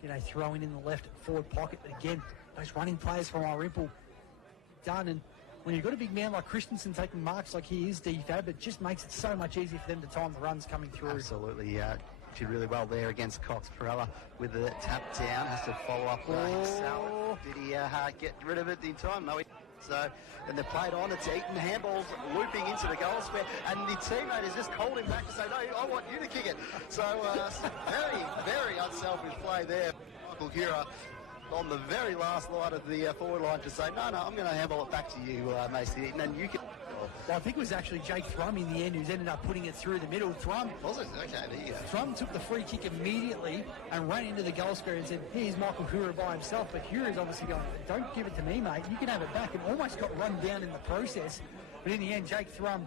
Get a throw in the left forward pocket. But again, those running players from Irymple done. And when you've got a big man like Christensen taking marks like he is, DFAB, it just makes it so much easier for them to time the runs coming through. Absolutely, did really well there against Cox. Perella with the tap down, has to follow up himself. Did he get rid of it in time? No, so, and they're played on. It's Eaton, handballs looping into the goal square, and the teammate has just called him back to say, no, I want you to kick it. So, very, very unselfish play there. Michael Hura on the very last line of the forward line to say, no, I'm going to handball it back to you, Macy Eaton, and you can... Well, I think it was actually Jake Thrum in the end who's ended up putting it through the middle. Thrum. Was it? Okay, there you go. Thrum took the free kick immediately and ran into the goal square and said, here's Michael Hura by himself. But Hura's obviously going, don't give it to me, mate. You can have it back. And almost got run down in the process. But in the end, Jake Thrum,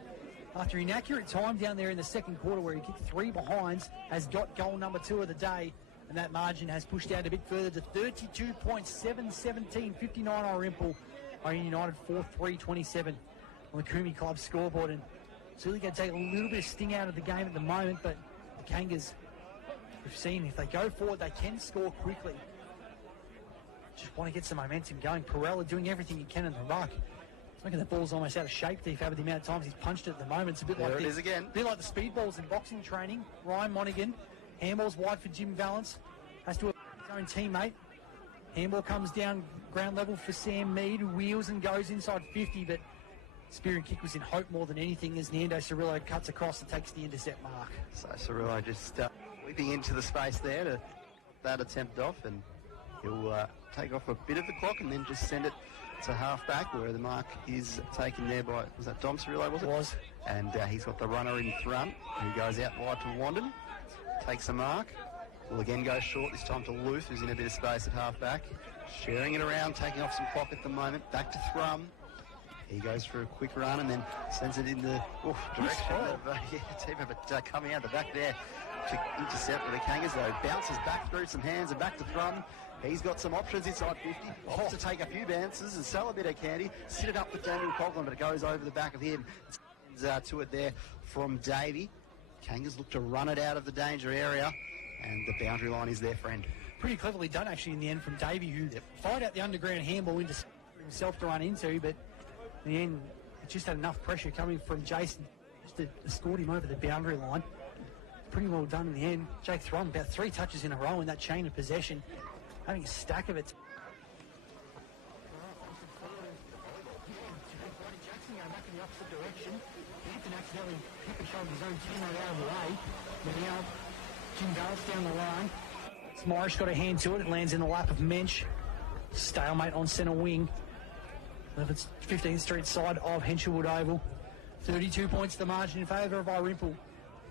after inaccurate time down there in the second quarter where he kicked 3 behinds, has got goal number 2 of the day. And that margin has pushed out a bit further to 32 points, 7-17, 59 Irymple. Ouyen United 4-3-27. On the Coombe Club scoreboard, and it's really going to take a little bit of sting out of the game at the moment, but the Kangas, we've seen if they go forward they can score quickly. Just want to get some momentum going. Perella doing everything he can in the ruck. Looking at the ball's almost out of shape, Defab, with the amount of times he's punched it at the moment. It's a bit like this. Again. A bit like the speed balls in boxing training. Ryan Monaghan, handball's wide for Jim Valance, has to his own teammate. Handball comes down ground level for Sam Mead, who wheels and goes inside 50, but spear and kick was in hope more than anything as Nando Cirillo cuts across and takes the intercept mark. So Cirillo just whipping into the space there to that attempt off, and he'll take off a bit of the clock and then just send it to half back where the mark is taken there by, was that Dom Cirillo, was it? Was. And he's got the runner in front who goes out wide to Wandon, takes a mark, will again go short, this time to Luth who's in a bit of space at half back, sharing it around, taking off some clock at the moment, back to Thrum. He goes for a quick run and then sends it in the direction of but coming out the back there to intercept with the Kangas, though. Bounces back through some hands and back to Thrum. He's got some options inside 50. Opts to take a few bounces and sell a bit of candy. Sit it up with Daniel Coughlin, but it goes over the back of him. Sends to it there from Davey. Kangas look to run it out of the danger area, and the boundary line is their friend. Pretty cleverly done, actually, in the end from Davey, who fired out the underground handball into himself to run into, but in the end, it just had enough pressure coming from Jason just to escort him over the boundary line. Pretty well done in the end. Jake Thrum, about 3 touches in a row in that chain of possession, having a stack of it. Jackson going back in the opposite direction. Hampton accidentally hit and shoved his own teammate out of the way. But now, Jim Dallas down the line. Morris got a hand to it. It lands in the lap of Mensch. Stalemate on centre wing. 15th Street side of Henshawwood Oval. 32 points the margin in favour of Irymple.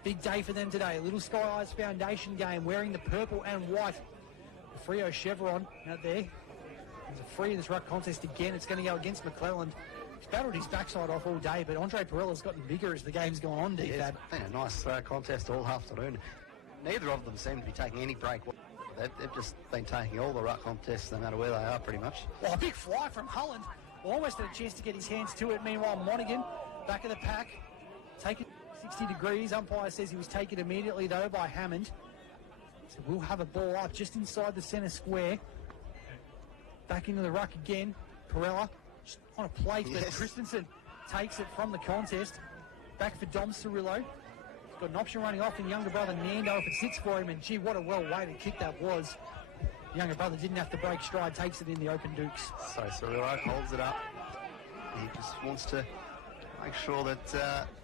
Big day for them today. Little Sky Eyes Foundation game wearing the purple and white. The Freo chevron out there. There's a free in this ruck contest again. It's going to go against McClelland. He's battled his backside off all day, but Andre Perella's gotten bigger as the game's gone on, DFAD. Yeah, it's been a nice contest all afternoon. Neither of them seem to be taking any break. They've just been taking all the ruck contests no matter where they are, pretty much. Well, a big fly from Holland. Almost had a chance to get his hands to it. Meanwhile, Monaghan, back of the pack, taken 60 degrees. Umpire says he was taken immediately, though, by Hammond. So we'll have a ball up just inside the centre square. Back into the ruck again. Perella just on a plate, but Christensen takes it from the contest. Back for Dom Cirillo. He's got an option running off in younger brother Nando if it sits for him, and gee, what a well-weighted kick that was. Younger brother didn't have to break stride, takes it in the open dukes. So Cirillo holds it up. He just wants to make sure that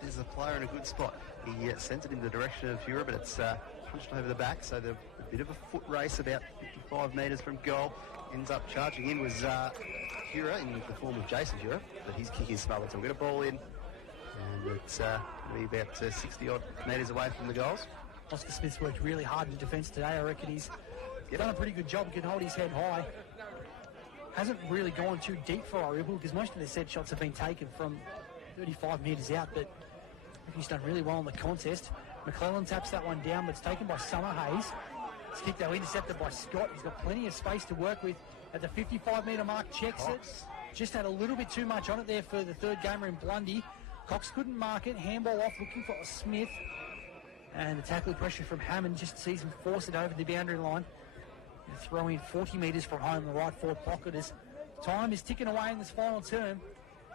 there's a player in a good spot. He sends it in the direction of Hura, but it's punched over the back, so there's a bit of a foot race about 55 metres from goal. Ends up charging in was Hura in the form of Jason Hura, but his kick is smothered, so we'll get a ball in. And it's be about 60-odd metres away from the goals. Oscar Smith's worked really hard in defence today. I reckon he's done a pretty good job. He can hold his head high. Hasn't really gone too deep for Irymple because most of their set shots have been taken from 35 metres out, but he's done really well in the contest. McClelland taps that one down, but it's taken by Summer Hayes. It's kicked though intercepted by Scott. He's got plenty of space to work with at the 55-metre mark. Checks it. Just had a little bit too much on it there for the third gamer in Blundy. Cox couldn't mark it. Handball off, looking for Smith. And the tackle pressure from Hammond just sees him force it over the boundary line. And throw in 40 metres from home, the right forward pocket as time is ticking away in this final term.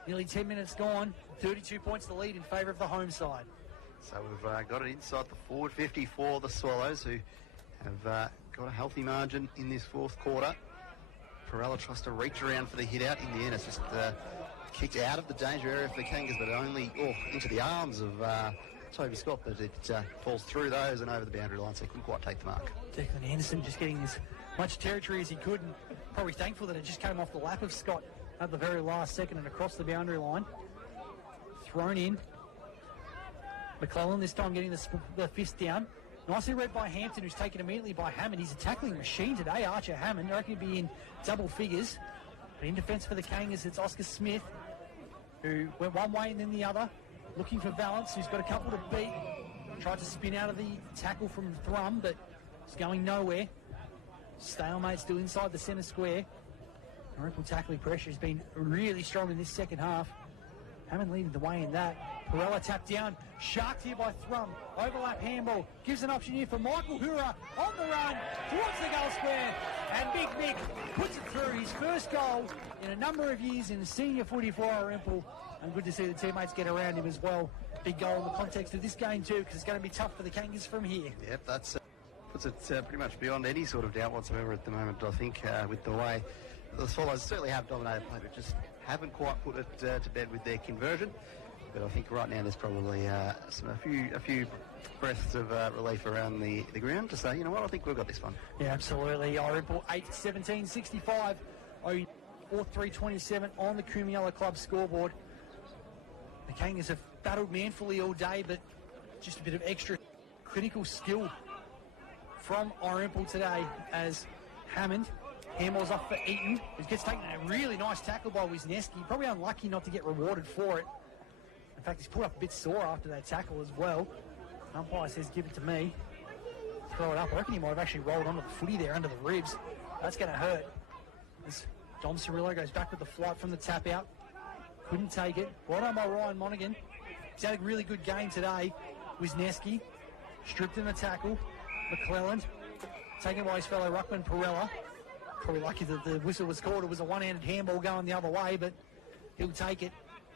Nearly 10 minutes gone. 32 points to lead in favour of the home side. So we've got it inside the forward 50 for the Swallows, who have got a healthy margin in this fourth quarter. Perella tries to reach around for the hit out. In the end, it's just kicked out of the danger area for the Kangas, but only into the arms of Toby Scott, but it falls through those and over the boundary line, so he couldn't quite take the mark. Declan Anderson just getting as much territory as he could, and probably thankful that it just came off the lap of Scott at the very last second and across the boundary line. Thrown in. McClelland this time getting the fist down. Nicely read by Hampton, who's taken immediately by Hammond. He's a tackling machine today, Archer Hammond. I reckon he'll be in double figures. But in defence for the Kangas, it's Oscar Smith, who went one way and then the other, looking for balance, who's got a couple to beat. Tried to spin out of the tackle from Thrum, but it's going nowhere. Stalemate still inside the centre square. Irymple tackling pressure has been really strong in this second half. Hammond leading the way in that. Perella tapped down, sharked here by Thrum. Overlap handball, gives an option here for Michael Hura on the run towards the goal square. And Big Nick puts it through, his first goal in a number of years in the senior footy for Irymple. And good to see the teammates get around him as well. Big goal in the context of this game too, because it's going to be tough for the Kangas from here. Yep, that's puts it pretty much beyond any sort of doubt whatsoever at the moment, I think, with the way the Swallows certainly have dominated play, but just haven't quite put it to bed with their conversion. But I think right now there's probably a few breaths of relief around the ground to say, you know what, I think we've got this one. Yeah, absolutely. Irymple 8-17-65. 4-3-27 on the Kumiella Club scoreboard. The Kangas have battled manfully all day, but just a bit of extra critical skill from Irymple today as Hammond handballs off for Eaton, who gets taken a really nice tackle by Wisniewski. Probably unlucky not to get rewarded for it. In fact, he's pulled up a bit sore after that tackle as well. Umpire says, give it to me. Throw it up. I reckon he might have actually rolled onto the footy there under the ribs. That's going to hurt. As Dom Cirillo goes back with the flight from the tap out. Couldn't take it. Right on by Ryan Monaghan. He's had a really good game today. Wisniewski stripped in the tackle. McClelland taken by his fellow ruckman Perella. Probably lucky that the whistle was called. It was a one-handed handball going the other way, but he'll take it.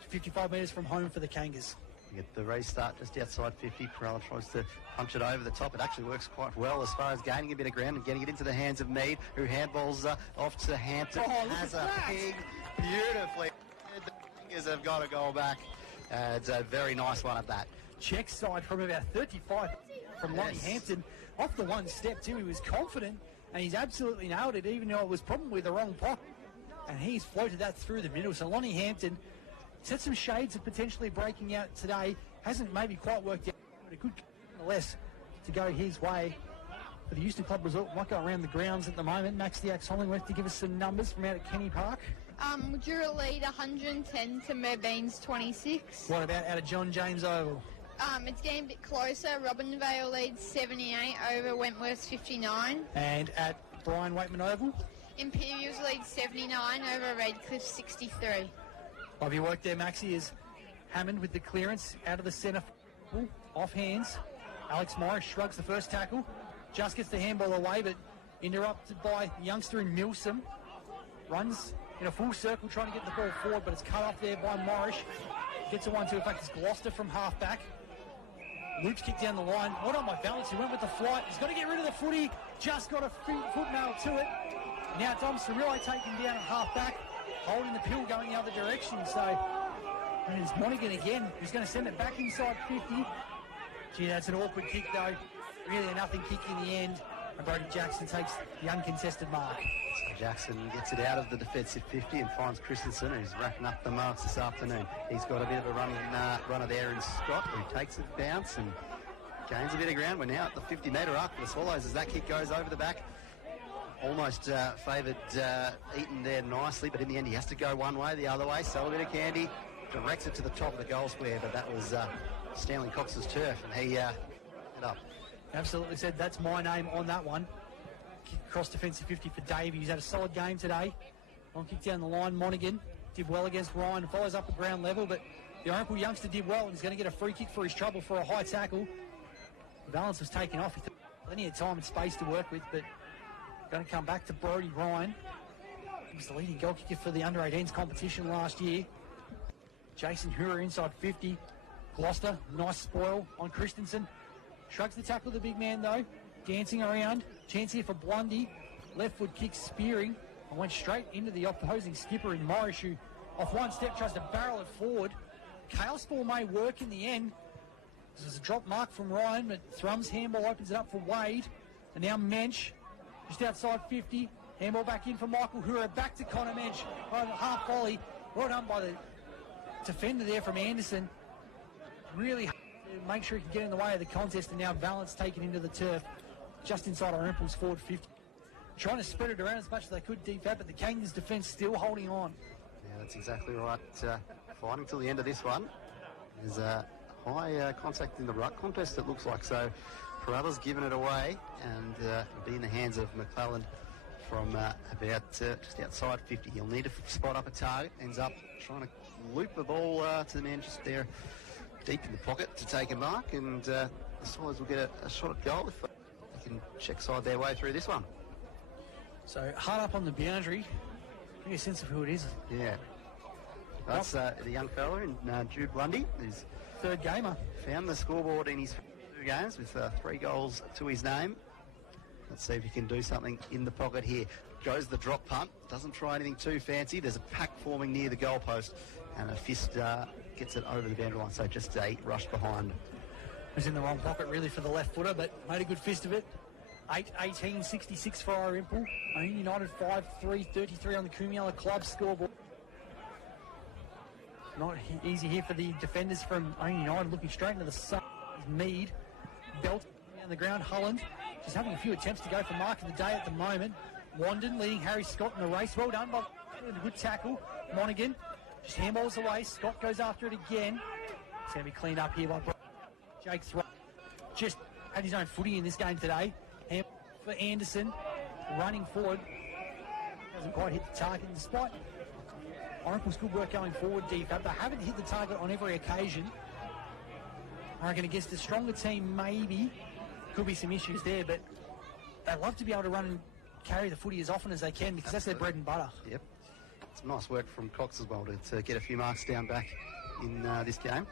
55 metres from home for the Kangas. You get the restart just outside 50. Perella tries to punch it over the top. It actually works quite well as far as gaining a bit of ground and getting it into the hands of Mead, who handballs off to Hampton. Has a pig beautifully. The Kangas have got to go back. It's a very nice one at that. Check side from about 35 from Lonnie Hampton. Off the one step too, he was confident, and he's absolutely nailed it, even though it was probably the wrong and he's floated that through the middle. So Lonnie Hampton set some shades of potentially breaking out today. Hasn't maybe quite worked out, but it could nonetheless to go his way for the Euston Club Resort. Might go around the grounds at the moment. Max Diax Hollingworth to give us some numbers from out at Kenny Park. Woodura lead 110 to Merbeans 26. What about out at John James Oval? It's getting a bit closer. Robinvale leads 78 over Wentworth 59. And at Brian Waitman Oval? Imperials lead 79 over Redcliffe 63. Love your work there, Maxie, as Hammond with the clearance out of the centre, off hands. Alex Morris shrugs the first tackle, just gets the handball away, but interrupted by youngster in Milsom. Runs in a full circle trying to get the ball forward, but it's cut off there by Morris. Gets a 1-2. In fact, it's Gloucester from half-back. Luke's kicked down the line. Well done by Valance, who went with the flight. He's got to get rid of the footy. Just got a footnail to it. Now Dom Cirillo taking down at half-back, holding the pill going the other direction. So, and it's Monaghan again. He's going to send it back inside 50. Gee, that's an awkward kick, though. Really a nothing kick in the end. And Brody Jackson takes the uncontested mark. So Jackson gets it out of the defensive 50 and finds Christensen, who's racking up the marks this afternoon. He's got a bit of a runner there in Scott, who takes a bounce and gains a bit of ground. We're now at the 50-metre arc for the Swallows as that kick goes over the back. Almost favoured Eaton there nicely, but in the end he has to go one way, the other way. So a bit of candy, directs it to the top of the goal square, but that was Stanley Cox's turf, and he hit up. Absolutely said, that's my name on that one. Kick across defensive 50 for Davey. He's had a solid game today. Long kick down the line. Monaghan did well against Ryan. Follows up at ground level, but the Irymple youngster did well, and he's going to get a free kick for his trouble for a high tackle. Valance was taken off. He had plenty of time and space to work with, but going to come back to Brodie Ryan. He was the leading goal kicker for the under-18s competition last year. Jason Hura inside 50. Gloucester, nice spoil on Christensen. Shrugs the tackle, the big man, though. Dancing around. Chance here for Blundy. Left foot kick spearing. And went straight into the opposing skipper in Morris, who off one step tries to barrel it forward. Chaos ball may work in the end. This is a drop mark from Ryan, but Thrum's handball opens it up for Wade. And now Mensch, just outside 50. Handball back in for Michael Hura. Back to Connor Mensch. Half volley. Well done by the defender there from Anderson. Really make sure he can get in the way of the contest, and now Valance taken into the turf just inside Irymple's forward 50. Trying to spread it around as much as they could deep out, but the Kangas defence still holding on. Yeah, that's exactly right. Fighting till the end of this one. There's a high contact in the ruck contest, it looks like. So Perella's given it away, and it'll be in the hands of McClellan from about just outside 50. He'll need to spot up a target. Ends up trying to loop the ball to the man just there deep in the pocket to take a mark, and the Swallows will get a shot at goal if they can check side their way through this one. So hard up on the boundary. Give me a sense of who it is. Yeah. That's the young fella in Jude Blundy, who's third gamer. Found the scoreboard in his 2 games with 3 goals to his name. Let's see if he can do something in the pocket here. Goes the drop punt. Doesn't try anything too fancy. There's a pack forming near the goalpost, and a fist gets it over the boundary line. So just a rush behind. Was in the wrong pocket really for the left footer, but made a good fist of it. 8-18-66 for Irymple. Ouyen United 5-3-33 on the Coomiella Club scoreboard. Not easy here for the defenders from Ouyen United, looking straight into the sun. Mead, belt down the ground. Holland just having a few attempts to go for mark of the day at the moment. Wandon leading Harry Scott in the race. Well done by a good tackle. Monaghan just handballs away. Scott goes after it again. It's going to be cleaned up here by Jake Throw. Just had his own footy in this game today. Handball for Anderson, running forward. Doesn't quite hit the target despite Irymple's good work going forward deep. They haven't hit the target on every occasion. I reckon against a stronger team, maybe could be some issues there, but they love to be able to run and carry the footy as often as they can because that's their bread and butter. Yep. It's nice work from Cox as well to get a few marks down back in this game.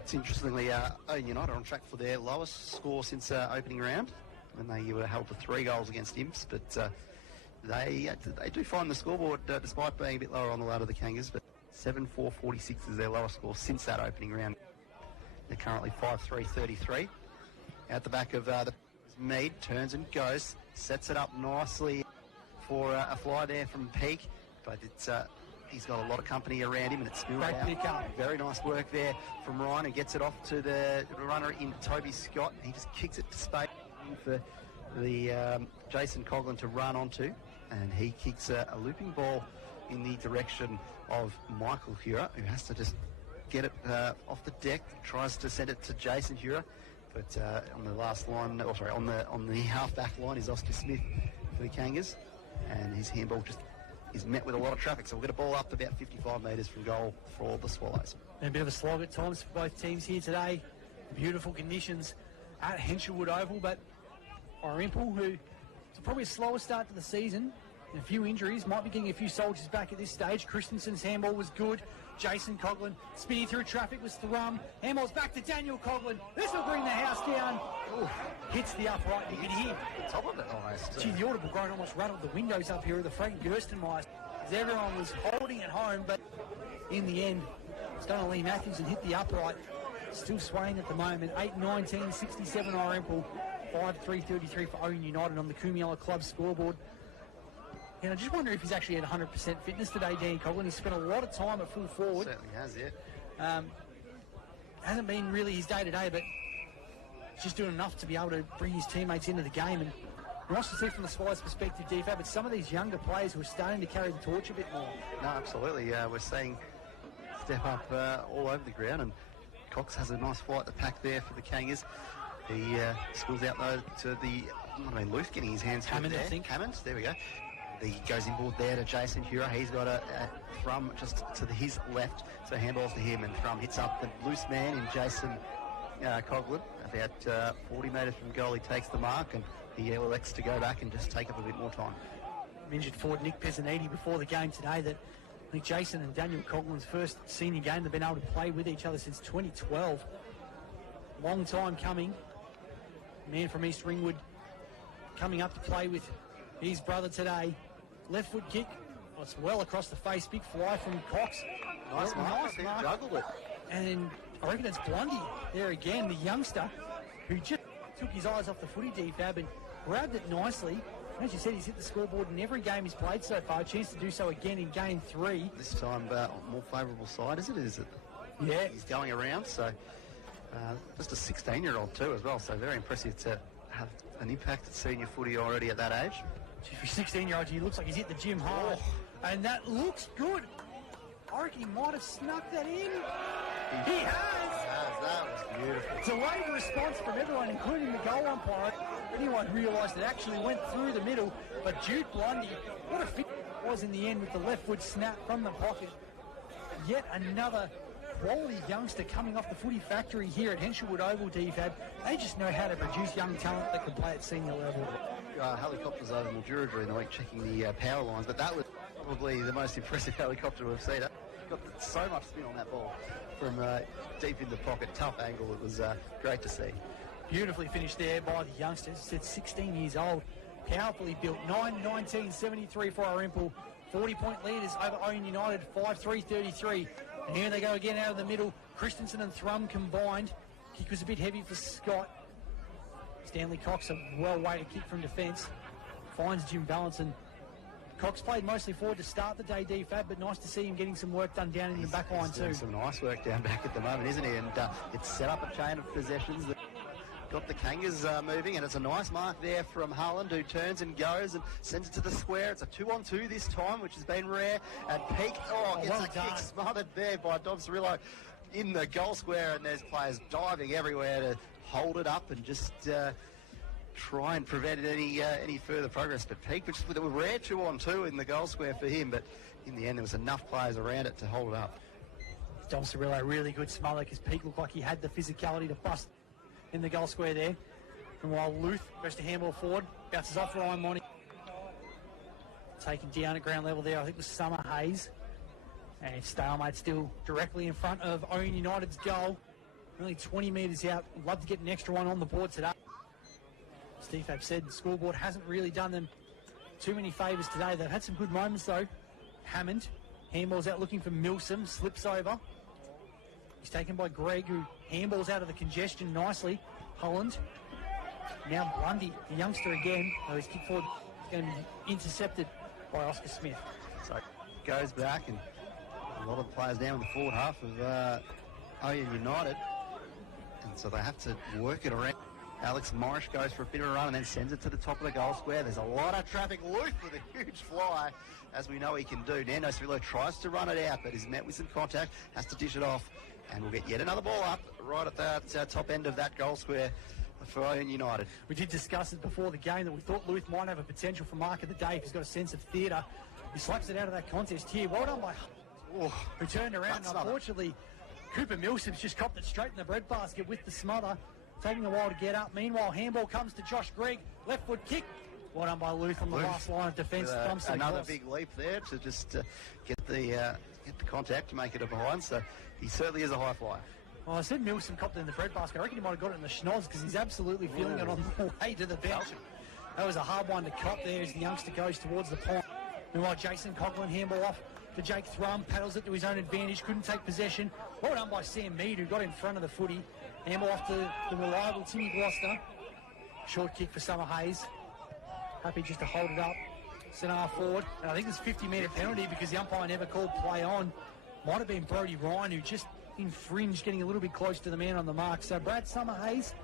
It's interestingly, Ouyen United are on track for their lowest score since opening round when they were held to 3 goals against Imps, but they do find the scoreboard, despite being a bit lower on the ladder, the Kangas, but 7-4-46 is their lowest score since that opening round. They're currently 5-3-33. Out the back of the Mead, turns and goes, sets it up nicely for a fly there from Peak, but it's he's got a lot of company around him, and it's still Great pick up. Very nice work there from Ryan, who gets it off to the runner in Toby Scott. He just kicks it to space for the Jason Coughlin to run onto, and he kicks a looping ball in the direction of Michael Hura, who has to just get it off the deck, tries to send it to Jason Hura, but on the last line, on the half-back line is Oscar Smith for the Kangas, and his handball just is met with a lot of traffic, so we'll get a ball up about 55 metres from goal for the Swallows. And a bit of a slog at times for both teams here today. Beautiful conditions at Henshelwood Oval, but Irymple, who it's probably a slower start to the season, and a few injuries, might be getting a few soldiers back at this stage. Christensen's handball was good. Jason Coughlin spinning through traffic was Thrum. Handball's back to Daniel Coughlin. This will bring the house down. Ooh, hits the upright. You can hear the top of it almost. Gee, the audible groan almost rattled the windows up here of the Frank Gerstenmeier. Everyone was holding it home, but in the end, it's going to Lee Matthews and hit the upright. Still swaying at the moment. 8-19, 67 Irymple, 5-3-33 for Ouyen United on the Kumiala Club scoreboard. And I just wonder if he's actually at 100% fitness today, Dan Coughlin. He's spent a lot of time at full forward. Certainly has, yeah. Hasn't been really his day-to-day, but he's just doing enough to be able to bring his teammates into the game. And nice to see from the Swallows' perspective, DFAB, but some of these younger players who are starting to carry the torch a bit more. No, absolutely. We're seeing step up all over the ground, and Cox has a nice fight to pack there for the Kangas. He spills out, though, to the, Luth getting his hands Hammond, there. I think. Hammond, there we go. He goes inboard there to Jason Hura. He's got a Thrum just to his left, so handballs to him, and Thrum hits up the loose man in Jason Coughlin. About 40 metres from goal, he takes the mark, and he elects to go back and just take up a bit more time. Injured forward Nick Pezzaniti before the game today that I think Jason and Daniel Coughlin's first senior game, they've been able to play with each other since 2012. Long time coming. Man from East Ringwood coming up to play with his brother today. Left foot kick. Well, it's well across the face. Big fly from Cox. Nice mark. Juggled it. And I reckon it's Blundy there again, the youngster, who just took his eyes off the footy, DFAB, and grabbed it nicely. As you said, he's hit the scoreboard in every game he's played so far. A chance to do so again in game 3. This time, more favourable side, is it? Yeah. He's going around, so just a 16-year-old too as well, so very impressive to have an impact at senior footy already at that age. For 16-year-old, he looks like he's hit the gym hard. And that looks good. I reckon he might have snuck that in. He has. That was beautiful. It's a wave response from everyone, including the goal umpire. Anyone realised it actually went through the middle. But Jude Blundy, what a fit it was in the end with the left foot snap from the pocket. Yet another quality youngster coming off the footy factory here at Henshelwood Oval, DFAB. They just know how to produce young talent that can play at senior level. Helicopters over Mildura during the week checking the power lines, but that was probably the most impressive helicopter we've seen. Got so much spin on that ball from deep in the pocket. Tough angle. It was great to see. Beautifully finished there by the youngsters. It's 16 years old. Powerfully built. 9-19-73 for Irymple. 40-point leaders over Ouyen United. 5-3-33. And here they go again out of the middle. Christensen and Thrum combined. Kick was a bit heavy for Scott. Stanley Cox, a well-weighted kick from defence. Finds Jim Balance, and Cox played mostly forward to start the day, DFAB, but nice to see him getting some work done down in the back line too. Doing some nice work down back at the moment, isn't he? And it's set up a chain of possessions that got the Kangas moving, and it's a nice mark there from Harland, who turns and goes and sends it to the square. It's a 2-on-2 this time, which has been rare. And Peake, gets well a kick smothered there by Dom Cirillo in the goal square, and there's players diving everywhere to hold it up and just try and prevent any further progress. But Peake, which was a rare 2-on-2 in the goal square for him, but in the end there was enough players around it to hold it up. Dom Cirillo, really good smother, because Peake looked like he had the physicality to bust in the goal square there. And while Luth goes to handball forward, bounces off Ryan Monty. Taken down at ground level there, I think it was Summer Hayes. And stalemate still directly in front of Ouyen United's goal. Only 20 metres out. I'd love to get an extra one on the board today. Steve Fab said the scoreboard hasn't really done them too many favours today. They've had some good moments though. Hammond, handballs out looking for Milsom, slips over. He's taken by Greg, who handballs out of the congestion nicely. Holland. Now Blundy, the youngster again. His kick forward is going to be intercepted by Oscar Smith. So goes back, and a lot of the players down in the forward half of Ouyen United, and so they have to work it around. Alex Morris goes for a bit of a run and then sends it to the top of the goal square. There's a lot of traffic. Luth with a huge fly, as we know he can do. Nando Cirillo tries to run it out, but is met with some contact, has to dish it off, and we'll get yet another ball up right at that top end of that goal square for Ouyen United. We did discuss it before the game that we thought Luth might have a potential for mark of the day if he's got a sense of theatre. He slaps it out of that contest here. Well done by who turned around. And unfortunately, Cooper Milsom's just copped it straight in the breadbasket with the smother. Taking a while to get up. Meanwhile, handball comes to Josh Gregg. Left foot kick. Well done by Luth on the last line of defence. Another big leap there to just get the contact to make it a behind. So he certainly is a high flyer. Well, I said Milsom copped it in the breadbasket. I reckon he might have got it in the schnoz because he's absolutely feeling it on the way to the bench. That was a hard one to cop there as the youngster goes towards the pond. Meanwhile, Jason Coughlin handball off to Jake Thrum. Paddles it to his own advantage. Couldn't take possession. Well done by Sam Mead, who got in front of the footy. Handball off to the reliable Timmy Gloucester. Short kick for Summer Hayes. Happy just to hold it up. Centre half forward. And I think it's a 50-metre penalty because the umpire never called play on. Might have been Brodie Ryan, who just infringed, getting a little bit close to the man on the mark. So Brad Summer Hayes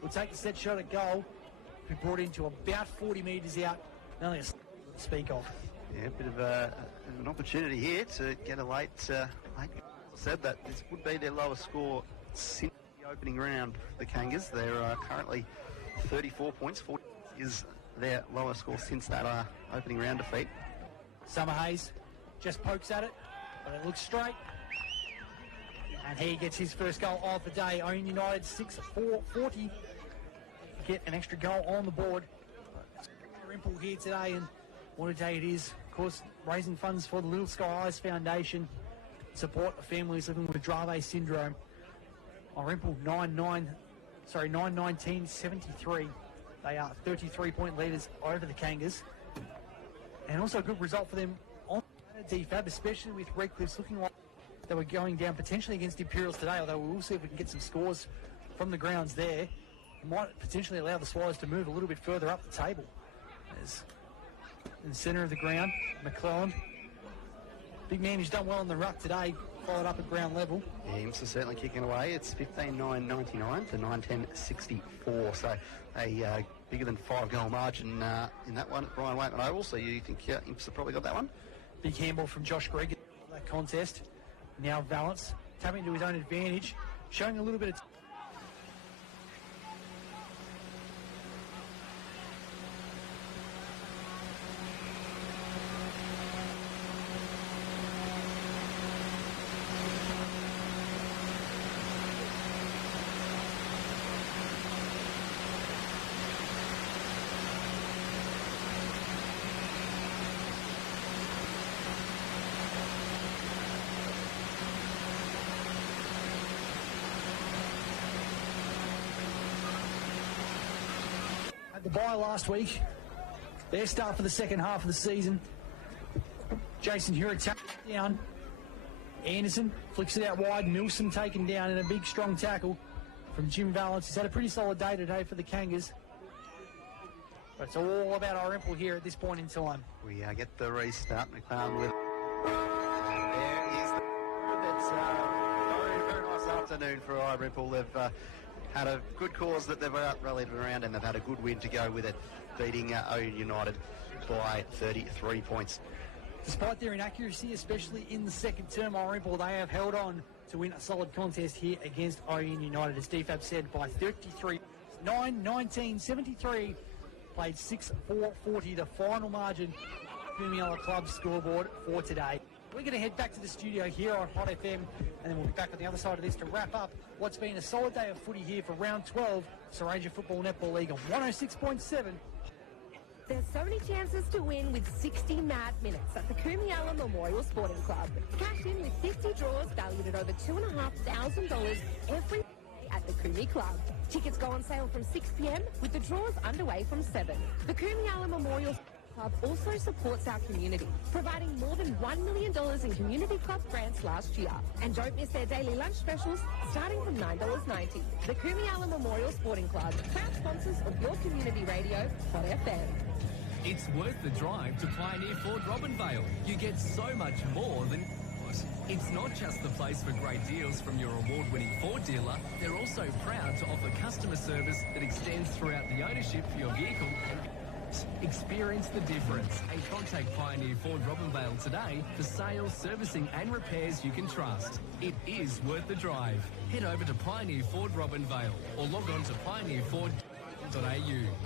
will take the set shot at goal. Who brought into about 40 metres out. Only a to speak of. Yeah, a bit of an opportunity here to get a late said that this would be their lowest score since the opening round. The Kangas, they're currently 34 points. 40 is their lowest score since that opening round defeat. Summer Hayes just pokes at it, but it looks straight. And he gets his first goal of the day. Ouyen United 6-4-40. Get an extra goal on the board. Irymple here today, and what a day it is. Of course, raising funds for the Little Sky Eyes Foundation. Support families living with Dravet syndrome. Irymple 9-19-73. They are 33-point leaders over the Kangas. And also a good result for them on DFAB, especially with Redcliffe's looking like they were going down potentially against Imperials today, although we'll see if we can get some scores from the grounds there. It might potentially allow the Swallows to move a little bit further up the table. As in the centre of the ground, McClellan. Big man who's done well in the ruck today, followed up at ground level. Yeah, Imps are certainly kicking away. It's 15-9-99 to 9-10-64. So a bigger than 5-goal margin in that one at Brian Waitman Oval. So you think Imps have probably got that one? Big handball from Josh Gregg in that contest. Now Valance tapping to his own advantage, showing a little bit of... the bye last week. Their start for the second half of the season. Jason Hura tacked down. Anderson flicks it out wide. Milsom taken down in a big strong tackle from Jim Valance. He's had a pretty solid day today for the Kangas. But it's all about Irymple here at this point in time. We get the restart. McLeod with... There is the... It's a very nice afternoon for Irymple. They've had a good cause that they've rallied around, and they've had a good win to go with it, beating Ouyen United by 33 points. Despite their inaccuracy, especially in the second term, Irymple, they have held on to win a solid contest here against Ouyen United, as DFAB said, by 33. 9-19-73, played 6-4-40, the final margin Kumiala Club scoreboard for today. We're going to head back to the studio here on Hot FM, and then we'll be back on the other side of this to wrap up what's been a solid day of footy here for round 12, Sunrasia Football Netball League on 106.7. There's so many chances to win with 60 mad minutes at the Kumiala Memorial Sporting Club. Cash in with 50 draws valued at over $2,500 every day at the Kumi Club. Tickets go on sale from 6 p.m. with the draws underway from 7. The Kumiala Memorial Club also supports our community, providing more than $1 million in community club grants last year. And don't miss their daily lunch specials starting from $9.90. The Kumiala Memorial Sporting Club, proud sponsors of your community radio, Hot FM. It's worth the drive to Pioneer Ford Robinvale. You get so much more than... It's not just the place for great deals from your award-winning Ford dealer. They're also proud to offer customer service that extends throughout the ownership for your vehicle. Experience the difference and contact Pioneer Ford Robinvale today for sales, servicing and repairs you can trust. It is worth the drive. Head over to Pioneer Ford Robinvale or log on to pioneerford.au.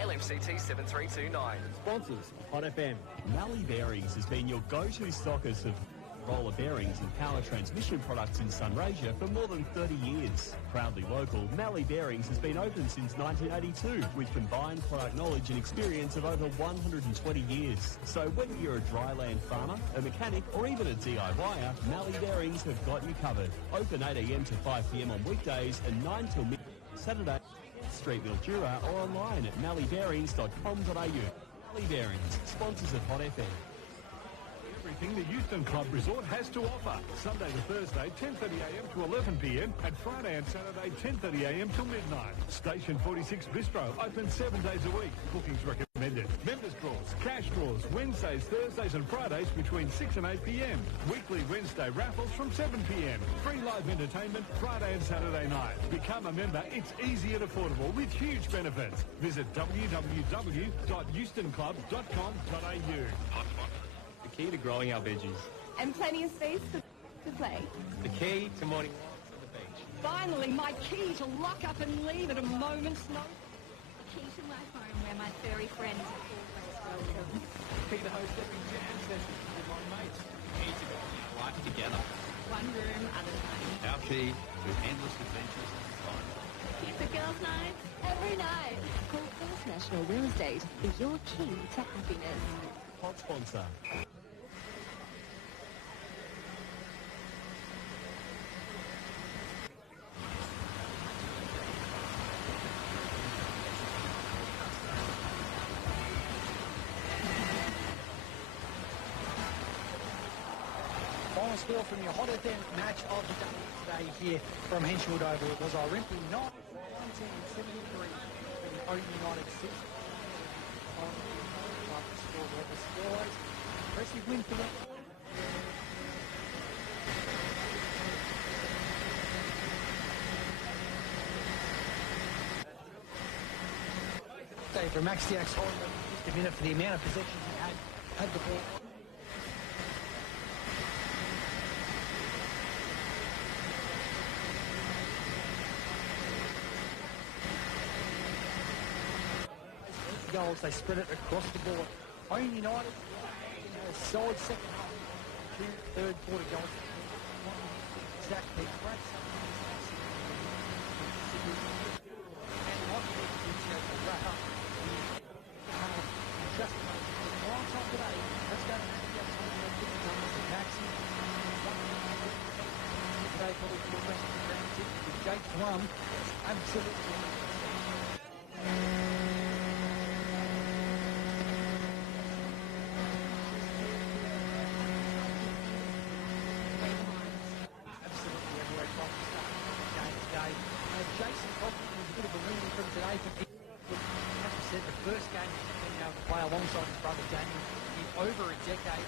LMCT 7329. Sponsors of Hot FM. Malley Bearings has been your go-to stockers of roller bearings and power transmission products in Sunrasia for more than 30 years. Proudly local, Malley Bearings has been open since 1982 with combined product knowledge and experience of over 120 years. So whether you're a dryland farmer, a mechanic or even a DIYer, Malley Bearings have got you covered. Open 8 a.m. to 5 p.m. on weekdays and 9 till midnight Saturday. Street Mildura or online at malleybearings.com.au. Malley Bearings, sponsors of Hot FM. Everything the Euston Club Resort has to offer. Sunday to Thursday, 10:30am to 11pm, and Friday and Saturday, 10:30am till midnight. Station 46 Bistro, open 7 days a week. Bookings recommended. Members draws, cash draws, Wednesdays, Thursdays and Fridays between 6 and 8pm. Weekly Wednesday raffles from 7pm. Free live entertainment Friday and Saturday night. Become a member. It's easy and affordable with huge benefits. Visit www.eustonclub.com.au. The key to growing our veggies. And plenty of space to play. The key to morning walks on the beach. Finally, my key to lock up and leave at a moment's notice. The key to my home where my furry friends are always welcome. The key to host every jam session with my mates. The key to growing our life together. One room at a time. Our key to endless adventures and fun. Key to girls' night every night. Call First National Real Estate for your key to happiness. Hot sponsor. Final score from your Hot FM match of the day today here from Henshwood Oval. It was Irymple 9, 1973, and Ouyen United 6. Impressive win for them. For Max Diak's holding just a minute for the amount of possessions he had the ball. Goals, they spread it across the board. Ouyen United, a solid second half. 2 third quarter goals. Zach Pitt, Jake Plum, absolutely. Jason Coughlin was a bit of a leaning from today, but as I said, the first game he's been able to play alongside his brother Daniel in over a decade.